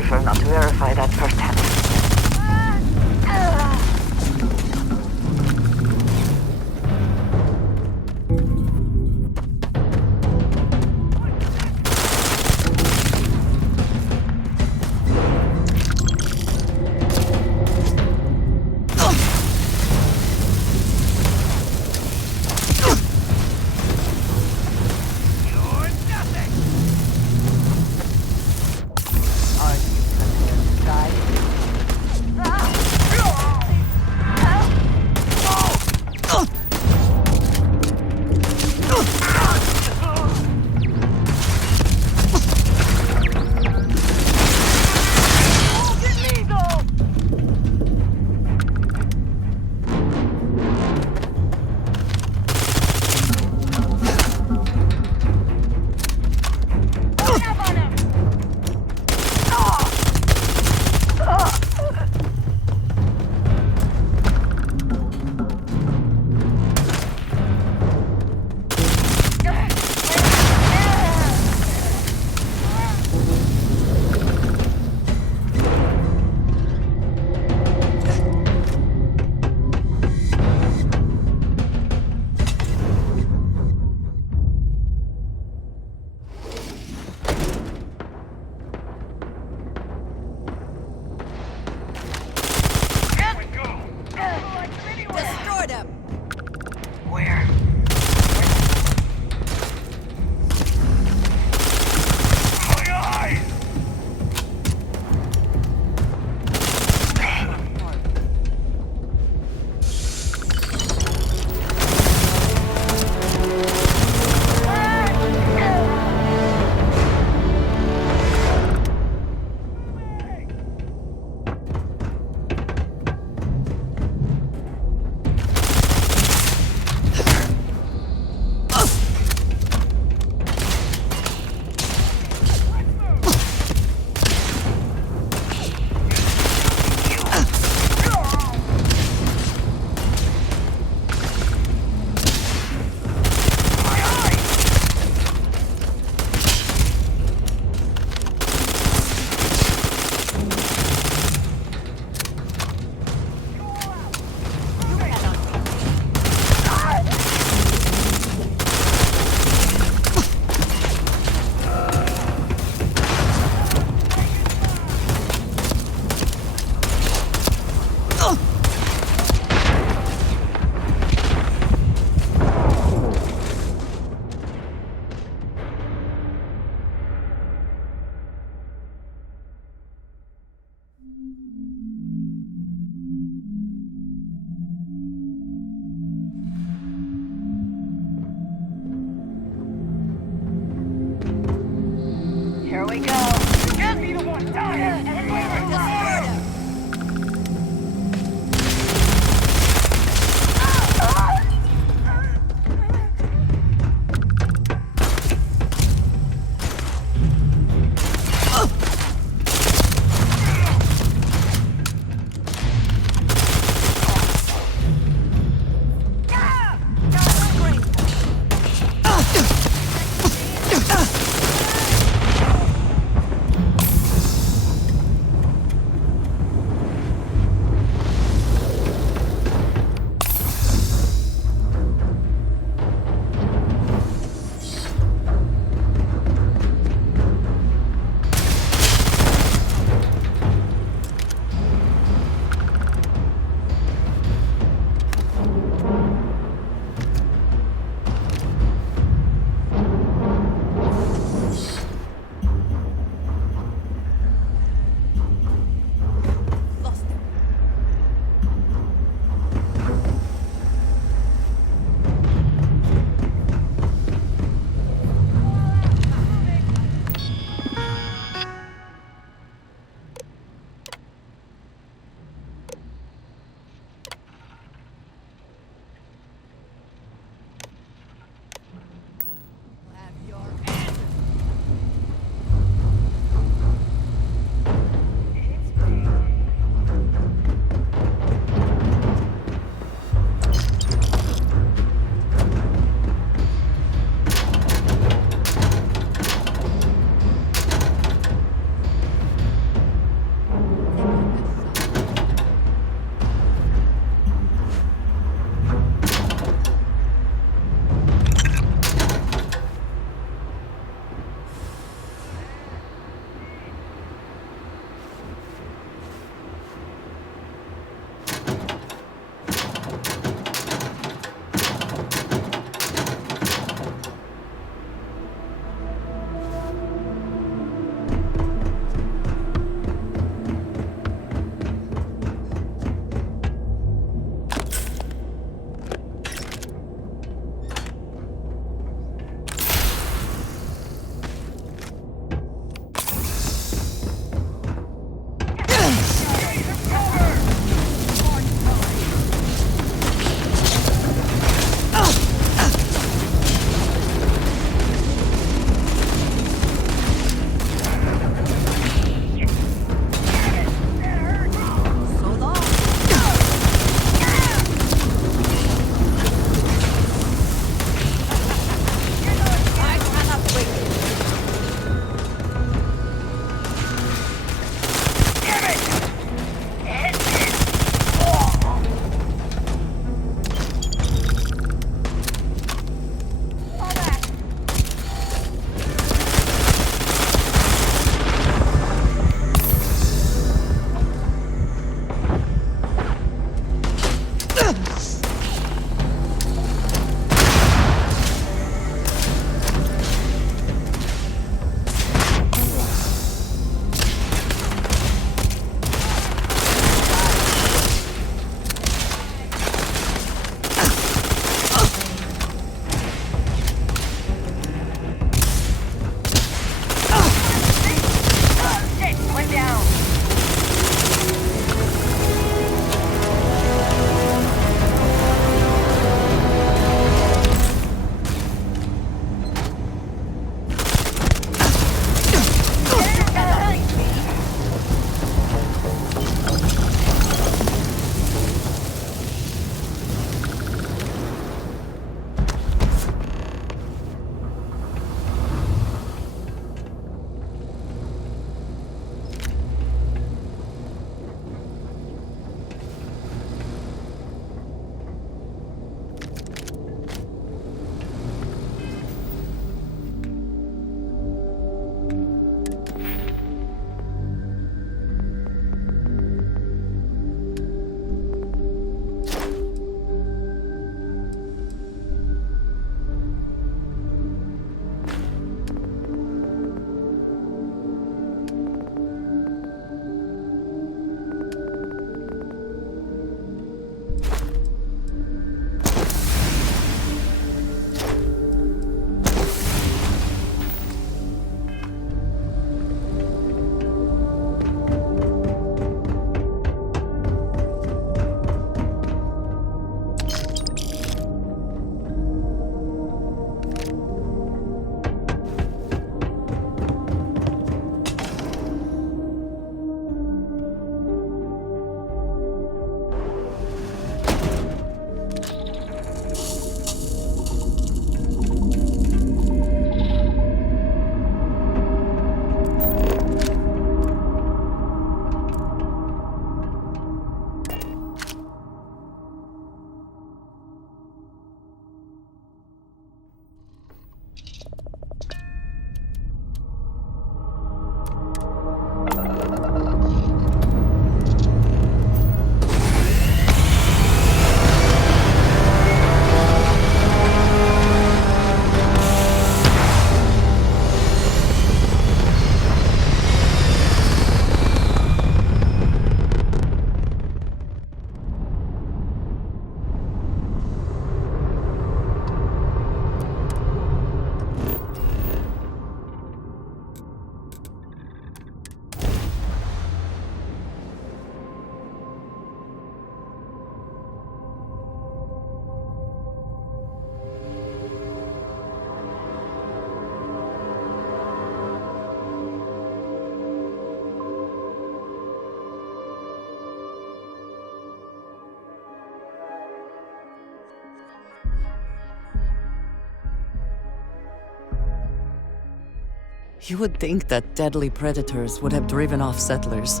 You would think that deadly predators would have driven off settlers.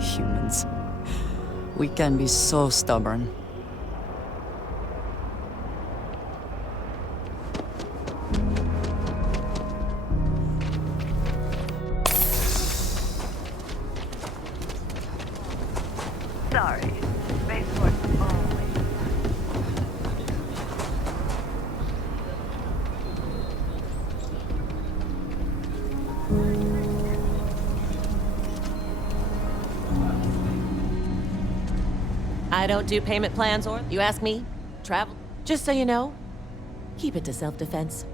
Humans. We can be so stubborn. Sorry. Space Force only. I don't do payment plans or, you ask me, travel. Just so you know, keep it to self-defense.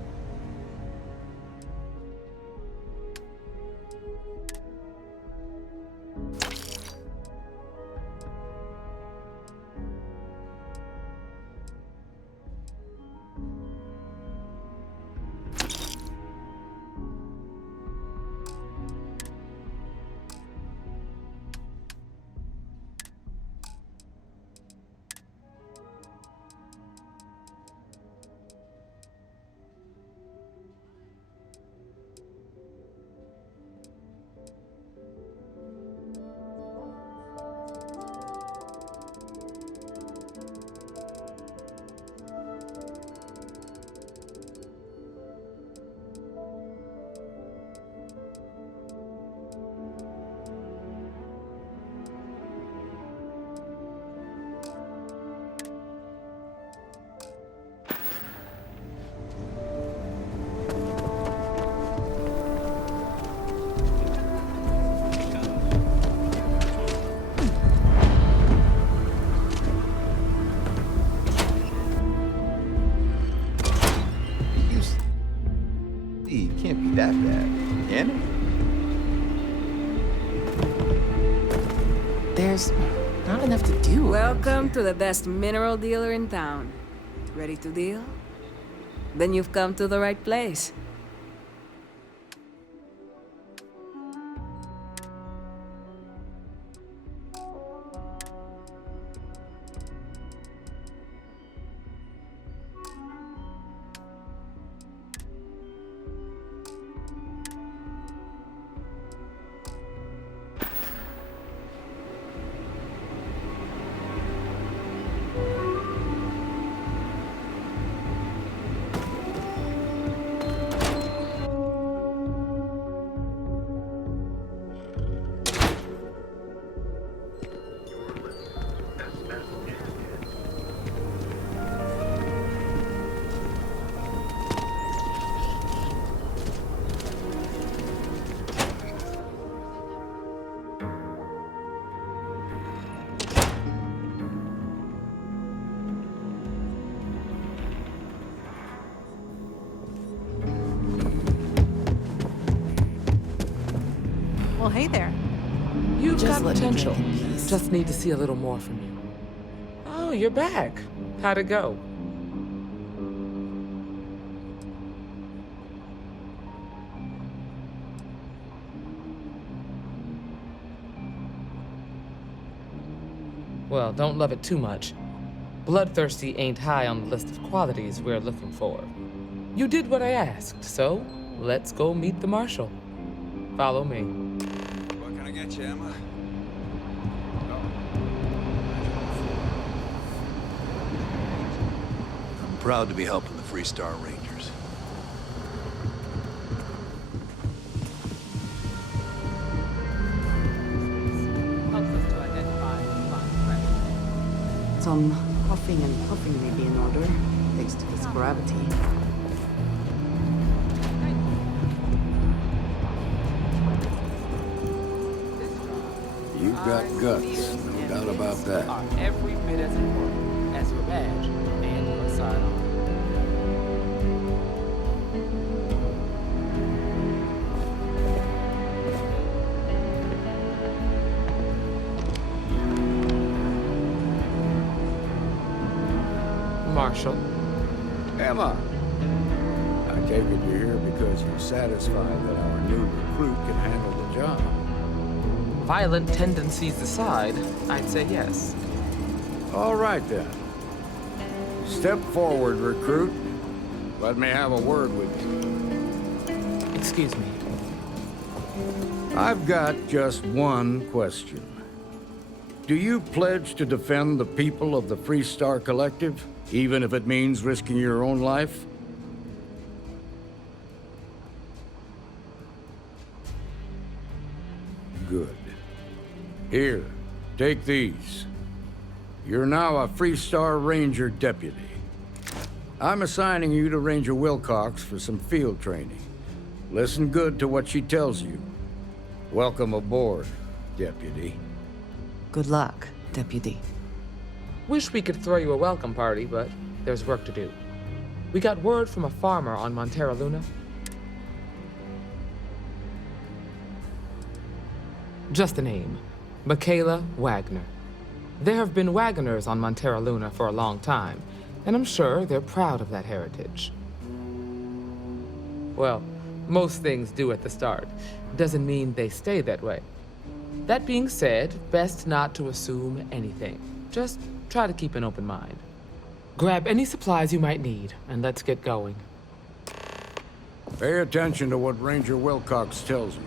Can't be that bad, can it? There's not enough to do. Welcome to the best mineral dealer in town. Ready to deal? Then you've come to the right place. Well, hey there. You've Just got let me potential. drink in peace. Just need to see a little more from you. Oh, you're back. How'd it go? Well, don't love it too much. Bloodthirsty ain't high on the list of qualities we're looking for. You did what I asked, so let's go meet the Marshal. Follow me. What can I get you, Emma? I'm proud to be helping the Freestar Rangers. Some huffing and puffing may be in order, thanks to this gravity. You've got guts, no doubt about that. Are every bit as important as your badge and your sidearm. Marshal. Emma, I take it you're here because you're satisfied that our new recruit can handle the job. Violent tendencies aside, I'd say yes. All right, then. Step forward, recruit. Let me have a word with you. Excuse me. I've got just one question. Do you pledge to defend the people of the Freestar Collective, even if it means risking your own life? Good. Here, take these. You're now a Freestar Ranger deputy. I'm assigning you to Ranger Wilcox for some field training. Listen good to what she tells you. Welcome aboard, deputy. Good luck, deputy. Wish we could throw you a welcome party, but there's work to do. We got word from a farmer on Montera Luna. Just a name. Michaela Wagner. There have been Wagoners on Montera Luna for a long time, and I'm sure they're proud of that heritage. Well, most things do at the start. Doesn't mean they stay that way. That being said, best not to assume anything. Just try to keep an open mind. Grab any supplies you might need, and let's get going. Pay attention to what Ranger Wilcox tells you.